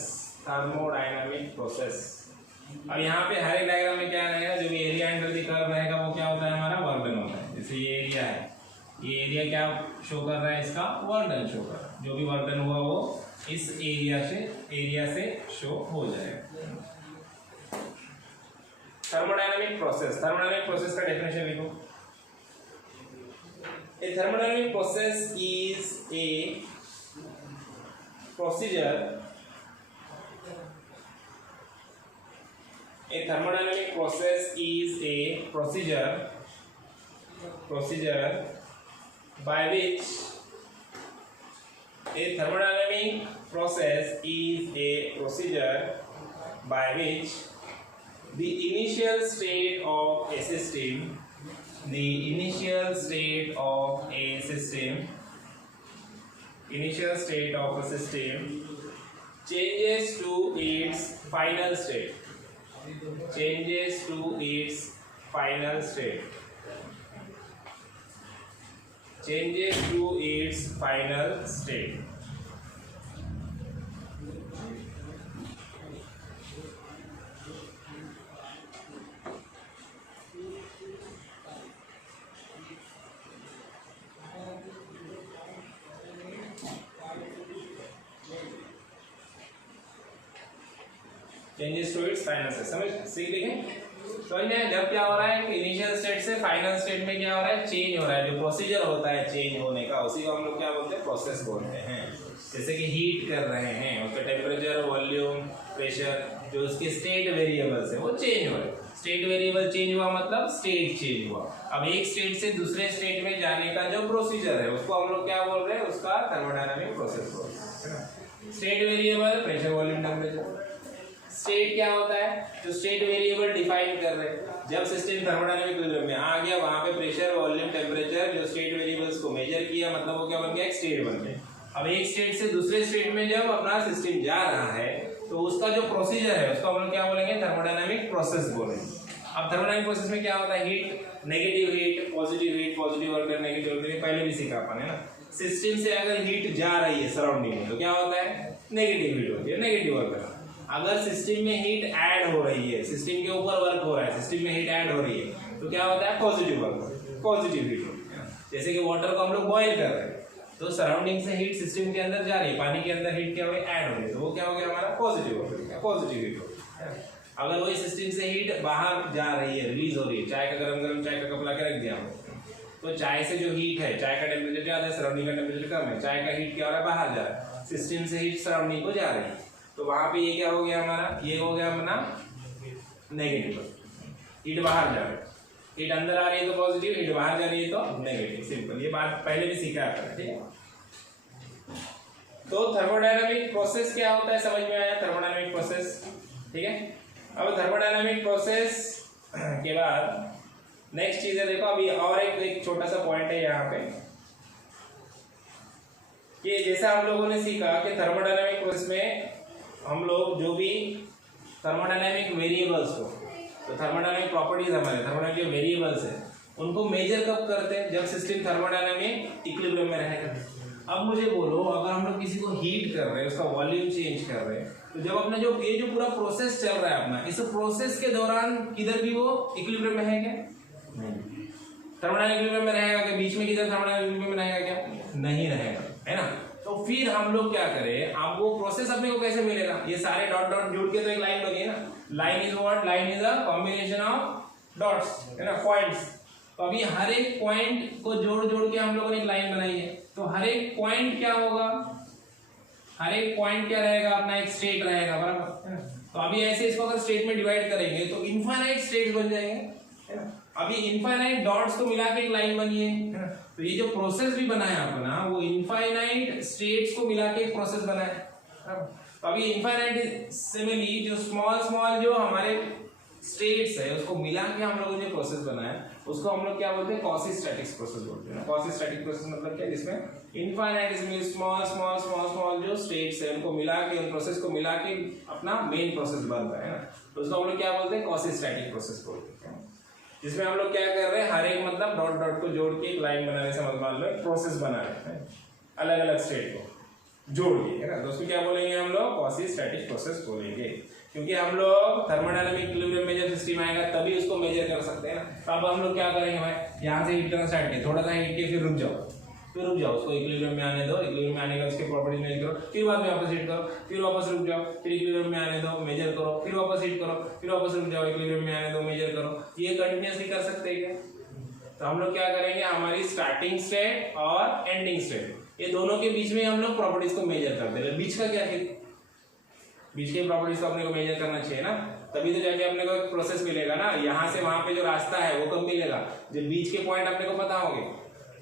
थर्मोडायनामिक प्रोसेस, अब यहाँ पे हर एक डायग्राम में क्या रहेगा, जो भी एरिया अंडर द कर्व रहेगा वो क्या होता है, हमारा वर्क डन होता है। जैसे ये एरिया है, ये एरिया क्या शो कर रहा है, इसका वर्क डन शो कर रहा है। जो भी वर्क डन हुआ वो इस एरिया से शो हो जाएगा। थर्मोडायनामिक प्रोसेस, थर्मोडायनामिक प्रोसेस का डेफिनेशन लिखो। A thermodynamic process is a procedure. A thermodynamic process is a procedure by which a thermodynamic process is a procedure by which the initial state of a system changes to its final state. Changes to its final state, समझ सीख लिखे। तो जब क्या हो रहा है, initial state से फाइनल स्टेट में क्या हो रहा है, चेंज हो रहा है। जो प्रोसीजर होता है चेंज होने का, उसी को हम लोग क्या बोलते हैं, प्रोसेस बोलते हैं। जैसे कि हीट कर रहे हैं, उसका टेम्परेचर, वॉल्यूम, प्रेशर, जो उसके स्टेट वेरिएबल्स है वो चेंज हो रहे हैं। स्टेट वेरिएबल चेंज हुआ मतलब स्टेट चेंज हुआ। अब एक स्टेट से दूसरे स्टेट में जाने का जो प्रोसीजर है उसको हम लोग क्या बोल रहे हैं, उसका थर्मोडायनामिक प्रोसेस बोलते हैं। State variable pressure, volume, temperature. State क्या होता है, जो स्टेट वेरिएबल डिफाइन कर रहे हैं। जब सिस्टम थर्मोडायनामिक इक्विलिब्रियम में आ गया, वहां पे प्रेशर, वॉल्यूम, टेम्परेचर, जो स्टेट वेरिएबल्स को मेजर किया, मतलब वो क्या बन गया, एक स्टेट बन गया। अब एक स्टेट से दूसरे स्टेट में जब अपना सिस्टम जा रहा है तो उसका जो प्रोसीजर है उसको हम लोग क्या बोलेंगे, थर्मोडायनामिक प्रोसेस बोलेंगे। अब थर्मोडायनामिक प्रोसेस में क्या होता है, heat, negative heat, positive work, negative work, पहले भी सीखा अपन है ना। सिस्टम से अगर हीट जा रही है सराउंडिंग में तो क्या होता है, नेगेटिव हीट होती है, नेगेटिव वर्क। अगर सिस्टम में हीट ऐड हो रही है, सिस्टम के ऊपर वर्क हो रहा है, सिस्टम में हीट ऐड हो रही है, तो क्या होता है, पॉजिटिव वर्क, पॉजिटिव हीट होती है। जैसे कि वाटर को हम लोग बॉईल कर रहे हैं, तो सराउंडिंग से हीट सिस्टम के अंदर जा रही है, पानी के अंदर हीट क्या हो गई, ऐड हो गई, तो वो क्या हो गया हमारा पॉजिटिव हो गया, पॉजिटिव हीट हो गई। अगर वही सिस्टम से हीट बाहर जा रही है, रिलीज हो रही है, चाय का गरम चाय का कप ला के रख दिया हमने, तो चाय से जो हीट है, चाय का टेम्परेचर ज्यादा है, सराउंडिंग का टेम्परेचर कम है, चाय का हीट क्या हो रहा है, बाहर जा रहा है, सिस्टम से हीट सराउंडिंग को जा रही है, तो वहां पे ये क्या हो गया हमारा, ये हो गया अपना नेगेटिव, हीट बाहर जा रही है, हीट अंदर आ रही है तो पॉजिटिव, हीट बाहर जा रही है तो नेगेटिव, सिंपल। ये बात पहले भी सीखा आपने, ठीक है। तो थर्मोडायनामिक प्रोसेस क्या होता है समझ में आया, थर्मोडायनामिक प्रोसेस, ठीक है। अब थर्मोडायनामिक प्रोसेस के बाद नेक्स्ट चीज है, देखो अभी और एक छोटा सा पॉइंट है यहाँ पे, कि जैसा हम लोगों ने सीखा कि थर्मोडायनामिक प्रोसेस में हम लोग जो भी थर्मोडायनामिक वेरिएबल्स को, तो थर्मोडायनामिक प्रॉपर्टीज हमारे थर्मोडायनामिक वेरिएबल्स है, उनको मेजर कब करते हैं, जब सिस्टम थर्मोडायनामिक इक्विलिब्रियम में रहेगा। अब मुझे बोलो, अगर हम लोग किसी को हीट कर रहे हैं, उसका वॉल्यूम चेंज कर रहे हैं, तो जब अपना जो ये जो पूरा प्रोसेस चल रहा है अपना, इस प्रोसेस के दौरान किधर भी वो इक्विलिब्रियम में है क्या, नहीं। थर्मोडायनामिक इक्विलिब्रियम में रहेगा क्या, बीच में किधर थर्मोडायनामिक इक्विलिब्रियम में रहेगा क्या, नहीं रहेगा, है ना। तो फिर हम लोग क्या करें, अब वो प्रोसेस अपने को कैसे मिलेगा, ये सारे डॉट डॉट जुड़ के तो एक लाइन बनी है ना, line is what, line is a combination of dots, है ना, पॉइंट्स। तो अभी हर एक पॉइंट को जोड़ जोड़ के हम लोगों ने एक लाइन बनाई है, तो हर एक पॉइंट क्या होगा, हर एक पॉइंट क्या रहेगा, अपना एक स्टेट रहेगा, बराबर, है ना। तो अभी ऐसे इसको अगर स्टेट में डिवाइड करेंगे तो इनफाइनाइट स्टेट बन जाएंगे, है ना। अभी इनफाइनाइट डॉट्स को मिला के एक लाइन बनी है, तो ये जो प्रोसेस भी बनाया अपना, वो इनफाइनाइट स्टेट्स को मिला के एक प्रोसेस बनाया। तो अभी इनफाइनाइट सिमिली जो स्मॉल जो हमारे स्टेट्स है, उसको मिला के हम लोगों ने प्रोसेस बनाया, उसको हम लोग क्या बोलते हैं, क्वासी-स्टैटिक प्रोसेस बोलते हैं। क्वासी-स्टैटिक प्रोसेस मतलब क्या, जिसमें इनफाइनाइट स्मॉल जो स्टेट्स है, उनको मिला के, उन प्रोसेस को मिला के अपना मेन प्रोसेस बन रहा है ना, तो उसको हम लोग क्या बोलते हैं, क्वासी-स्टैटिक प्रोसेस बोलते हैं। जिसमें हम लोग क्या कर रहे हैं, हर एक मतलब डॉट डॉट को जोड़ के एक लाइन बनाने से मान लो एक प्रोसेस बना रहे हैं, अलग अलग स्टेट को जोड़ के, है ना। तो उसको क्या बोलेंगे हम लोग, क्वासी-स्टैटिक प्रोसेस बोलेंगे, क्योंकि हम लोग थर्मोडायनामिक इक्विलिब्रियम में जब सिस्टम आएगा तभी उसको मेजर कर सकते हैं ना। तो अब हम लोग क्या करेंगे भाई, यहाँ से हीट करना स्टार्ट किया, थोड़ा सा हीट किया, फिर रुक जाओ, उसको इक्विलिब्रियम में आने दो, इक्विलिब्रियम में आने का उसके प्रॉपर्टीज मेजर करो, फिर बाद में वापस हीट करो, फिर वापस रुक जाओ, फिर इक्विलिब्रियम में आने दो, मेजर करो, फिर वापस हीट करो, फिर वापस रुक जाओ, इक्विलिब्रियम में आने दो, मेजर करो। ये कंटिन्यूअसली कर सकते हैं क्या। तो हम लोग क्या करेंगे, हमारी स्टार्टिंग स्टेट और एंडिंग स्टेट, ये दोनों के बीच में हम लोग प्रॉपर्टीज को मेजर करते हैं। बीच का क्या है, बीच के प्रॉपर्टीज को अपने को मेजर करना चाहिए ना, तभी तो जाके अपने को एक प्रोसेस मिलेगा ना। यहाँ से वहां पे जो रास्ता है वो कब मिलेगा, जब बीच के पॉइंट अपने को पता होंगे,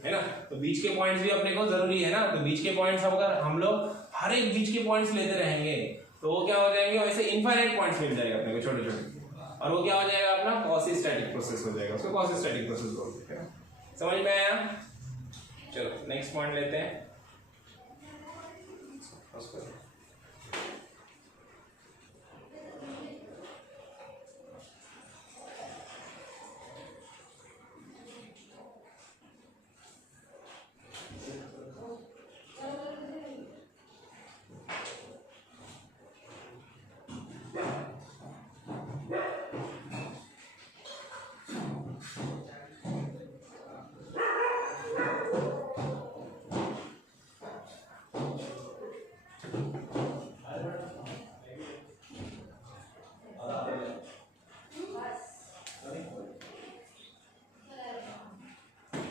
है ना। तो बीच के पॉइंट्स भी अपने को जरूरी है ना। तो बीच के पॉइंट्स अगर हम लोग हर एक बीच के पॉइंट्स लेते रहेंगे तो वो क्या हो जाएंगे, वैसे इनफाइनाइट पॉइंट्स मिल जाएगा अपने को छोटे छोटे, और वो क्या हो जाएगा, अपना क्वासी-स्टैटिक प्रोसेस हो जाएगा, उसको क्वासी-स्टैटिक प्रोसेस बोलते हैं। समझ में आया। चलो नेक्स्ट पॉइंट लेते हैं।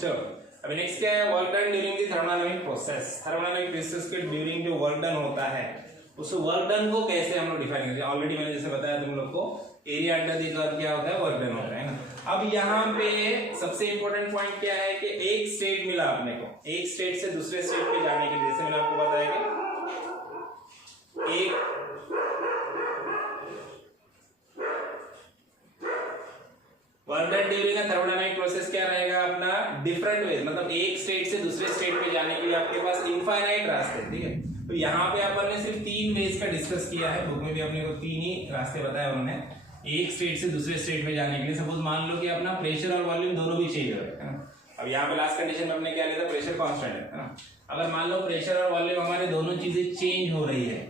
चलो अभी नेक्स्ट क्या है, work done during the thermodynamic process. Thermodynamic process के ड्यूरिंग जो वर्क डन होता है, उस वर्क डन को कैसे हम लोग डिफाइन करेंगे। ऑलरेडी मैंने जैसे बताया तुम लोग को, एरिया अंडर द कर्व क्या होता है, वर्क डन होता है ना। अब यहाँ पे सबसे इंपॉर्टेंट पॉइंट क्या है कि एक स्टेट मिला अपने को, एक स्टेट से दूसरे स्टेट पे जाने के लिए, जैसे मैंने आपको बताया कि एक work done during a thermodynamic process क्या रहेगा अपना, डिफरेंट वे, मतलब एक स्टेट से दूसरे स्टेट पे जाने के लिए आपके पास इनफाइनाइट रास्ते, ठीक है। तो यहाँ पे अपन ने सिर्फ 3 वेज का डिस्कस किया है, बुक में भी अपने को 3 ही रास्ते बताए उन्होंने एक स्टेट से दूसरे स्टेट पे जाने के लिए। सपोज मान लो कि अपना प्रेशर और वॉल्यूम दोनों भी चेंज हो रहे हैं ना। अब यहाँ पे लास्ट कंडीशन में हमने क्या लिया था, प्रेशर कांस्टेंट है ना। अगर मान लो प्रेशर और वॉल्यूम हमारे दोनों चीजें चेंज हो रही है,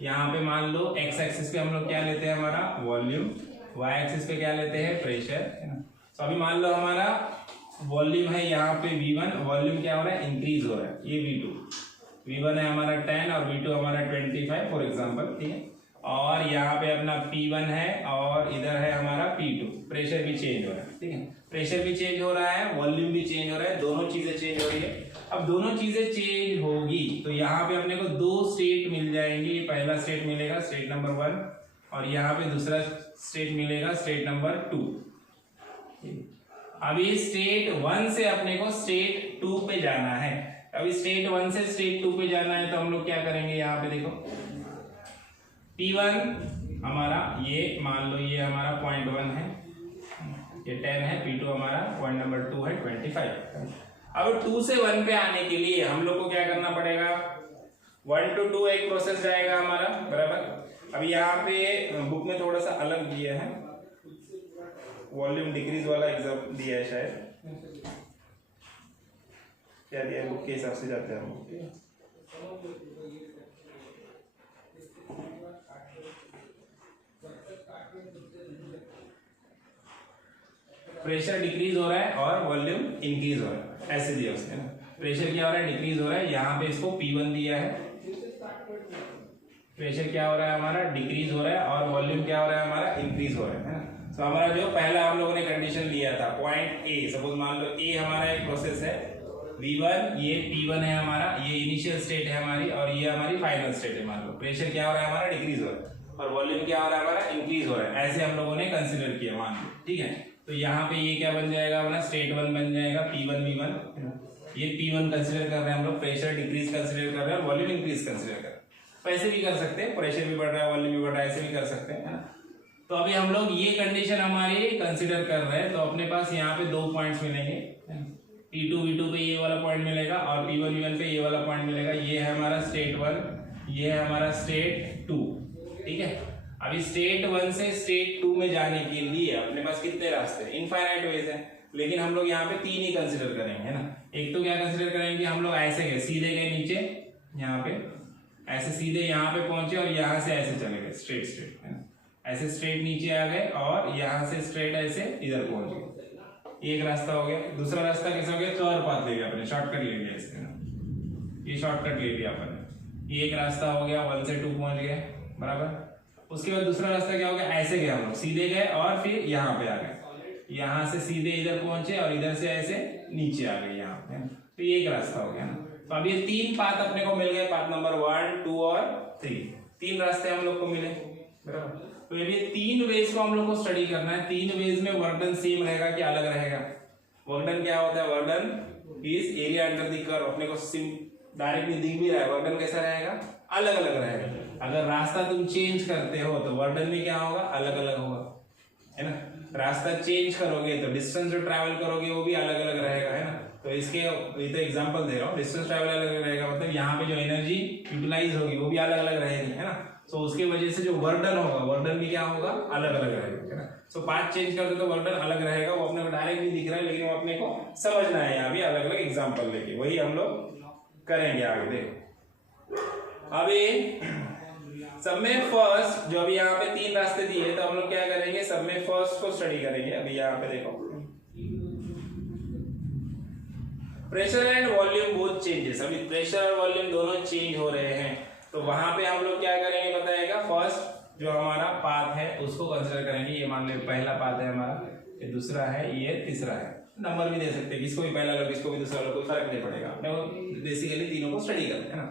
यहाँ पे मान लो एक्स एक्सिस पे हम लोग क्या लेते हैं, हमारा वॉल्यूम, वाई एक्सिस पे क्या लेते हैं, प्रेशर, है ना। तो अभी मान लो हमारा वॉल्यूम है यहाँ पे V1, वॉल्यूम क्या हो रहा है, इंक्रीज हो रहा है, ये V2, V1 है हमारा 10 और V2 हमारा 25 फॉर एग्जांपल, ठीक है। और यहाँ पे अपना P1 है और इधर है हमारा P2, प्रेशर भी चेंज हो रहा है, ठीक है, प्रेशर भी चेंज हो रहा है, वॉल्यूम भी चेंज हो रहा है, दोनों चीजें चेंज हो रही है। अब दोनों चीजें चेंज होगी तो यहाँ पे अपने को दो स्टेट मिल जाएंगी, पहला स्टेट मिलेगा स्टेट नंबर 1 और यहाँ पे दूसरा स्टेट मिलेगा स्टेट नंबर 2। अभी स्टेट 1 से अपने को स्टेट 2 पे जाना है। अभी स्टेट 1 से स्टेट 2 पे जाना है तो हम लोग क्या करेंगे, यहाँ पे देखो P1 हमारा ये मान लो ये हमारा 0.1 है, ये 10 है, P2 हमारा पॉइंट नंबर 2 है 25। अब 2 से 1 पे आने के लिए हम लोग को क्या करना पड़ेगा, 1 to 2 एक प्रोसेस जाएगा हमारा, बराबर। अब यहाँ पे बुक में थोड़ा सा अलग दिया है, वॉल्यूम डिक्रीज वाला एग्जाम दिया है शायद, क्या दिया है बुक के हिसाब से जाते हैं हम। प्रेशर डिक्रीज हो रहा है और वॉल्यूम इंक्रीज हो रहा है, ऐसे दिया उसने ना। प्रेशर क्या हो रहा है, डिक्रीज हो रहा है, यहाँ पे इसको P1 दिया है, प्रेशर क्या हो रहा है हमारा, डिक्रीज हो रहा है और वॉल्यूम क्या हो रहा है हमारा, इंक्रीज हो रहा है ना। तो हमारा जो पहला हम लोगों ने कंडीशन लिया था पॉइंट A, सपोज मान लो A हमारा एक प्रोसेस है V1, ये P1 है हमारा, ये इनिशियल स्टेट है हमारी और ये हमारी फाइनल स्टेट है। मान लो प्रेशर क्या हो रहा है हमारा, डिक्रीज हो रहा है और वॉल्यूम क्या हो रहा है हमारा, इंक्रीज हो रहा है, ऐसे हम लोगों ने कंसिडर किया मान लो, ठीक है। तो यहाँ पे ये क्या बन जाएगा अपना, स्टेट 1 बन जाएगा, P1 V1, ये P1 कंसिडर कर रहे हैं हम लोग, प्रेशर डिक्रीज कंसिडर कर रहे हैं और वॉल्यूम इंक्रीज कंसिडर कर रहे हैं। ऐसे भी कर सकते हैं, प्रेशर भी बढ़ रहा है वॉल्यूम भी बढ़ रहा है, ऐसे भी कर सकते हैं, है ना। तो अभी हम लोग ये कंडीशन हमारी कंसिडर कर रहे हैं, तो अपने पास यहाँ पे 2 पॉइंट्स मिलेंगे, P2 V2 पे ये वाला पॉइंट मिलेगा और P1 V1 पे ये वाला पॉइंट मिलेगा। ये है हमारा स्टेट 1, ये है हमारा स्टेट 2, ठीक है। अभी स्टेट 1 से स्टेट 2 में जाने के लिए अपने पास कितने रास्ते हैं, इनफाइनाइट वेज है, लेकिन हम लोग यहाँ पे 3 ही कंसिडर करेंगे, है ना। एक तो क्या कंसिडर करेंगे, हम लोग ऐसे गए, सीधे गए नीचे, यहाँ पे ऐसे सीधे यहाँ पे पहुंचे और यहाँ से ऐसे चले गए स्ट्रेट स्ट्रेट, है ना, ऐसे स्ट्रेट नीचे आ गए और यहाँ से स्ट्रेट ऐसे इधर पहुंच गए, एक रास्ता हो गया। दूसरा रास्ता कैसा हो गया, चौर पाथ ले लिया अपने, शॉर्टकट ले लिया इसके ना, ये शॉर्टकट ले लिया अपने, ये एक रास्ता हो गया, 1 से 2 पहुंच गए, बराबर। उसके बाद दूसरा रास्ता क्या हो गया, ऐसे गए हम लोग, सीधे गए और फिर यहाँ पे आ गए, यहाँ से सीधे इधर पहुंचे और इधर से ऐसे नीचे आ गए यहाँ पे, तो ये एक रास्ता हो गया ना। तो अब ये 3 पाथ अपने को मिल गए, पाथ नंबर 1, 2 और 3, 3 रास्ते हम लोग को मिले, बराबर। तो ये 3 वेज को हम लोग को स्टडी करना है। 3 वेज में वर्क डन सेम रहेगा कि अलग रहेगा। वर्क डन क्या होता है, work done is area under the curve, अपने को डायरेक्टली दिख भी रहा है, वर्क डन कैसा रहेगा, अलग अलग रहेगा। अगर रास्ता तुम चेंज करते हो तो वर्क डन भी क्या होगा, अलग अलग होगा, है ना। रास्ता चेंज करोगे तो डिस्टेंस जो ट्रैवल करोगे वो भी अलग अलग रहेगा, है ना। तो इसके ये तो एग्जांपल दे रहा हूँ, डिस्टेंस ट्रैवल अलग अलग रहेगा, मतलब यहाँ पे जो एनर्जी यूटिलाइज होगी वो भी अलग अलग रहेगी, है ना। तो उसके वजह से जो वर्क डन होगा, वर्क डन भी क्या होगा, अलग अलग रहेगा, है ना। सो पाथ चेंज करते तो वर्क डन अलग रहेगा, वो अपने को डायरेक्ट नहीं दिख रहा है, लेकिन वो अपने को समझना है यहाँ भी अलग अलग एग्जाम्पल लेके, वही हम लोग करेंगे आगे। देखो अभी सब में फर्स्ट जो अभी यहाँ पे 3 रास्ते दिए, तो हम लोग क्या करेंगे, सब में फर्स्ट को स्टडी करेंगे। अभी यहाँ पे देखो, pressure and volume both changes, अभी प्रेशर और वॉल्यूम दोनों चेंज हो रहे हैं, तो वहां पे हम लोग क्या करेंगे बताएगा, फर्स्ट जो हमारा पाथ है उसको कंसिडर करेंगे। ये मान लो पहला पाथ है हमारा, ये दूसरा है, ये तीसरा है, नंबर भी दे सकते हैं, किसको भी पहला लो किसको भी दूसरा लो, कोई फर्क नहीं पड़ेगा, अपने को बेसिकली तीनों को स्टडी करते हैं ना।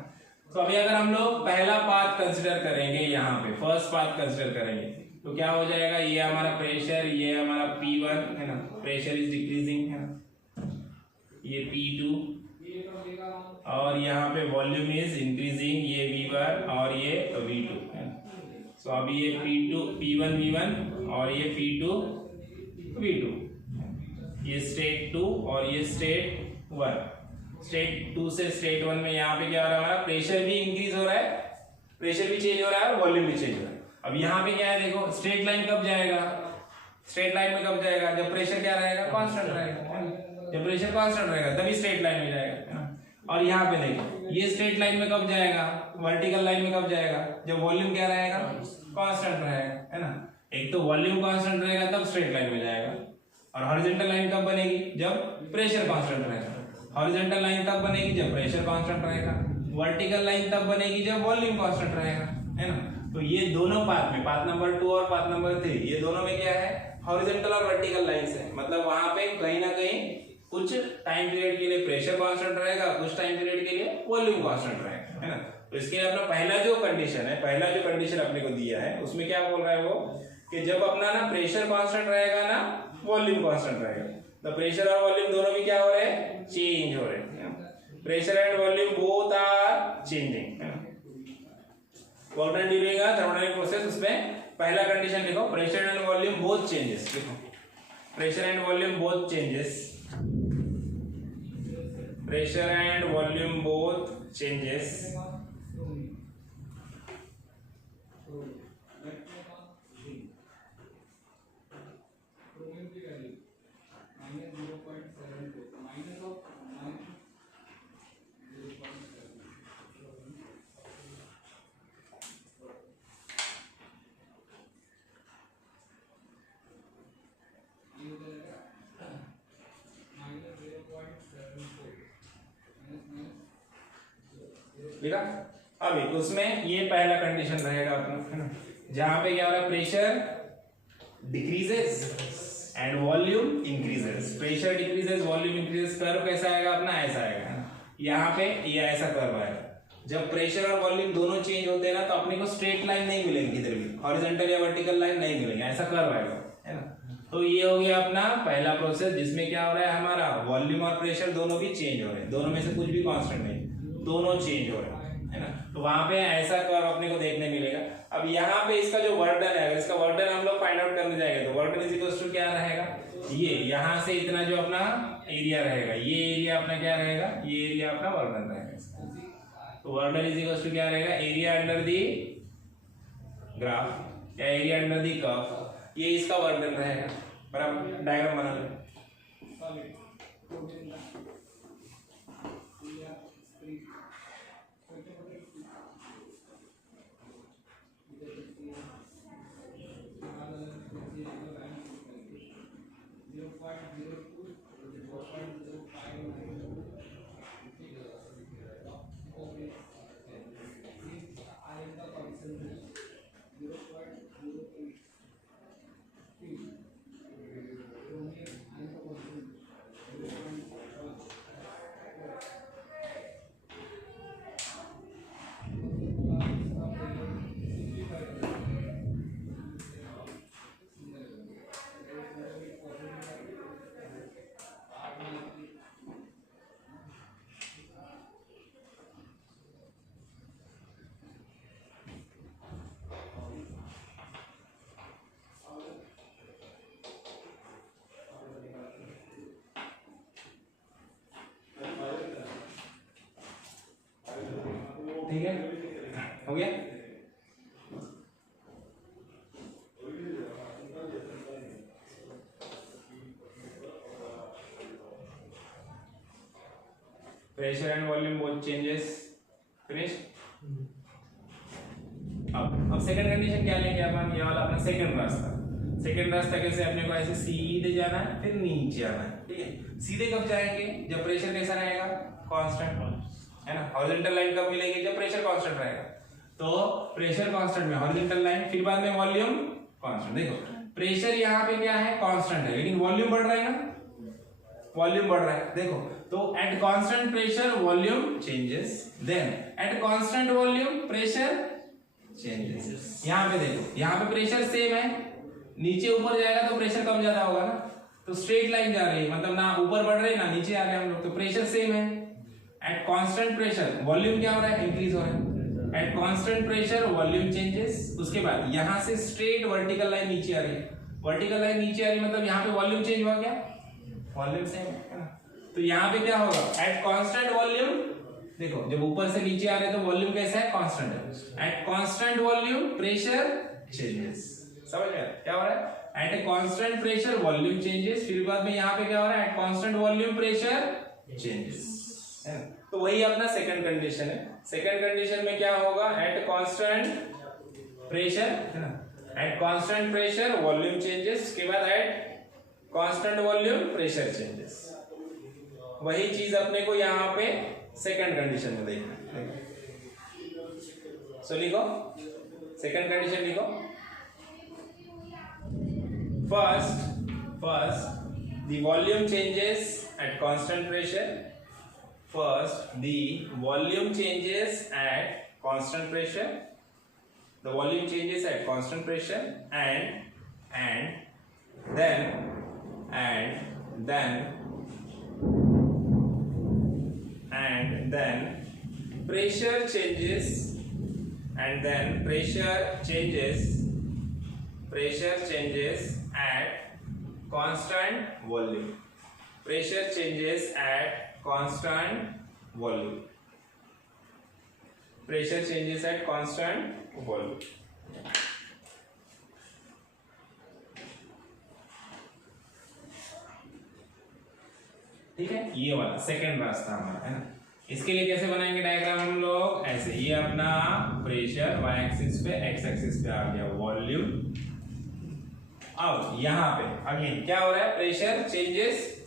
तो अभी अगर हम लोग पहला पाथ कंसिडर करेंगे, यहाँ पे फर्स्ट पाथ कंसिडर करेंगे, तो क्या हो जाएगा, ये हमारा प्रेशर, ये हमारा P1 है ना, प्रेशर इज डिक्रीजिंग है ना, ये P2 और यहाँ पे वॉल्यूम इज इंक्रीजिंग, ये V1 और ये V2 है। सो अभी ये P1 V1 और ये P2 V2, ये स्टेट 2 और ये स्टेट 1। स्टेट 2 से स्टेट 1 में यहाँ पे क्या हो रहा है, हमारा प्रेशर भी इंक्रीज हो रहा है, प्रेशर भी चेंज हो रहा है और वॉल्यूम भी चेंज हो रहा है। अब यहाँ पे क्या है, देखो स्ट्रेट लाइन कब जाएगा, स्ट्रेट लाइन में कब जाएगा, जब प्रेशर क्या रहेगा, कांस्टेंट रहेगा, जब प्रेशर कांस्टेंट रहेगा तभी स्ट्रेट लाइन में जाएगा, है ना। और यहाँ पे देखो ये स्ट्रेट लाइन में कब जाएगा, वर्टिकल लाइन में कब जाएगा, जब वॉल्यूम क्या रहेगा, कांस्टेंट रहेगा, है ना। एक तो वॉल्यूम कांस्टेंट रहेगा तब स्ट्रेट लाइन में जाएगा, और हॉरिजॉन्टल लाइन कब बनेगी? जब प्रेशर कांस्टेंट रहेगा। हॉरिजॉन्टल लाइन तब बनेगी जब प्रेशर कांस्टेंट रहेगा। वर्टिकल लाइन तब बनेगी जब वॉल्यूम कांस्टेंट रहेगा, है ना। तो ये दोनों पाथ में, पाथ नंबर 2 और पाथ नंबर 3, ये दोनों में क्या है? हॉरिजॉन्टल और वर्टिकल लाइंस है। मतलब वहां पे कहीं ना कहीं कुछ टाइम पीरियड के लिए प्रेशर कांस्टेंट रहेगा, कुछ टाइम पीरियड के लिए वॉल्यूम कांस्टेंट रहेगा, है ना। तो इसके लिए अपना पहला जो कंडीशन है, पहला जो कंडीशन अपने को दिया है, उसमें क्या बोल रहा है वो कि जब अपना ना प्रेशर कांस्टेंट रहेगा ना वॉल्यूम कांस्टेंट रहेगा, तो प्रेशर और वॉल्यूम दोनों भी क्या हो रहे हैं? चेंज हो रहे हैं। Pressure and volume both are changing, है ना। Work done during a thermodynamic process, उसमें पहला कंडीशन लिखो, pressure and volume both changes. लिखो pressure and volume both changes, pressure and volume both changes लिखा। अभी उसमें ये पहला कंडीशन रहेगा अपना, है ना, जहां पे क्या हो रहा है? Pressure decreases and volume increases. Pressure decreases, volume increases. Curve कैसा आएगा अपना? ऐसा आएगा, है ना। यहाँ पे ये ऐसा कर्व आएगा। जब प्रेशर और वॉल्यूम दोनों चेंज होते हैं ना, तो अपने को स्ट्रेट लाइन नहीं मिलेगी, किधर भी हॉरिजॉन्टल या वर्टिकल लाइन नहीं मिलेगी, ऐसा कर्व आएगा, है ना। तो ये हो गया अपना पहला प्रोसेस, जिसमें क्या हो रहा है? हमारा वॉल्यूम और प्रेशर दोनों भी चेंज हो रहे हैं, दोनों में से कुछ भी कांस्टेंट नहीं, दोनों चेंज हो रहे हैं, है ना। तो वहां पे ऐसा कर्व अपने को देखने मिलेगा। अब यहाँ पे इसका जो वर्क डन है, इसका वर्क डन हम लोग फाइंड आउट करने जाएंगे। तो work done is equal to क्या रहेगा? ये यहाँ से इतना जो अपना एरिया रहेगा, ये एरिया अपना क्या रहेगा? ये एरिया अपना वर्क डन रहेगा। तो work done is equal to क्या रहेगा? एरिया अंडर दी ग्राफ या एरिया अंडर दी कर्व, ये इसका वर्क डन रहेगा। बराबर, डायग्राम बना लो। ठीक है, हो गया। Pressure and volume both changes, finish. अब सेकंड कंडीशन क्या लेंगे अपन? ये वाला अपना सेकंड रास्ता। सेकंड रास्ता कैसे? अपने को ऐसे सीधे जाना है, फिर नीचे आना है, ठीक है। सीधे कब जाएंगे? जब प्रेशर कैसा रहेगा? कांस्टेंट, है ना। हॉरिजॉन्टल लाइन कब मिलेगी? जब प्रेशर कांस्टेंट रहेगा। तो प्रेशर कांस्टेंट में हॉरिजॉन्टल लाइन, फिर बाद में वॉल्यूम कांस्टेंट। देखो प्रेशर यहाँ पे क्या है? कांस्टेंट है, लेकिन वॉल्यूम बढ़ रहा है ना, वॉल्यूम बढ़ रहा है। देखो तो at constant pressure volume changes, then at constant volume pressure changes. यहाँ पे देखो, यहाँ पे प्रेशर सेम है, नीचे ऊपर जाएगा तो प्रेशर कम ज्यादा होगा ना। तो स्ट्रेट लाइन जा रही है, मतलब ना ऊपर बढ़ रहे ना नीचे आ रहे हैं हम लोग, तो प्रेशर सेम है। एट कांस्टेंट प्रेशर वॉल्यूम क्या हो रहा है? इंक्रीज हो रहा है। At constant pressure volume changes. उसके बाद यहाँ से स्ट्रेट वर्टिकल लाइन नीचे आ रही है, वर्टिकल लाइन नीचे आ रही है, मतलब यहाँ पे वॉल्यूम चेंज हुआ क्या? वॉल्यूम सेम है ना। तो यहाँ पे क्या होगा? एट कांस्टेंट वॉल्यूम, देखो जब ऊपर से नीचे आ रहे हैं तो वॉल्यूम कैसा है? कांस्टेंट है। At constant volume pressure changes. समझ गए क्या हो रहा है? At a constant pressure volume changes, फिर बाद में यहाँ पे क्या हो रहा है? At constant volume pressure changes, है ना। तो वही अपना सेकंड कंडीशन है। सेकंड कंडीशन में क्या होगा? एट कांस्टेंट प्रेशर, है ना, at constant pressure volume changes, के बाद at constant volume pressure changes. वही चीज अपने को यहाँ पे सेकंड कंडीशन में देखना है। सो लिखो सेकंड कंडीशन लिखो। First the volume changes at constant pressure. First the volume changes at constant pressure. The volume changes at constant pressure and then pressure changes at constant volume. Pressure changes at constant volume. Pressure changes at constant volume. ठीक है, ये वाला second रास्ता हमारा है ना। इसके लिए कैसे बनाएंगे डायग्राम हम लोग? ऐसे, ये अपना प्रेशर वाई एक्सिस पे, एक्स एक्सिस पे आ गया वॉल्यूम। अब यहाँ पे अगेन क्या हो रहा है? Pressure changes.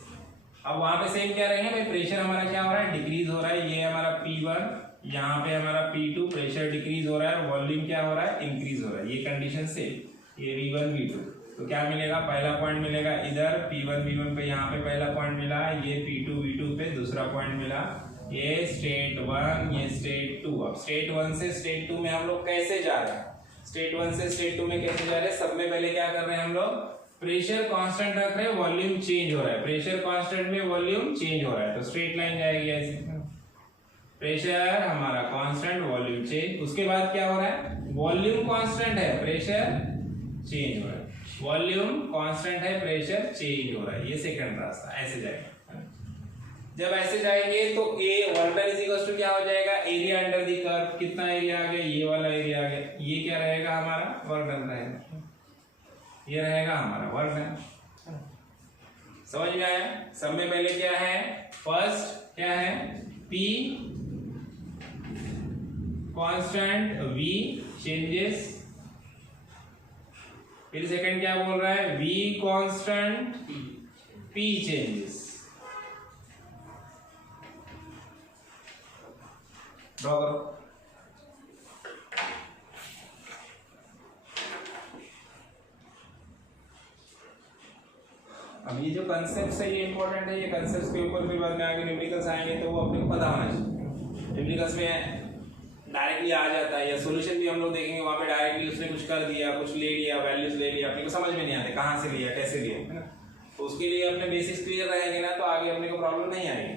अब वहां पे सेम क्या रहेंगे भाई? प्रेशर हमारा क्या हो रहा है? डिक्रीज हो रहा है। ये हमारा P1, यहाँ पे हमारा P2, प्रेशर डिक्रीज हो रहा है। वॉल्यूम क्या हो रहा है? इंक्रीज हो रहा है। ये कंडीशन से ये V1 V2, तो क्या मिलेगा? पहला पॉइंट मिलेगा इधर P1 V1 पे, यहाँ पे पहला पॉइंट मिला। ये P2 V2 पे दूसरा पॉइंट मिला। ये स्टेट 1, ये स्टेट 2। अब स्टेट 1 से स्टेट 2 में हम लोग कैसे जा रहे हैं? स्टेट 1 से स्टेट 2 में कैसे जा रहे हैं? सब में पहले क्या कर रहे हैं हम लोग? प्रेशर कांस्टेंट रख रहे हैं, वॉल्यूम चेंज हो रहा है। प्रेशर कांस्टेंट में वॉल्यूम चेंज हो रहा है, तो स्ट्रेट लाइन जाएगी ऐसे। प्रेशर हमारा कांस्टेंट, वॉल्यूम चेंज। उसके बाद क्या हो रहा है? वॉल्यूम कांस्टेंट है, प्रेशर चेंज हो रहा है। वॉल्यूम कांस्टेंट है, प्रेशर चेंज हो रहा है। ये सेकंड रास्ता, ऐसे जाएगा। जब ऐसे जाएंगे तो a work done is equal to क्या हो जाएगा? Area under the curve. कितना एरिया आ गया? ये वाला एरिया आ गया। ये क्या रहेगा? हमारा वर्क डन रहेगा। ये रहेगा हमारा वर्क डन। समझ में आया? सब में पहले क्या है? फर्स्ट क्या है? P constant, V changes. फिर सेकंड क्या बोल रहा है? V constant, P changes. Draw करो। अब ये जो कंसेप्ट है ये इंपॉर्टेंट है। ये कंसेप्ट के ऊपर फिर बाद में आगे न्यूमेरिकल्स आएंगे तो वो अपने को पता होना चाहिए। न्यूमेरिकल्स में डायरेक्टली आ जाता है, या सॉल्यूशन भी हम लोग देखेंगे वहां पे डायरेक्टली उसने कुछ कर दिया, कुछ ले लिया, वैल्यूज ले लिया, अपने को समझ में नहीं आते कहाँ से लिया, कैसे लिया, है ना। तो उसके लिए अपने बेसिक्स क्लियर रहेंगे ना, तो आगे अपने को प्रॉब्लम नहीं आएगी।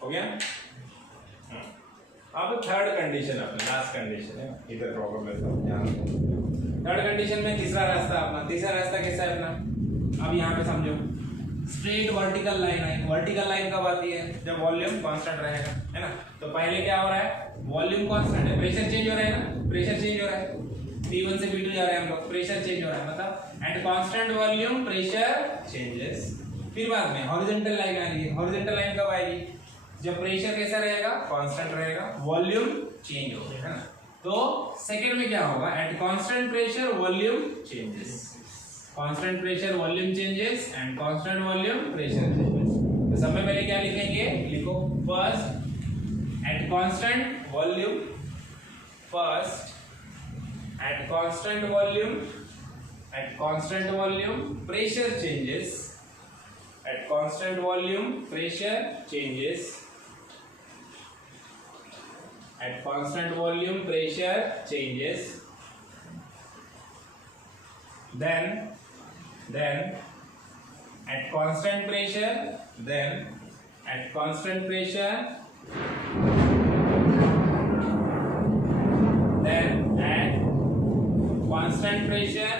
हो गया। अब थर्ड कंडीशन अपना लास्ट कंडीशन है, इधर प्रॉब्लम लेता हूँ यहाँ। थर्ड कंडीशन में तीसरा रास्ता अपना, तीसरा रास्ता कैसा है अपना? अब यहाँ पे समझो, स्ट्रेट वर्टिकल लाइन है। वर्टिकल लाइन कब आती है? जब वॉल्यूम कांस्टेंट रहेगा, है ना। तो पहले क्या हो रहा है? वॉल्यूम कांस्टेंट है, प्रेशर चेंज हो रहा है ना, प्रेशर चेंज हो रहा है। P1 से P2 जा रहे हैं हम लोग, प्रेशर चेंज हो रहा है, मतलब eight constant volume pressure changes. फिर बाद में हॉरिजॉन्टल लाइन आ रही है। हॉरिजॉन्टल लाइन कब आएगी? जब प्रेशर कैसा रहेगा? कांस्टेंट रहेगा, वॉल्यूम चेंज हो रहा है ना। तो सेकंड में क्या होगा? At constant pressure volume changes. Constant pressure volume changes and constant volume pressure changes. तो सब में पहले क्या लिखेंगे? लिखो first eight constant volume, first eight constant volume at constant volume pressure changes, at constant volume pressure changes, at constant volume pressure changes, then at constant pressure, then at constant pressure, then at constant pressure,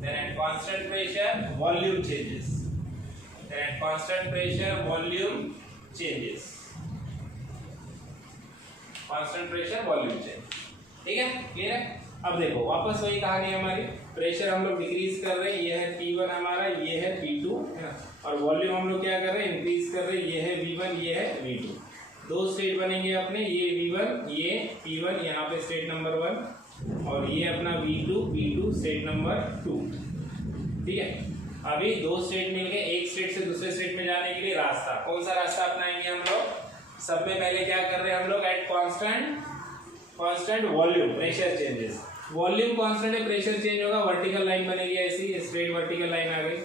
then at constant pressure volume changes, then at constant pressure volume changes, constant pressure volume change। ठीक है, clear है। अब देखो वापस वही कहानी है हमारी, प्रेशर हम लोग डिक्रीज कर रहे हैं, ये है P1 हमारा, ये है P2 है ना, और वॉल्यूम हम लोग क्या कर रहे हैं, इंक्रीज कर रहे हैं, ये है V1, ये है V2। दो स्टेट बनेंगे अपने, ये V1, ये P1 यहाँ पे स्टेट नंबर 1, और ये अपना V2, P2 स्टेट नंबर 2। ठीक है, अभी दो स्टेट मिल गए, एक स्टेट से दूसरे स्टेट में जाने के लिए रास्ता, कौन सा रास्ता अपनाएंगे हम लोग। सब में पहले क्या कर रहे हैं हम लोग, eight constant volume pressure changes, volume constant है, प्रेशर चेंज होगा, वर्टिकल लाइन बनेगी ऐसी, स्ट्रेट वर्टिकल लाइन आ गई,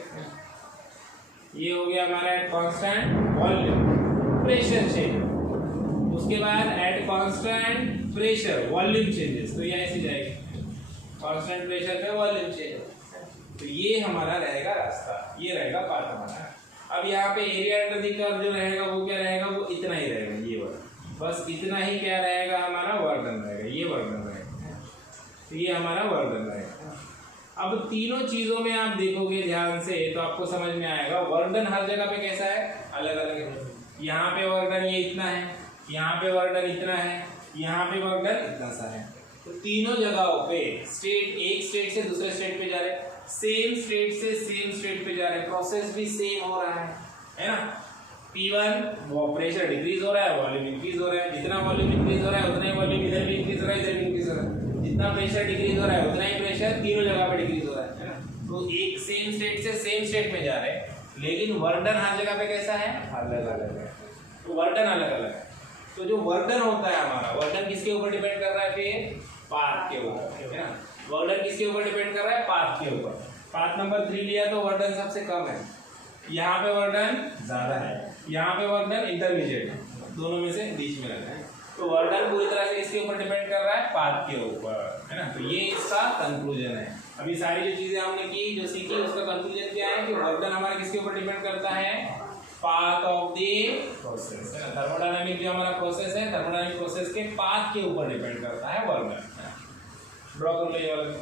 ये हो गया हमारा eight constant volume pressure change. उसके बाद at constant pressure volume changes, तो ये ऐसी जाएगी, कांस्टेंट प्रेशर पे वॉल्यूम चेंज, तो ये हमारा रहेगा रास्ता, ये रहेगा पाथ हमारा। अब यहाँ पे एरिया अंडर द कर्व जो रहेगा वो क्या रहेगा, वो इतना ही रहेगा, ये वाला बस इतना ही क्या रहेगा हमारा, वर्क डन रहेगा, ये वर्क डन रहेगा, तो ये हमारा वर्क डन रहेगा। अब तीनों चीजों में आप देखोगे ध्यान से तो आपको समझ में आएगा वर्क डन हर जगह पे कैसा है, अलग अलग है। यहाँ पे वर्क डन ये इतना है, यहाँ पे वर्क डन इतना है, यहाँ पे वर्क डन इतना सा है, तो तीनों जगहों पे स्टेट, एक स्टेट से दूसरे स्टेट पे जा रहे, सेम स्टेट से सेम स्टेट पे जा रहे, प्रोसेस भी सेम हो रहा है ना। P1 वो प्रेशर डिक्रीज हो रहा है, वॉल्यूम इंक्रीज हो रहा है, जितना वॉल्यूम इंक्रीज हो रहा है उतना ही वॉल्यूम इधर भी इंक्रीज हो रहा है, इधर भी इंक्रीज हो रहा है, जितना प्रेशर डिक्रीज हो रहा है उतना ही प्रेशर तीनों जगह पे डिक्रीज हो रहा है ना। तो एक सेम स्टेट से सेम स्टेट में जा रहे हैं, लेकिन वर्क डन हर जगह पे कैसा है, अलग अलग है, तो वर्क डन अलग अलग है। तो जो वर्क डन होता है हमारा, वर्क डन किसके ऊपर डिपेंड कर रहा है, फिर पाथ के ऊपर है ना, वर्क डन किसके ऊपर डिपेंड कर रहा है, पाथ के ऊपर। पाथ नंबर 3 लिया तो वर्क डन सबसे कम है, यहाँ पे वर्क डन ज्यादा है, यहाँ पे वर्क डन इंटरमीडिएट है, दोनों में से बीच में रहता है। तो वर्क डन पूरी तरह से इसके ऊपर डिपेंड कर रहा है, पाथ के ऊपर है ना। तो ये इसका कंक्लूजन है। अभी सारी जो चीजें हमने की, जो सीखी, उसका कंक्लूजन क्या है कि वर्क डन हमारा किसके ऊपर डिपेंड करता है, पाथ ऑफ द प्रोसेस है ना। थर्मोडायनामिक जो हमारा प्रोसेस है, थर्मोडायनामिक प्रोसेस के पाथ के ऊपर डिपेंड करता है वर्क डन। ड्रॉ कर लो ये वाला।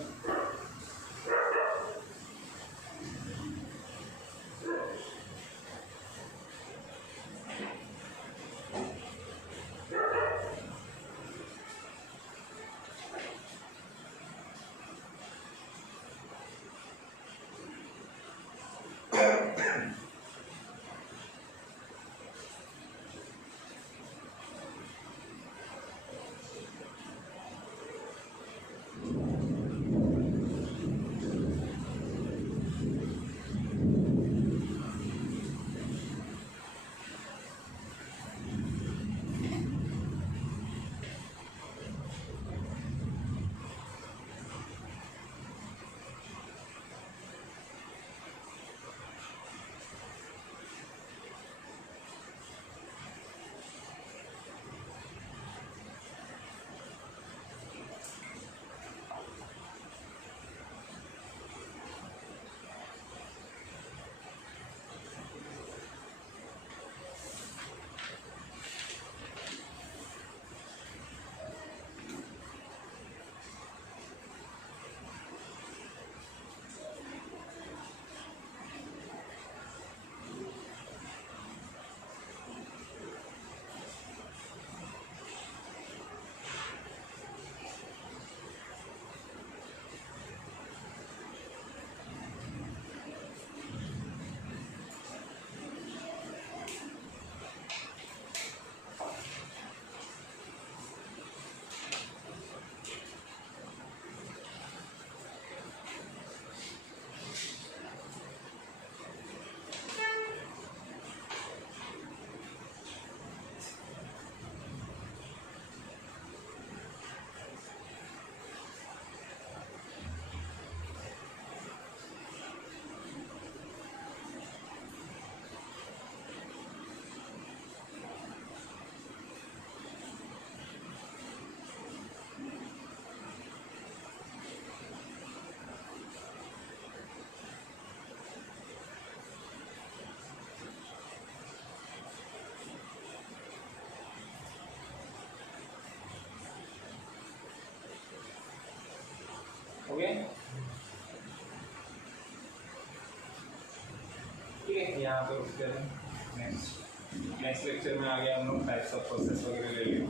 ओके ठीक है, यहाँ पे रुकते हैं। नेक्स्ट लेक्चर में आ गया हम लोग टाइप्स ऑफ प्रोसेस वगैरह ले लेंगे।